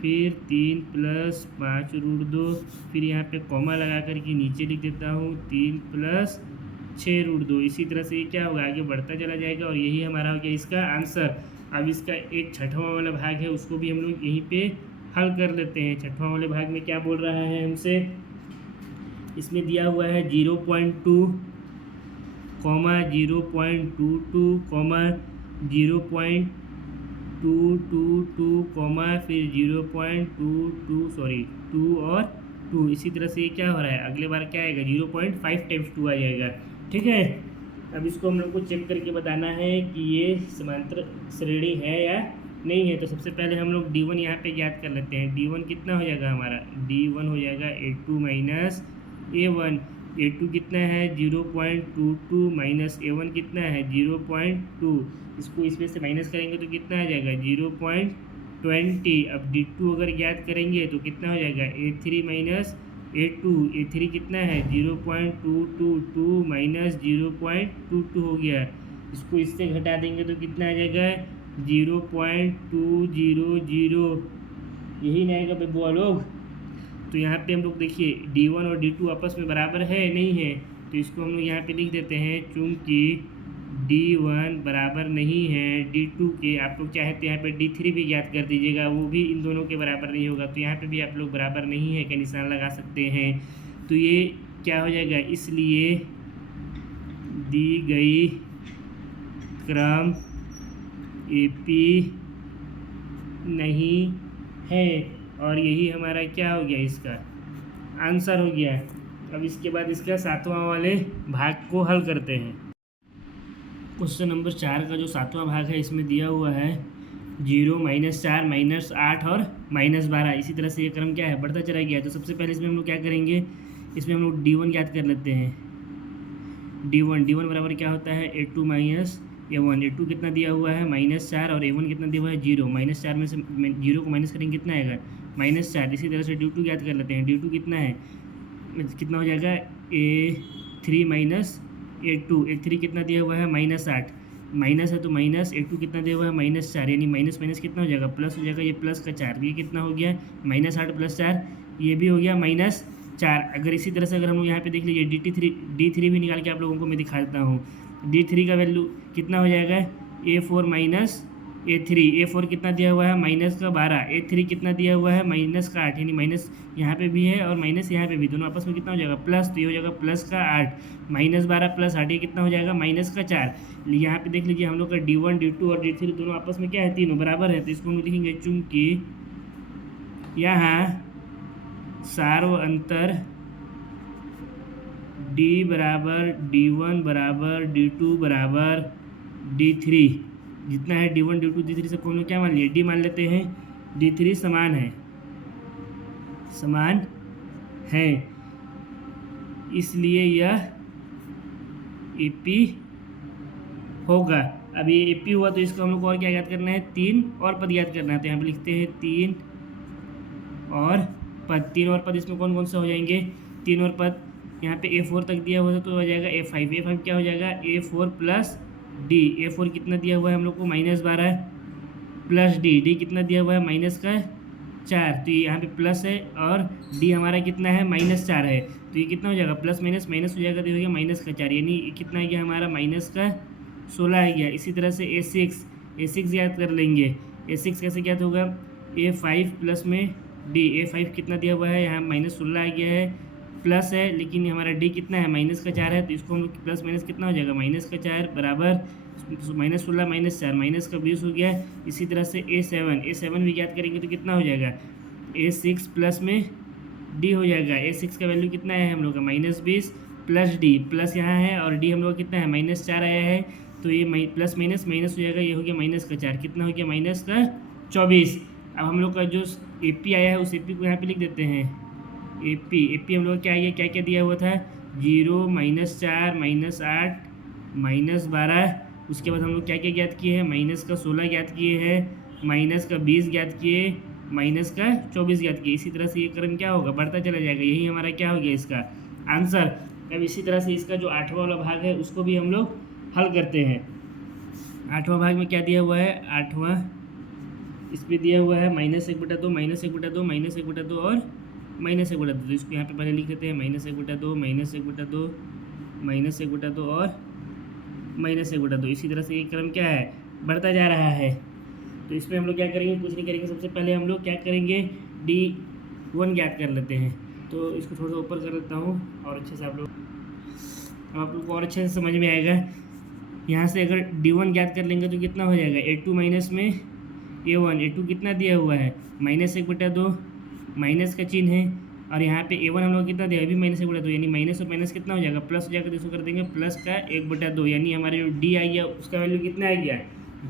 फिर 3 प्लस 5 रूट 2, फिर यहाँ पे कॉमा लगा करके नीचे लिख देता हूँ 3 प्लस 6 रूट 2। इसी तरह से ये क्या होगा, आगे बढ़ता चला जाएगा और यही हमारा हो गया इसका आंसर। अब इसका एक छठवां वाला भाग है, उसको भी हम लोग यहीं पे हल कर लेते हैं। छठवां वाले भाग में क्या बोल रहा है हमसे, इसमें दिया हुआ है 0.2 कॉमा 0.22 कॉमा 0.222 कॉमा फिर 2 और 2। इसी तरह से ये क्या हो रहा है, अगले बार क्या आएगा, 0.5 टाइम्स 2 आ जाएगा, ठीक है। अब इसको हम लोग को चेक करके बताना है कि ये समांतर श्रेणी है या नहीं है। तो सबसे पहले हम लोग D1 यहाँ पे ज्ञात कर लेते हैं। D1 कितना हो जाएगा हमारा, D1 हो जाएगा A2 माइनस A1। A2 कितना है, 0.22 माइनस A1 कितना है, 0.2। इसको इसमें से माइनस करेंगे तो कितना आ जाएगा, 0.20। अब D2 अगर ज्ञात करेंगे तो कितना हो जाएगा, A3 माइनस A2। A3 कितना है, 0.222 माइनस 0.22 हो गया। इसको इससे घटा देंगे तो कितना आ जाएगा, 0.200। यही नहीं आएगा बबुआ लोग। तो यहाँ पे हम लोग देखिए D1 और D2 आपस में बराबर है नहीं है, तो इसको हम लोग यहाँ पे लिख देते हैं चूँकि D1 बराबर नहीं है D2 के। आप लोग चाहे तो यहाँ पे D3 भी ज्ञात कर दीजिएगा, वो भी इन दोनों के बराबर नहीं होगा, तो यहाँ पे भी आप लोग बराबर नहीं है का निशान लगा सकते हैं। तो ये क्या हो जाएगा, इसलिए दी गई क्रम AP नहीं है, और यही हमारा क्या हो गया, इसका आंसर हो गया। अब इसके बाद इसका 7वां वाले भाग को हल करते हैं। क्वेश्चन नंबर 4 का जो 7वां भाग है इसमें दिया हुआ है 0, -4, -8 और -12। इसी तरह से ये क्रम क्या है, बढ़ता चला गया। तो सबसे पहले इसमें हम लोग क्या करेंगे, इसमें हम लोग D1 ज्ञात कर लेते हैं। D1 बराबर क्या होता है, A2 - A1। A2 कितना दिया हुआ है, -4, और A1 कितना दिया हुआ है, 0। -4 में से 0 को माइनस करेंगे कितना आएगा, -4। इसी तरह से D2 ज्ञात कर लेते हैं। D2 कितना है, कितना हो जाएगा, A3 - A2। A3 कितना दिया हुआ है, -8। माइनस है तो माइनस, A2 कितना दिया हुआ है, -4, यानी माइनस माइनस कितना हो जाएगा, प्लस हो जाएगा। ये प्लस का 4, ये कितना हो गया, -8 + 4, ये भी हो गया -4। अगर इसी तरह से अगर हम लोग यहाँ पे देख लीजिए D3 भी निकाल के आप लोगों को मैं दिखा देता हूँ। D3 का वैल्यू कितना हो जाएगा, A4 - A3। A4 कितना दिया हुआ है, -12। A3 कितना दिया हुआ है, -8, यानी माइनस यहाँ पे भी है और माइनस यहाँ पे भी, दोनों आपस में कितना हो जाएगा, प्लस। तो ये हो जाएगा +8, -12 + 8, ये कितना हो जाएगा, -4। यहाँ पे देख लीजिए हम लोग का D1, D2 और D3 दोनों आपस में क्या है, तीनों बराबर है। तो इसको हम लिखेंगे चूँकि यहाँ सार्व अंतर D बराबर D1 बराबर D2 बराबर D3, जितना है D1, D2, D3 सबको हम लोग क्या मान लिए, D मान लेते हैं। D3 समान है, इसलिए यह AP होगा। अब ये AP हुआ तो इसको हम लोग को और क्या याद करना है, 3 और पद याद करना है। तो यहाँ पे लिखते हैं 3 और पद इसमें कौन कौन से हो जाएंगे, 3 और पद। यहाँ पे A4 तक दिया हुआ था तो हो जाएगा A5 क्या हो जाएगा, A4 + D। A4 कितना दिया हुआ है हम लोग को, -12 + D कितना दिया हुआ है, -4। तो ये यहाँ पे प्लस है और D हमारा कितना है, -4 है। तो ये कितना हो जाएगा, प्लस माइनस माइनस हो जाएगा, तो हो गया -4, यानी कितना आ गया हमारा, -16 आ गया। इसी तरह से A6 याद कर लेंगे। A6 कैसे ज्ञात होगा, A5 प्लस में D। A5 कितना दिया हुआ है, यहाँ -16 आ गया है, प्लस है, लेकिन हमारा D कितना है, -4 है। तो इसको हम लोग प्लस माइनस कितना हो जाएगा, -4 बराबर -16 - 4, -20 हो गया। इसी तरह से A7 भी ज्ञात करेंगे तो कितना हो जाएगा, A6 प्लस में D हो जाएगा। A6 का वैल्यू कितना है हम लोग का, -20 + D, प्लस यहाँ है और D हम लोग कितना है, -4 आया है। तो ये प्लस माइनस माइनस हो जाएगा, ये हो गया -4, कितना हो गया, -24। अब हम लोग का जो AP आया है उस AP को यहाँ पे लिख देते हैं। AP हम लोग क्या आया, क्या क्या दिया हुआ था, 0, -4, -8, -12। उसके बाद हम लोग क्या क्या ज्ञात किए हैं, -16 ज्ञात किए हैं, -20 ज्ञात किए, -24 ज्ञात किए। इसी तरह से ये क्रम क्या होगा, बढ़ता चला जाएगा। यही हमारा क्या हो गया, इसका आंसर। अब इसी तरह से इसका जो 8वां वाला भाग है उसको भी हम लोग हल करते हैं। 8वां भाग में क्या दिया हुआ है, 8वां इस पर दिया हुआ है -1/2, -1/2, -1/2 और -1/2। तो इसको यहाँ पे पहले लिख देते हैं, -1/2, -1/2, -1/2 और -1/2। इसी तरह से ये क्रम क्या है, बढ़ता जा रहा है। तो इसमें हम लोग क्या करेंगे, कुछ नहीं करेंगे। सबसे पहले हम लोग क्या करेंगे, D1 ज्ञात कर लेते हैं। तो इसको थोड़ा सा ऊपर कर लेता हूँ और अच्छे से आप लोग को और अच्छे से समझ में आएगा। यहाँ से अगर D1 ज्ञात कर लेंगे तो कितना हो जाएगा, A2 माइनस में A1। A2 कितना दिया हुआ है, -1/2, माइनस का चिन्ह है, और यहाँ पे A1 हम लोग कितना दिया, अभी -1/2, यानी माइनस और माइनस कितना हो जाएगा, प्लस हो जाएगा। तो इसको कर देंगे प्लस का 1/2, यानी हमारे जो D आ गया उसका वैल्यू कितना आ गया,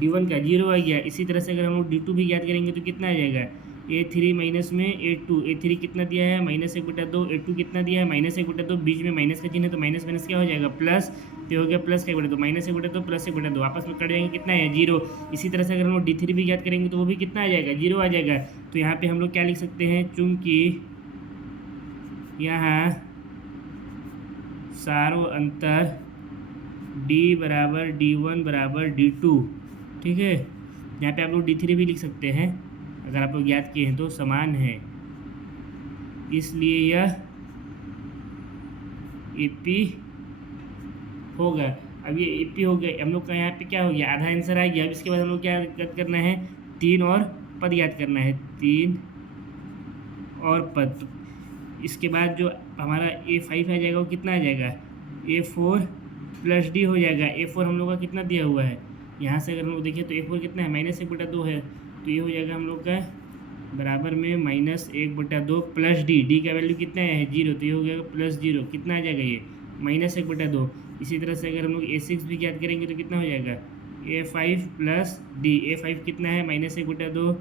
D1 का 0 आ गया। इसी तरह से अगर हम लोग D2 भी याद करेंगे तो कितना आ जाएगा, A3 माइनस में A2। A3 कितना दिया है, -1/2, A2 कितना दिया है, -1/2, बीच में माइनस का चिन्ह है तो माइनस माइनस क्या हो जाएगा, प्लस। तो हो गया प्लस का 1/2, -1/2 प्लस 1/2, आपस में कट जाएंगे, कितना है, 0। इसी तरह से अगर हम लोग D3 भी याद करेंगे तो वो भी कितना आ जाएगा, 0 आ जाएगा। तो यहाँ पे हम लोग क्या लिख सकते हैं, चूँकि यहाँ सार्व अंतर D बराबर D1 बराबर D2, ठीक है। यहाँ पे आप लोग D3 भी लिख सकते हैं अगर आप लोग याद किए हैं तो, समान है, इसलिए यह ए पी होगा। अब ये ए पी हो गया, हम लोग का यहाँ पे क्या हो गया, आधा आंसर आ गया। अब इसके बाद हम लोग क्या याद करना है, 3 और पद याद करना है, 3 और पद। इसके बाद जो हमारा A5 आ जाएगा वो कितना आ जाएगा, A4 प्लस डी हो जाएगा। A4 हम लोग का कितना दिया हुआ है, यहाँ से अगर हम लोग देखें तो A4 कितना है, -1/2 है, तो ये हो जाएगा हम लोग का बराबर में -1/2 प्लस डी का वैल्यू कितना है 0, तो ये हो गया +0, कितना आ जाएगा ये -1/2। इसी तरह से अगर हम लोग A6 भी याद करेंगे तो कितना हो जाएगा, A5 प्लस डी। A5 कितना है -1/2,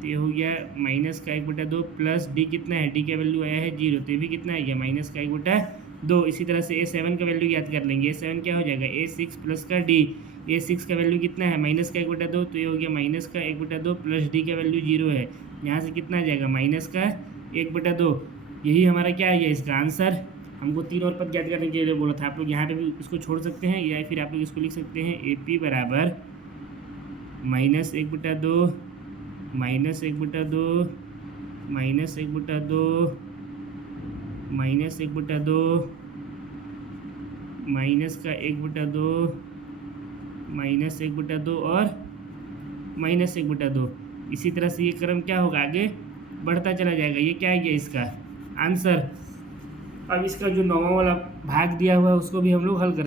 तो ये हो गया -1/2 प्लस डी कितना है, डी का वैल्यू आया है 0, तो ये भी कितना आ गया -1/2। इसी तरह से A7 का वैल्यू याद कर लेंगे। A7 क्या हो जाएगा, A6 प्लस का डी। A6 का वैल्यू कितना है -1/2, तो ये हो गया -1/2 प्लस डी का वैल्यू 0 है। यहाँ से कितना आ जाएगा -1/2। यही हमारा क्या है, इसका आंसर। हमको 3 और पद याद करने के लिए बोला था। आप लोग यहाँ पे भी इसको छोड़ सकते हैं या फिर आप लोग इसको लिख सकते हैं AP बराबर -1/2 -1/2 -1/2 -1/2 -1/2 -1/2 और -1/2। इसी तरह से ये क्रम क्या होगा, आगे बढ़ता चला जाएगा। ये क्या है, ये इसका आंसर। अब इसका जो 9वां वाला भाग दिया हुआ है उसको भी हम लोग हल कर,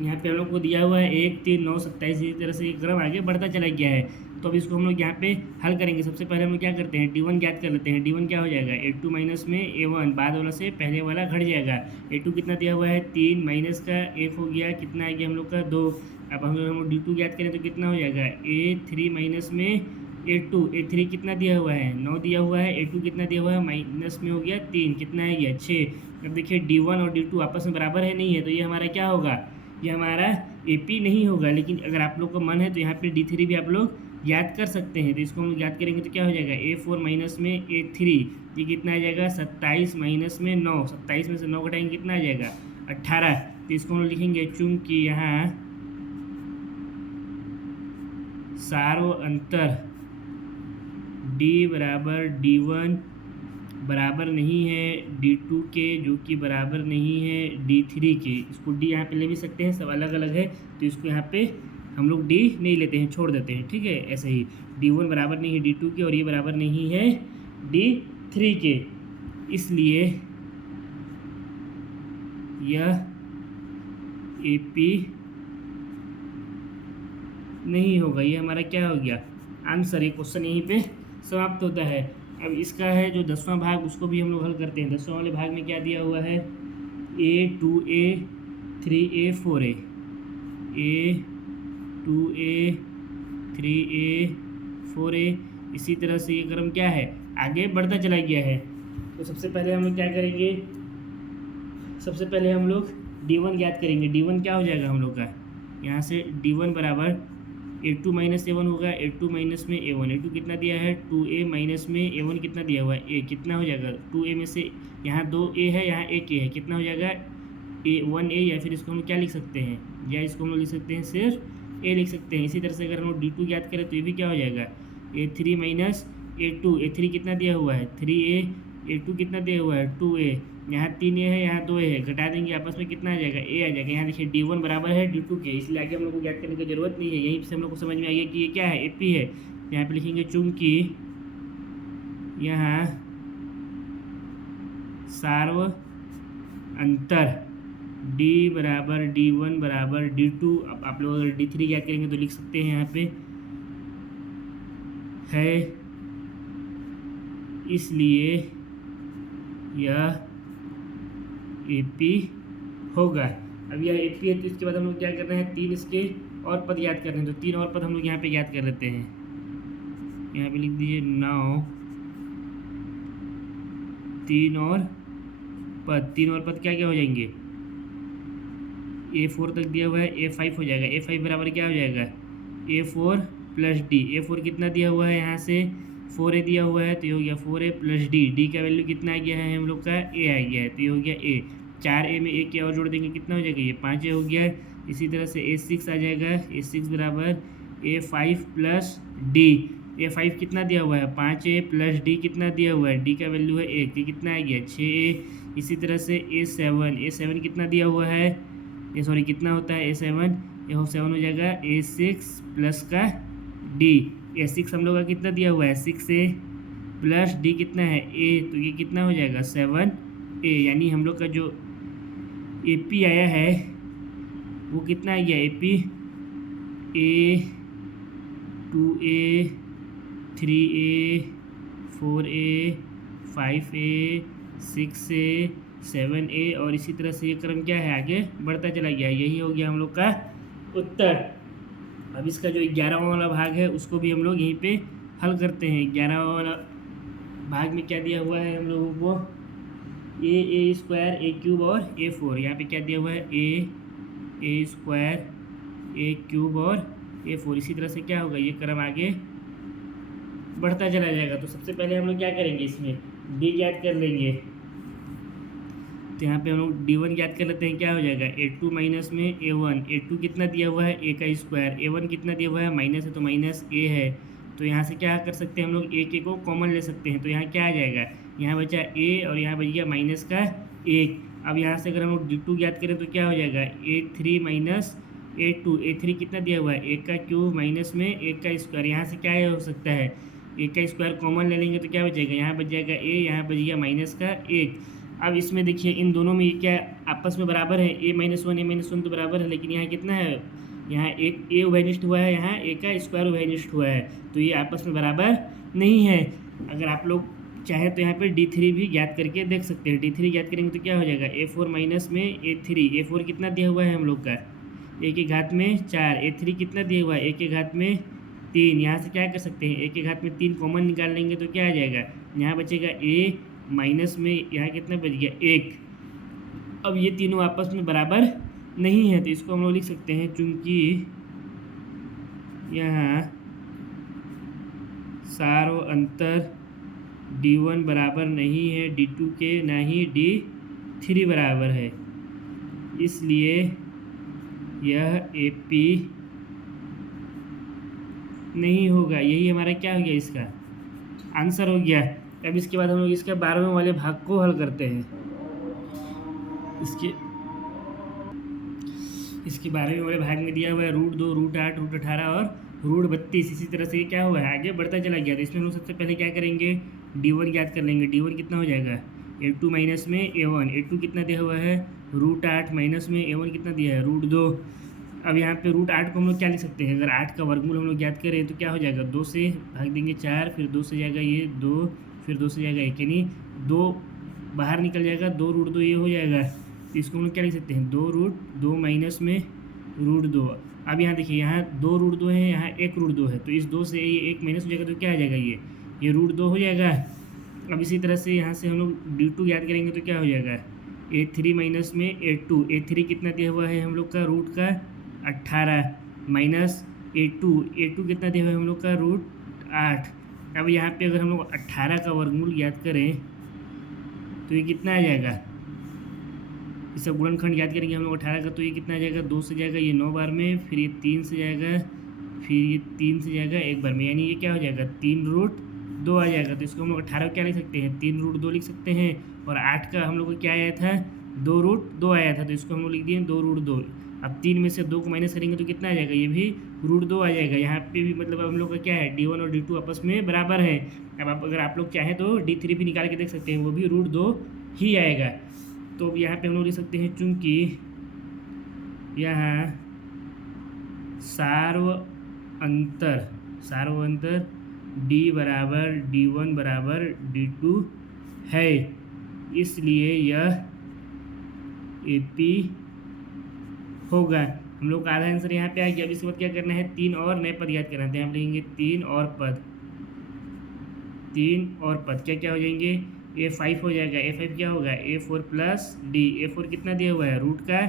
यहाँ पे हम लोग को दिया हुआ है 1, 3, 9, 27। इसी तरह से ये क्रम आगे बढ़ता चला गया है। तो अब इसको हम लोग यहाँ पे हल करेंगे। सबसे पहले हम लोग क्या करते हैं, D1 ज्ञात कर लेते हैं। D1 क्या हो जाएगा, A2 माइनस में A1, बाद वाला से पहले वाला घट जाएगा। A2 कितना दिया हुआ है 3, माइनस का 1 हो गया, कितना आ गया हम लोग का 2। अब हम लोग D2 ज्ञात करें तो कितना हो जाएगा, A3 माइनस में A2। A3 कितना दिया हुआ है 9 दिया हुआ है, A2 कितना दिया हुआ है माइनस में हो गया 3, कितना है गया 6। अब देखिए D1 और D2 आपस में बराबर है नहीं है, तो ये हमारा क्या होगा, ये हमारा AP नहीं होगा। लेकिन अगर आप लोग को मन है तो यहाँ पे D3 भी आप लोग याद कर सकते हैं। तो इसको हम याद करेंगे तो क्या हो जाएगा, A4 माइनस में A3, ये कितना आ जाएगा 27 माइनस में 9, 27 में से 9 घटाएंगे कितना आ जाएगा 18। तो इसको हम लिखेंगे, चूंकि यहाँ सारो अंतर D बराबर D1 बराबर नहीं है D2 के, जो कि बराबर नहीं है D3 के। इसको D यहाँ पे ले भी सकते हैं, सब अलग अलग है, तो इसको यहाँ पे हम लोग D नहीं लेते हैं, छोड़ देते हैं, ठीक है। ऐसे ही D1 बराबर नहीं है D2 के और ये बराबर नहीं है D3 के, इसलिए यह AP नहीं होगा। ये हमारा क्या हो गया आंसर। ये क्वेश्चन यहीं पे समाप्त होता है। अब इसका है जो 10वां भाग, उसको भी हम लोग हल करते हैं। 10वां वाले भाग में क्या दिया हुआ है, A2A 3A 4A, A2A 3A 4A। इसी तरह से ये क्रम क्या है, आगे बढ़ता चला गया है। तो सबसे पहले हम लोग क्या करेंगे, सबसे पहले हम लोग D1 ज्ञात करेंगे। D1 क्या हो जाएगा हम लोग का, यहाँ से D1 बराबर A2 माइनस A1 होगा, A2 माइनस में A1। A2 कितना दिया है 2A माइनस में A1 कितना दिया हुआ है A, कितना हो जाएगा 2A में से यहाँ 2A है, यहाँ 1A है, कितना हो जाएगा A1A। या फिर इसको हम क्या लिख सकते हैं, या इसको हम लिख सकते हैं सिर्फ A लिख सकते हैं। इसी तरह से अगर हम D2 ज्ञात करें तो ये भी क्या हो जाएगा A3 माइनस A2। A3 कितना दिया हुआ है 3A, A2 कितना दिया हुआ है 2A, यहाँ 3A है, यहाँ 2A है, घटा देंगे आपस में कितना आ जाएगा A आ जाएगा। यहाँ देखिए D1 बराबर है D2 के, इसलिए आगे हम लोग को ज्ञात करने की जरूरत नहीं है। यहीं से हम लोग को समझ में आ गया कि ये क्या है AP है। यहाँ पे लिखेंगे, चूंकि यहाँ सार्व अंतर D बराबर D1 बराबर D2। अब आप लोग अगर D3 ज्ञात करेंगे तो लिख सकते हैं यहाँ पे है, इसलिए यह AP होगा। अब यह AP है, तो इसके बाद हम लोग क्या करना है, 3 इसके और पद याद करने हैं। तो 3 और पद हम लोग यहाँ पे याद कर लेते हैं। यहाँ पे लिख दीजिए 9 3 और पद। 3 और पद क्या क्या हो जाएंगे, A4 तक दिया हुआ है, A5 हो जाएगा। A5 बराबर क्या हो जाएगा A4 प्लस D। A4 कितना दिया हुआ है, यहाँ से 4A दिया हुआ है, तो ये हो गया 4A प्लस D। D का वैल्यू कितना आ गया है हम लोग का A आ गया है, तो ये हो गया A। 4A में A और जोड़ देंगे कितना हो जाएगा, ये 5A हो गया है। इसी तरह से A6 आ जाएगा, A6 बराबर A5 प्लस D। A5 कितना दिया हुआ है 5A प्लस डी कितना दिया हुआ है, डी का वैल्यू है 1, ये कितना आ गया 6A। इसी तरह से A7 कितना दिया हुआ है, ये सॉरी कितना होता है A7, ये 7 हो जाएगा A6 प्लस का डी। A6 हम लोग का कितना दिया हुआ है 6A प्लस डी कितना है A, तो ये कितना हो जाएगा 7A। यानी हम लोग का जो AP आया है वो कितना आ गया AP A2A 3A 4A 5A 6A 7A, और इसी तरह से ये क्रम क्या है आगे बढ़ता चला गया। यही हो गया हम लोग का उत्तर। अब इसका जो 11वां वाला भाग है उसको भी हम लोग यहीं पे हल करते हैं। 11वां वाला भाग में क्या दिया हुआ है हम लोगों को, A स्क्वायर A क्यूब और A4। यहाँ पे क्या दिया हुआ है A स्क्वायर A क्यूब और A4। इसी तरह से क्या होगा, ये क्रम आगे बढ़ता चला जाएगा। तो सबसे पहले हम लोग क्या करेंगे, इसमें D ज्ञात कर लेंगे। तो यहाँ पे हम लोग D1 ज्ञात कर लेते हैं, क्या हो जाएगा A2 माइनस में A1। A2 कितना दिया हुआ है A का स्क्वायर, A1 कितना दिया हुआ है माइनस है तो माइनस A है। तो यहाँ से क्या कर सकते हैं हम लोग, A को कॉमन ले सकते हैं। तो यहाँ क्या आ जाएगा, यहाँ बचा A और यहाँ बच गया माइनस का 1। अब यहाँ से अगर हम लोग D2 ज्ञात करें तो क्या हो जाएगा A3 माइनस A2। A3 कितना दिया हुआ है A का क्यूब माइनस में A का स्क्वायर। यहाँ से क्या हो सकता है, A का स्क्वायर कॉमन ले लेंगे तो क्या बचेगा, यहाँ बच जाएगा A, यहाँ बच गया माइनस का 1। अब इसमें देखिए इन दोनों में ये क्या आपस में बराबर है, A-1 तो बराबर है, लेकिन यहाँ कितना है, यहाँ एक A उभयनिष्ठ हुआ है, यहाँ A का स्क्वायर उभयनिष्ठ हुआ है, तो ये आपस में बराबर नहीं है। अगर आप लोग चाहे तो यहाँ पे D3 भी ज्ञात करके देख सकते हैं। D3 ज्ञात करेंगे तो क्या हो जाएगा A4 माइनस में A3। A4 कितना दिया हुआ है हम लोग का A की घात में 4। A3 कितना दिया हुआ है A की घात में 3। यहाँ से क्या कर सकते हैं A की घात में 3 कॉमन निकाल लेंगे तो क्या आ जाएगा, यहाँ बचेगा A माइनस में यहाँ कितना बच गया 1। अब ये तीनों आपस में बराबर नहीं है तो इसको हम लोग लिख सकते हैं, चूंकि यहाँ सारो अंतर D1 बराबर नहीं है D2 के, ना ही D3 बराबर है, इसलिए यह AP नहीं होगा। यही हमारा क्या हो गया, इसका आंसर हो गया। अब इसके बाद हम लोग इसके 12वें वाले भाग को हल करते हैं। इसके 12वें वाले भाग में दिया हुआ है √2 √8 √18 और √32। इसी तरह से क्या हुआ है आगे बढ़ता चला गया। तो इसमें हम लोग सबसे पहले क्या करेंगे, D1 ज्ञात कर लेंगे। D1 कितना हो जाएगा A2 माइनस में A1। A2 कितना दिया हुआ है √8 माइनस में A1 कितना दिया है √2। अब यहाँ पे √8 को हम लोग क्या लिख सकते हैं, अगर 8 का वर्गमूल हम लोग ज्ञात करें तो क्या हो जाएगा, 2 से भाग देंगे 4, फिर 2 से जाएगा ये 2, फिर 2 से जाएगा 1, यानी 2 बाहर निकल जाएगा, 2 √2 ये हो जाएगा। तो इसको हम लोग क्या लिख सकते हैं 2 √2 माइनस में √2। अब यहाँ देखिए यहाँ 2 √2 है, यहाँ 1 √2 है, तो इस 2 से ये 1 माइनस हो जाएगा तो क्या आ जाएगा ये √2 हो जाएगा। अब इसी तरह से यहाँ से हम लोग D2 याद करेंगे तो क्या हो जाएगा A3 माइनस में A2। A3 कितना दिया हुआ है हम लोग का रूट का 18 माइनस A2 कितना दिया हुआ है हम लोग का √8। अब यहाँ पे अगर हम लोग 18 का वर्गमूल याद करें तो ये कितना आ जाएगा, इसका गुणनखंड याद करेंगे हम लोग 18 का, तो ये कितना आ जाएगा 2 से जाएगा ये 9 बार में, फिर ये 3 से जाएगा, फिर ये 3 से जाएगा 1 बार में, यानी ये क्या हो जाएगा 3√2 आ जाएगा। तो इसको हम लोग 18 क्या लिख सकते हैं 3√2 लिख सकते हैं। और 8 का हम लोग को क्या आया था 2√2 आया था, तो इसको हम लोग लिख दिए 2√2। अब 3 में से 2 को माइनस करेंगे तो कितना आ जाएगा, ये भी √2 आ जाएगा। यहाँ पे भी मतलब हम लोग का क्या है D1 और D2 आपस में बराबर है। अब अगर आप लोग चाहें तो D3 भी निकाल के देख सकते हैं, वो भी √2 ही आएगा। तो यहाँ पे हम लोग लिख सकते हैं, चूँकि यहाँ सार्व अंतर D बराबर D1 बराबर D2 है, इसलिए यह AP होगा। हम लोग का आधा आंसर यहाँ पे आ गया। अब इसके बाद क्या करना है 3 और नए पद याद करना है। हम लिखेंगे 3 और पद क्या क्या हो जाएंगे, A5 हो जाएगा। A5 क्या होगा A4 प्लस D। A4 कितना दिया हुआ है रूट का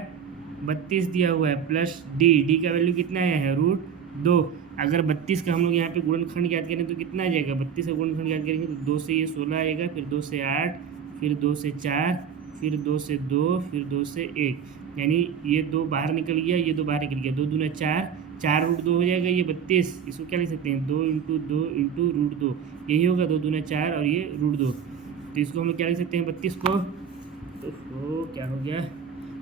32 दिया हुआ है, प्लस D का वैल्यू कितना आया है √2। अगर 32 का हम लोग यहाँ पे गुणनखंड याद करें तो कितना आ जाएगा, 32 का गुणनखंड याद करेंगे तो 2 से ये 16 आएगा, फिर 2 से 8, फिर 2 से 4, फिर 2 से 2, फिर 2 से 1, यानी ये 2 बाहर निकल गया, ये 2 बाहर निकल गया, 2 दूना 4, 4 रूट 2 हो जाएगा, ये 32। इसको क्या लिख सकते हैं, 2 इंटू 2 इंटू रूट 2, यही होगा, 2 दूना 4 और ये रूट 2। तो इसको हम लोग क्या लिख सकते हैं, 32 को, तो हो क्या हो गया,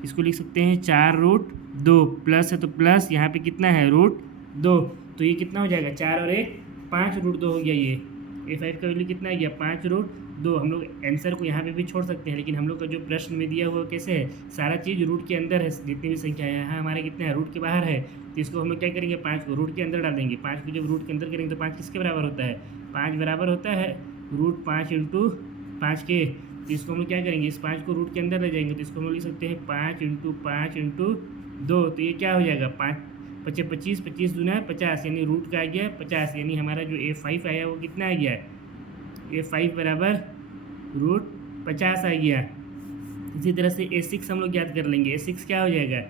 इसको लिख सकते हैं 4 रूट 2, प्लस है तो प्लस, यहाँ पे कितना है रूट 2, तो ये कितना हो जाएगा, 4 और 1 5 रूट 2 हो गया। ये A5 का वैल्यू कितना आ गया, 5 रूट 2। हम लोग आंसर को यहाँ पे भी छोड़ सकते हैं, लेकिन हम लोग का जो प्रश्न में दिया हुआ कैसे है, सारा चीज़ रूट के अंदर है, जितनी भी संख्या है यहाँ हमारे कितना है, रूट के बाहर है, तो इसको हम लोग क्या करेंगे, 5 को रूट के अंदर डाल देंगे। 5 को जब रूट के अंदर करेंगे तो 5 किसके बराबर होता है, 5 बराबर होता है रूट 5 इंटू 5 के। तो इसको हम लोग क्या करेंगे, इस 5 को रूट के अंदर ले जाएंगे, तो इसको हम लोग लिख सकते हैं 5 इंटू 5 इंटू 2, तो ये क्या हो जाएगा, 5 पचे 25, 25 दूना 50, यानी रूट का आ गया 50, यानी हमारा जो A5 आया वो कितना आ गया, A5 बराबर रूट 50 आ गया। इसी तरह से A6 हम लोग याद कर लेंगे, A6 क्या हो जाएगा,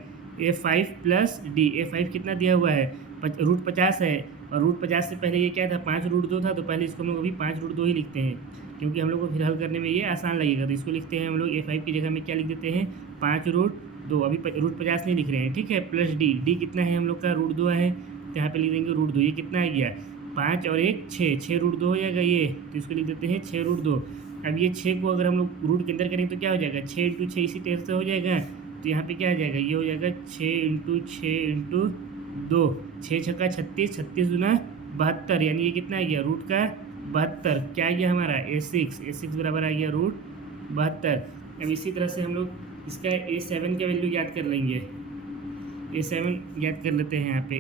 A5 प्लस D। A5 कितना दिया हुआ है, रूट 50 है, और रूट 50 से पहले ये क्या था, 5 रूट 2 था, तो पहले इसको हम लोग अभी 5 रूट 2 ही लिखते हैं, क्योंकि हम लोग को फिर हल करने में ये आसान लगेगा। तो इसको लिखते हैं हम लोग A5 की जगह में क्या लिख देते हैं, 5 रूट 2, अभी रूट 50 नहीं लिख रहे हैं, ठीक है, प्लस D कितना है हम लोग का, रूट 2 है, तो यहाँ पे लिख देंगे रूट 2। ये कितना आ गया, 5 और 1 6, 6 रूट 2 हो जाएगा ये, तो इसको लिख देते हैं 6 रूट 2। अब ये 6 को अगर हम लोग रूट के अंदर करें तो क्या हो जाएगा, 6 इंटू 6 इसी तरह से हो जाएगा, तो यहाँ पे क्या आ जाएगा, ये हो जाएगा 6 इंटू 6 इंटू 2, 6 छक्का 36, 36 दूना 72, यानी ये कितना आ गया, रूट का 72। क्या आ गया हमारा, A6 बराबर आ गया रूट 72। अब इसी तरह से हम लोग इसका A7 का वैल्यू याद कर लेंगे, A7 याद कर लेते हैं यहाँ पे,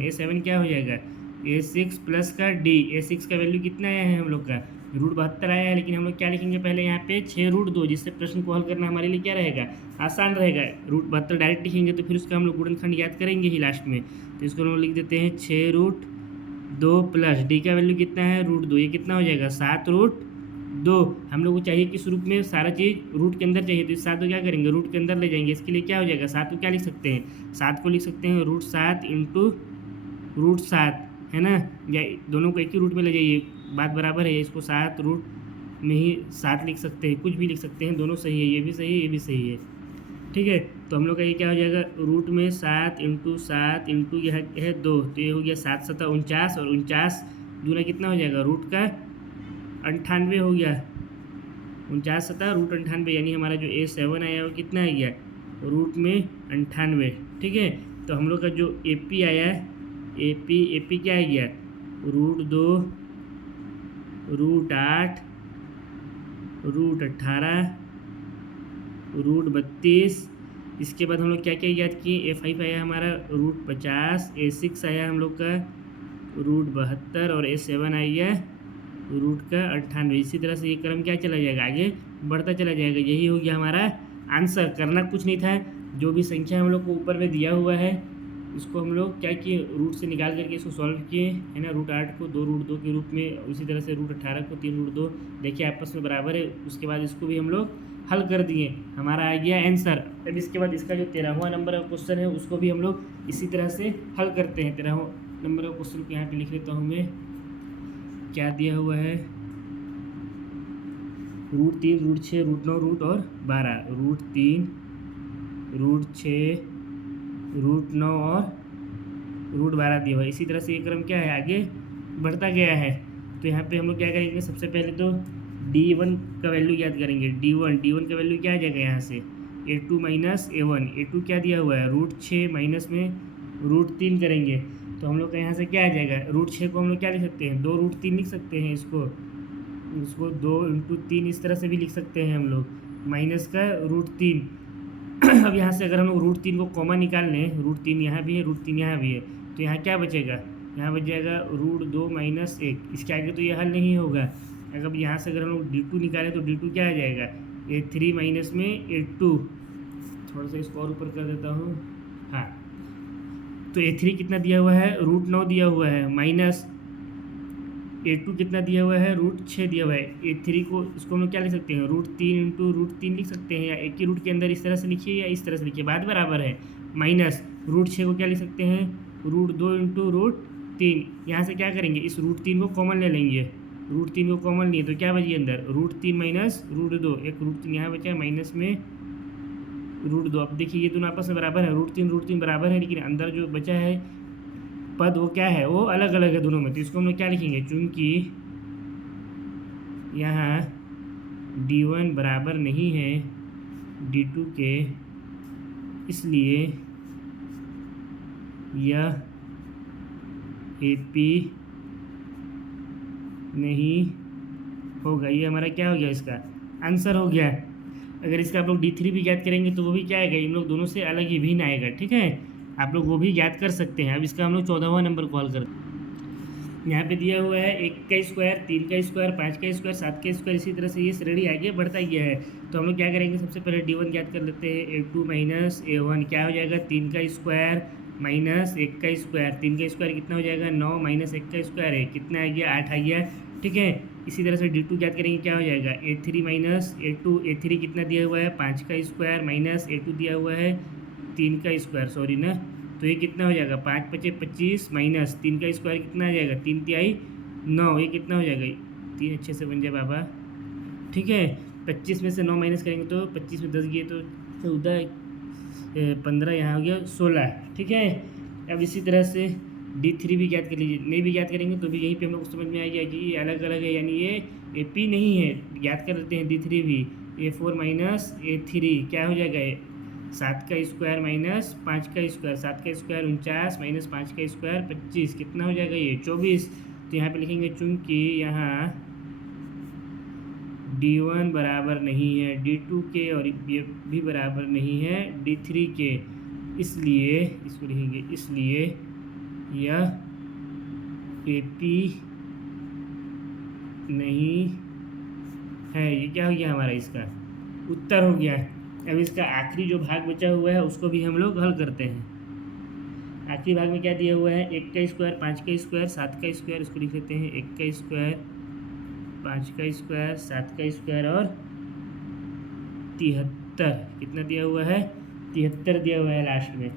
A7 क्या हो जाएगा, A6 प्लस का D। A6 का वैल्यू कितना आया है हम लोग का, रूट 72 आया है, लेकिन हम लोग क्या लिखेंगे पहले यहाँ पे 6 रूट 2, जिससे प्रश्न को हल करना हमारे लिए क्या रहेगा, आसान रहेगा। रूट 72 डायरेक्ट लिखेंगे तो फिर उसका हम लोग गुणनखंड याद करेंगे ही लास्ट में, तो इसको हम लोग लिख देते हैं 6 रूट 2 प्लस D का वैल्यू कितना है, रूट 2, ये कितना हो जाएगा, 7 रूट 2। हम लोग को चाहिए कि रूप में सारा चीज़ रूट के अंदर चाहिए, तो इस 7 को क्या करेंगे, रूट के अंदर ले जाएंगे। इसके लिए क्या हो जाएगा, 7 को क्या लिख सकते हैं, 7 को लिख सकते हैं रूट 7 इंटू रूट 7, है ना, या दोनों को एक ही रूट में ले जाइए, बात बराबर है, इसको 7 रूट में ही 7 लिख सकते हैं, कुछ भी लिख सकते हैं, दोनों सही है, ये भी सही है, ये भी सही है, ठीक है। तो हम लोग का ये क्या हो जाएगा, रूट में 7 इंटू 7 इंटू यह है 2, तो ये हो गया 7 7 49, और 49 दूना कितना हो जाएगा, रूट का 98 हो गया, 49 7 रूट 98, यानी हमारा जो A7 आया वो कितना आ गया, रूट में 98, ठीक है। तो हम लोग का जो AP आया है, AP क्या आ गया, रूट 2 रूट 8 रूट 18 रूट 32। इसके बाद हम लोग क्या क्या याद किए, A5 आया हमारा रूट 50, A6 आया हम लोग का रूट 72, और A7 आया रूट का 98। इसी तरह से ये क्रम क्या चला जाएगा, आगे बढ़ता चला जाएगा। यही हो गया हमारा आंसर, करना कुछ नहीं था, जो भी संख्या हम लोग को ऊपर में दिया हुआ है इसको हम लोग क्या किए, रूट से निकाल करके इसको सॉल्व किए, है ना। रूट 8 को 2 रूट 2 के रूप में, उसी तरह से रूट 18 को 3 रूट 2, देखिए आपस में बराबर है। उसके बाद इसको भी हम लोग हल कर दिए, हमारा आ गया आंसर। अब इसके बाद इसका जो 13वां नंबर का क्वेश्चन है उसको भी हम लोग इसी तरह से हल करते हैं। 13वां नंबर का क्वेश्चन को यहाँ पे लिख लेता हूँ मैं, क्या दिया हुआ है, रूट 3 रूट 6 रूट 9 रूट और 12, रूट 3 रूट 6 रूट 9 और रूट 12 दिया हुआ है। इसी तरह से ये क्रम क्या है, आगे बढ़ता गया है। तो यहाँ पे हम लोग क्या करेंगे, सबसे पहले तो D1 का वैल्यू याद करेंगे। D1 का वैल्यू क्या आ जाएगा यहाँ से, A2 माइनस A1। A2 क्या दिया हुआ है, रूट 6 माइनस में रूट 3 करेंगे तो हम लोग का यहाँ से क्या आ जाएगा, रूट 6 को हम लोग क्या लिख सकते हैं, 2 रूट 3 लिख सकते हैं। इसको 2 इंटू 3 इस तरह से भी लिख सकते हैं हम लोग, माइनस का रूट 3। अब यहाँ से अगर हम लोग रूट 3 को कॉमन निकाल लें, रूट 3 यहाँ भी है, रूट 3 यहाँ भी है, तो यहाँ क्या बचेगा, यहाँ बच जाएगा रूट 2 माइनस 1। इसके आगे तो ये हल नहीं होगा। अगर यहाँ से अगर हम लोग D2 निकालें तो D2 क्या आ जाएगा, A3 माइनस में A2। थोड़ा सा इसको और ऊपर कर देता हूँ, हाँ। तो A3 कितना दिया हुआ है, रूट 9 दिया हुआ है, माइनस A2 कितना दिया हुआ है, रूट 6 दिया हुआ है। A3 को इसको हम लोग क्या लिख सकते हैं, रूट 3 इंटू रूट 3 लिख सकते हैं, या एक ही रूट के अंदर इस तरह से लिखिए या इस तरह से लिखिए, बात बराबर है। माइनस रूट 6 को क्या लिख सकते हैं, रूट 2 इंटू रूट 3। यहाँ से क्या करेंगे, इस रूट 3 को कॉमन ले लेंगे, रूट 3 को कॉमन लिए तो क्या बची अंदर, रूट 3 माइनस रूट 2, एक रूट 3 यहाँ बचा माइनस में रूट 2। अब देखिए ये दोनों आपस में बराबर है, रूट 3 बराबर है, लेकिन अंदर जो बचा है पद वो क्या है, वो अलग अलग है दोनों में। तो इसको हम लोग क्या लिखेंगे, चूंकि यहाँ d1 बराबर नहीं है d2 के, इसलिए यह AP नहीं होगा। ये हमारा क्या हो गया, इसका आंसर हो गया। अगर इसका आप लोग D3 भी ज्ञात करेंगे तो वो भी क्या आएगा, इन लोग दोनों से अलग ही भिन्न आएगा। ठीक है, आप लोग वो भी ज्ञात कर सकते हैं। अब इसका हम लोग 14वां नंबर कॉल करते हैं। यहाँ पे दिया हुआ है 1 का स्क्वायर, 3 का स्क्वायर, 5 का स्क्वायर, 7 का स्क्वायर, इसी तरह से ये श्रेणी आगे बढ़ता गया है। तो हम लोग क्या करेंगे, सबसे पहले D1 ज्ञात कर लेते हैं। A2 माइनस A1 क्या हो जाएगा, 3 का स्क्वायर माइनस 1 का स्क्वायर, 3 का स्क्वायर कितना हो जाएगा, 9 माइनस 1 का स्क्वायर है कितना आ गया, 8 आ गया। ठीक है, इसी तरह से D2 ज्ञात करेंगे, क्या हो जाएगा, A3 माइनस A2, A3 कितना दिया हुआ है, 5 का स्क्वायर माइनस A2 दिया हुआ है 3 का स्क्वायर, सॉरी ना, तो ये कितना हो जाएगा, 5 × 5 = 25 माइनस 3 का स्क्वायर कितना आ जाएगा, 3 × 3 = 9, ये कितना हो जाएगा, 3 अच्छे से बन जाए बाबा। ठीक है, 25 में से 9 माइनस करेंगे तो 25 में 10 गए तो 14, 15 यहाँ हो गया 16। ठीक है, अब इसी तरह से D3 भी ज्ञात कर लीजिए। नहीं भी ज्ञात करेंगे तो भी यहीं पे हम लोग को समझ में आ गया कि ये अलग अलग है, यानी ये AP नहीं है। ज्ञात कर लेते हैं D3 भी, A4 माइनस A3 क्या हो जाएगा, 7 का स्क्वायर माइनस 5 का स्क्वायर, 7 का स्क्वायर 49 माइनस 5 का स्क्वायर 25, कितना हो जाएगा ये 24। तो यहाँ पे लिखेंगे चूंकि यहाँ D1 बराबर नहीं है D2 के और ये भी बराबर नहीं है D3 के, इसलिए इसको लिखेंगे, इसलिए यह AP नहीं है। ये क्या हो गया हमारा, इसका उत्तर हो गया। अब इसका आखिरी जो भाग बचा हुआ है उसको भी हम लोग हल करते हैं। आखिरी भाग में क्या दिया हुआ है, 1 का स्क्वायर, 5 का स्क्वायर, 7 का स्क्वायर, इसको लिख लेते हैं 1 का स्क्वायर, 5 का स्क्वायर, 7 का स्क्वायर और 73, कितना दिया हुआ है, 73 दिया हुआ है लास्ट में।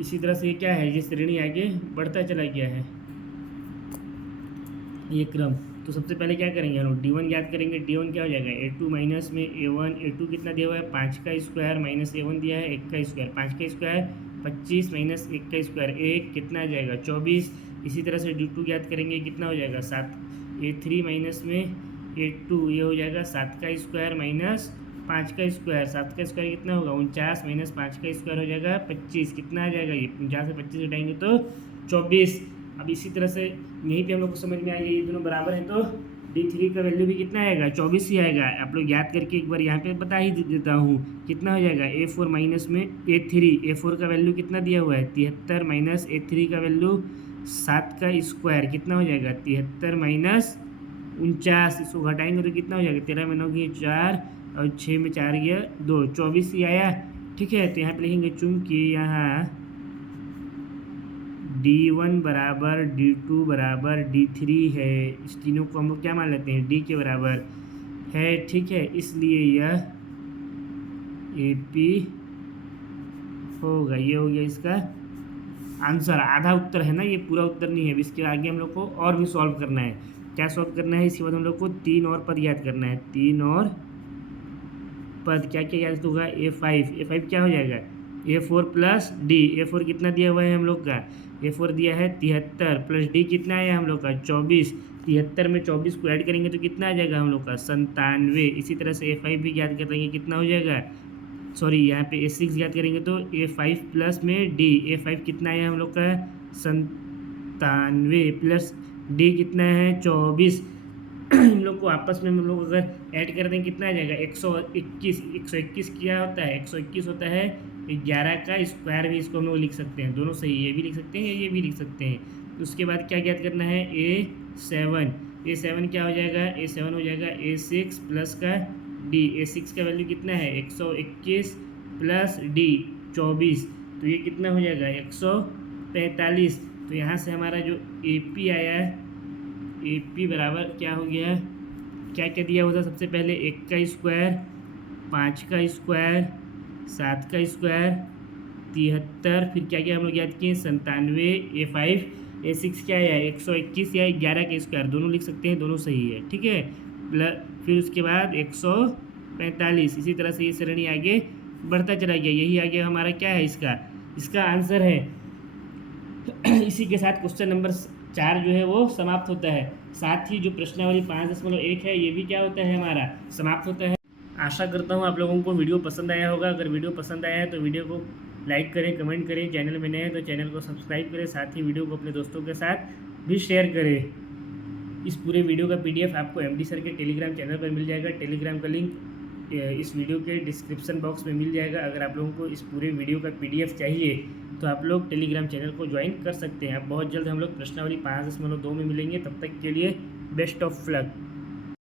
इसी तरह से ये क्या है, ये श्रेणी आगे बढ़ता चला गया है ये क्रम। तो सबसे पहले क्या करेंगे हम लोग, D1 ज्ञात करेंगे। D1 क्या हो जाएगा, A2 माइनस में A1, A2 कितना दिया हुआ है, 5 का स्क्वायर माइनस A1 दिया है 1 का स्क्वायर, 5 का स्क्वायर 25 माइनस 1 का स्क्वायर 1, कितना आ जाएगा 24। इसी तरह से D2 ज्ञात करेंगे, कितना हो जाएगा 7, A3 माइनस में A2 ये हो जाएगा 7 का स्क्वायर माइनस 5 का स्क्वायर, 7 का स्क्वायर कितना होगा 49 माइनस 5 का स्क्वायर हो जाएगा 25, कितना आ जाएगा ये 50 से 25 हटाएंगे तो 24। अब इसी तरह से यहीं पे हम लोग को समझ में आएगा ये दोनों बराबर हैं, तो D3 का वैल्यू भी कितना आएगा 24 ही आएगा। आप लोग याद करके एक बार यहाँ पे बता ही देता हूँ, कितना हो जाएगा, A4 माइनस में A3, A4 का वैल्यू कितना दिया हुआ है 73 माइनस A3 का वैल्यू 7 का स्क्वायर कितना हो जाएगा 73 माइनस 49, इसको घटाएंगे तो कितना हो जाएगा, 13 में 9 गए 4 और 6 में 4 गया 2, 24 ही आया। ठीक है, तो यहाँ पे लिखेंगे चूंकि यहाँ D1 बराबर D2 बराबर D3 है, इस तीनों को हम लोग क्या मान लेते हैं, D के बराबर है। ठीक है, इसलिए यह AP होगा। ये हो गया इसका आंसर, आधा उत्तर है ना, ये पूरा उत्तर नहीं है। इसके आगे हम लोग को और भी सॉल्व करना है। क्या सॉल्व करना है, इसके बाद हम लोग को 3 और पद याद करना है। 3 और पद क्या क्या याद होगा, A5 क्या हो जाएगा, A4 प्लस D, A4 कितना दिया हुआ है हम लोग का, A4 दिया है 73 प्लस D कितना आया हम लोग का 24, 73 में 24 को ऐड करेंगे तो कितना आ जाएगा हम लोग का 97। इसी तरह से A5 भी याद करेंगे, कितना हो जाएगा, सॉरी यहाँ पे A6 याद करेंगे तो A5 प्लस में D, A5 कितना आया हम लोग का 97 प्लस D कितना है 24। इन लोग को आपस में हम लोग अगर ऐड कर दें कितना आ जाएगा 121। 121 क्या होता है, 121 होता है 11 का स्क्वायर, भी इसको हम लोग लिख सकते हैं, दोनों सही, ये भी लिख सकते हैं ये भी लिख सकते हैं। उसके बाद क्या ज्ञात करना है, A7 क्या हो जाएगा, A7 हो जाएगा A6 प्लस का D, A6 का वैल्यू कितना है 121 प्लस D 24, तो ये कितना हो जाएगा 145। तो यहाँ से हमारा जो AP आया है, AP बराबर क्या हो गया, क्या क्या दिया हुआ था, सबसे पहले 1 का स्क्वायर, 5 का स्क्वायर, 7 का स्क्वायर, 73, फिर क्या क्या हम लोग याद किए 97, A5 A6 क्या है, 121 या 11 के स्क्वायर दोनों लिख सकते हैं, दोनों सही है, ठीक है। फिर उसके बाद 145, इसी तरह से ये श्रेणी आगे बढ़ता चला गया, यही आगे हमारा क्या है, इसका आंसर है। इसी के साथ क्वेश्चन नंबर 4 जो है वो समाप्त होता है। साथ ही जो प्रश्नावली 5.1 है ये भी क्या होता है, हमारा समाप्त होता है। आशा करता हूँ आप लोगों को वीडियो पसंद आया होगा। अगर वीडियो पसंद आया है तो वीडियो को लाइक करें, कमेंट करें, चैनल में नए हैं तो चैनल को सब्सक्राइब करें, साथ ही वीडियो को अपने दोस्तों के साथ भी शेयर करें। इस पूरे वीडियो का PDF आपको MD सर के टेलीग्राम चैनल पर मिल जाएगा। टेलीग्राम का लिंक इस वीडियो के डिस्क्रिप्शन बॉक्स में मिल जाएगा। अगर आप लोगों को इस पूरे वीडियो का PDF चाहिए तो आप लोग टेलीग्राम चैनल को ज्वाइन कर सकते हैं। अब बहुत जल्द हम लोग प्रश्नावली 5.2 में मिलेंगे, तब तक के लिए बेस्ट ऑफ लक।